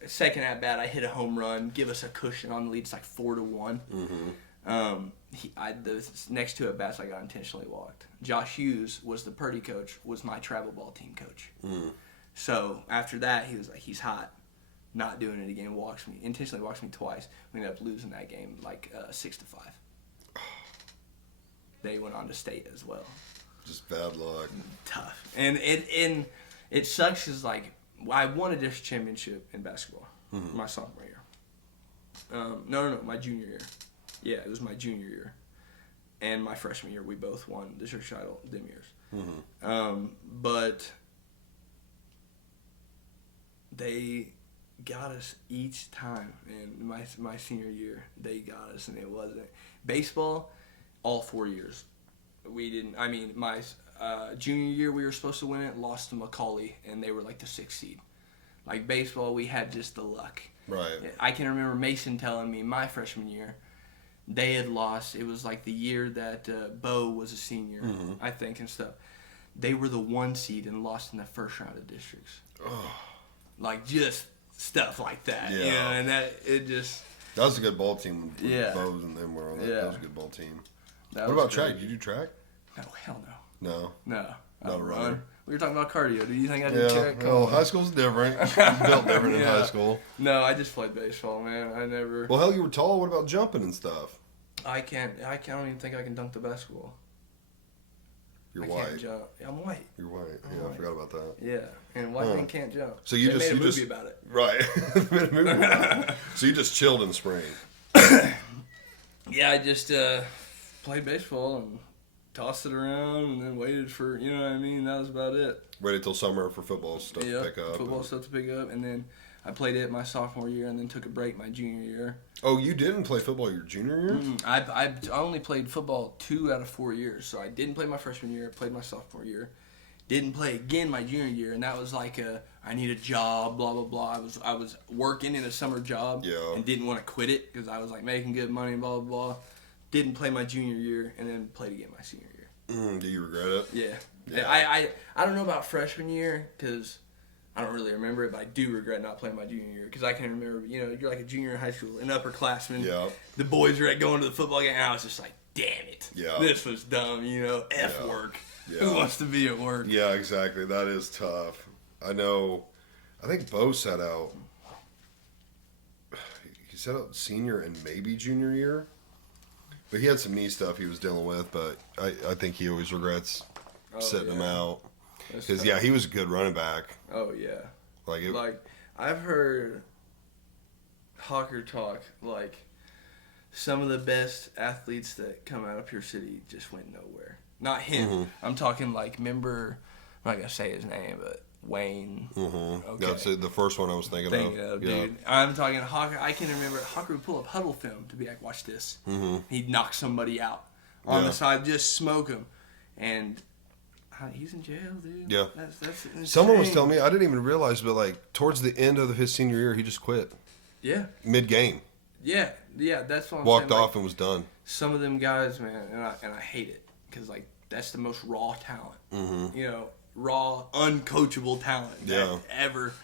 Second at bat, I hit a home run, give us a cushion on the lead. It's like 4-1. The next 2 at bats, I got intentionally walked. Josh Hughes was the Purdy coach, was my travel ball team coach. So after that, he was like, he's hot, not doing it again. Intentionally walks me twice. We ended up losing that game like 6-5. They went on to state as well. Just bad luck. Tough, and it sucks because like I won a district championship in basketball my sophomore year. No, my junior year. Yeah, it was my junior year, and my freshman year we both won the district title them years. But they got us each time. And my senior year, they got us, and it wasn't. Baseball, all 4 years. We didn't. I mean, my junior year, we were supposed to win it, lost to Macaulay, and they were like the 6th seed. Like baseball, we had just the luck. Right. I can remember Mason telling me my freshman year, they had lost. It was like the year that Bo was a senior, I think, and stuff. They were the 1 seed and lost in the first round of districts. Oh. Like just stuff like that. Yeah. You know, and it just. That was a good ball team. Yeah. Bows and them were on that. Yeah. That was a good ball team. That What was about great. track? Did you do track? No, hell no. No. No. I Not a don't runner. run. We were talking about cardio. Do you think I did Yeah. track? Well, high school's different. Built different in Yeah. high school. No, I just played baseball, man. I never. Well, hell, you were tall. What about jumping and stuff? I don't even think I can dunk the basketball. You're I white. can't jump. I'm white. You're white. I'm Yeah, I white. forgot about that. Yeah, and white men can't jump. So you They just- made a you movie just- about it. Right. Made a movie about it. So you just chilled in the spring. Yeah, I just played baseball and tossed it around, and then waited for, you know what I mean. That was about it. Waited till summer for football stuff to pick up. football and- stuff to pick up, and then I played it my sophomore year, and then took a break my junior year. Oh, you didn't play football your junior year? I only played football 2 out of 4 years, so I didn't play my freshman year. I played my sophomore year. Didn't play again my junior year, and that was like I need a job, blah blah blah. I was working in a summer job, Yeah. and didn't want to quit it because I was like making good money and blah blah blah. Didn't play my junior year, and then played again my senior year. Do you regret it? Yeah, Yeah. I don't know about freshman year because I don't really remember it, but I do regret not playing my junior year because I can remember, you know, you're like a junior in high school, an upperclassman. Yeah. The boys were going to the football game, and I was just like, damn it. Yeah. This was dumb, you know, F Yeah. work. Yeah. Who wants to be at work? Yeah, exactly. That is tough. I know. I think Bo set out. He set out senior and maybe junior year, but he had some knee stuff he was dealing with. But I think he always regrets setting him out That's because tough. he was a good running back. Oh, yeah. Like it, Like, I've heard Hawker talk, like, some of the best athletes that come out of Pure City just went nowhere. Not him. Mm-hmm. I'm talking, like, remember, I'm not going to say his name, but Wayne. Okay. That's it, the first one I was thinking of. Yeah. Dude. I'm talking Hawker. I can remember Hawker would pull up huddle film to be like, watch this. He'd knock somebody out on Yeah. the side, just smoke him. And he's in jail, dude. Yeah. That's insane. Someone was telling me, I didn't even realize, but like towards the end of his senior year, he just quit Yeah. mid game, Yeah. That's what I'm walked saying. off Like, and was done. some of them guys, man, and I hate it because like that's the most raw talent. You know, raw, uncoachable talent that Yeah. ever.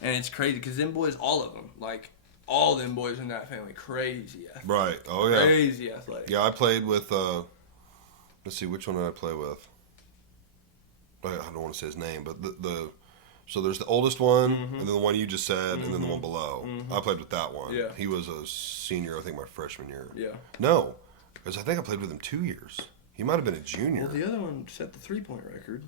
And it's crazy because them boys, all of them, like all them boys in that family, crazy athletic. Right. Oh yeah. Crazy athletic. Yeah, I played with. Let's see, which one did I play with? I don't want to say his name, but the so there's the oldest one, and then the one you just said, and then the one below. I played with that one. Yeah. He was a senior, I think, my freshman year. Yeah. No, because I think I played with him 2 years. He might have been a junior. Well, the other one set the 3-point record.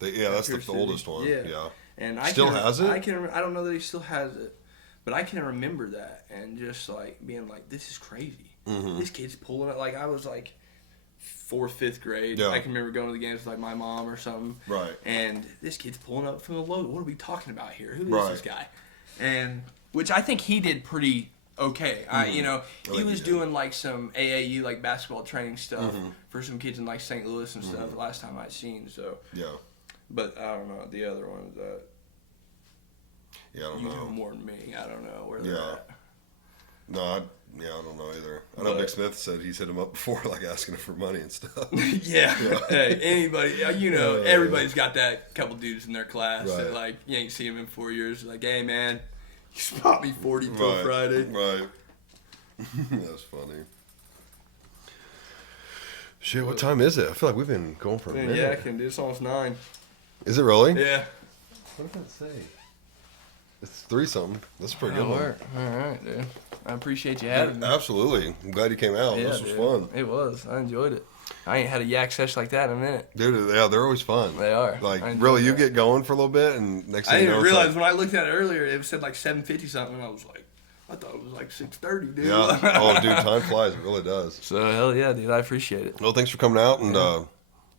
Yeah, that's the Pure City. oldest one. Yeah. Yeah. And I Still can, has it? I don't know that he still has it, but I can remember that and just like being like, this is crazy. This kid's pulling it. Like I was like 4th, 5th grade. Yeah. I can remember going to the games with like my mom or something. Right. And this kid's pulling up from the load. What are we talking about here? Who is Right. this guy? And which I think he did pretty okay. You know, I he think was he did. doing like some AAU like basketball training stuff for some kids in like St. Louis and stuff. The last time I'd seen. So, Yeah. but I don't know the other ones that. Yeah, I don't You know know. more than me. I don't know where they're Yeah. at. No, I don't know either. I know But- Big Smith said he's hit him up before, like asking him for money and stuff. Yeah. Hey, anybody, you know, Yeah. everybody's got that couple dudes in their class that, Right. like, you ain't seen them in 4 years. Like, hey, man, you spot me 40 till Friday. Right. That's funny. Shit, what time is it? I feel like we've been going for a minute. Yeah, I can do. It's almost 9. Is it really? Yeah. What did that say? It's 3 something. That's a pretty good one. All right, dude. I appreciate you having me. Absolutely. I'm glad you came out. Yeah, this was dude. fun. It was. I enjoyed it. I ain't had a yak session like that in a minute. Dude, yeah, they're always fun. They are. Like, I enjoy really, you that. get going for a little bit, and next thing I you didn't know, even realize it's when I looked at it earlier, it said like 7:50 something, and I was like, I thought it was like 6:30, dude. like, yeah. Oh, dude, time flies. It really does. So hell yeah, dude. I appreciate it. Well, thanks for coming out, and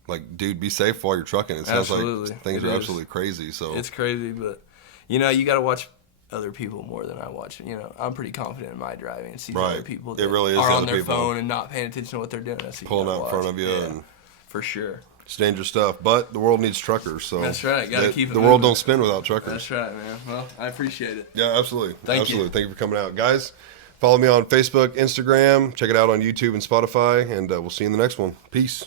like, dude, be safe while you're trucking. It sounds Absolutely. like things It are is. absolutely crazy. So It's crazy, but you know, you got to watch other people more than I watch. You know, I'm pretty confident in my driving. It's these Right. other people It that really is are the on other their people. phone and not paying attention to what they're doing. That's who you Pulling gotta out in front watch. of you, and for sure. it's dangerous stuff. But the world needs truckers, so That's right. Gotta the, keep it the world moving. don't spin without truckers. That's right, man. Well, I appreciate it. Yeah, absolutely. Thank you. Thank you for coming out, guys. Follow me on Facebook, Instagram. Check it out on YouTube and Spotify, and we'll see you in the next one. Peace.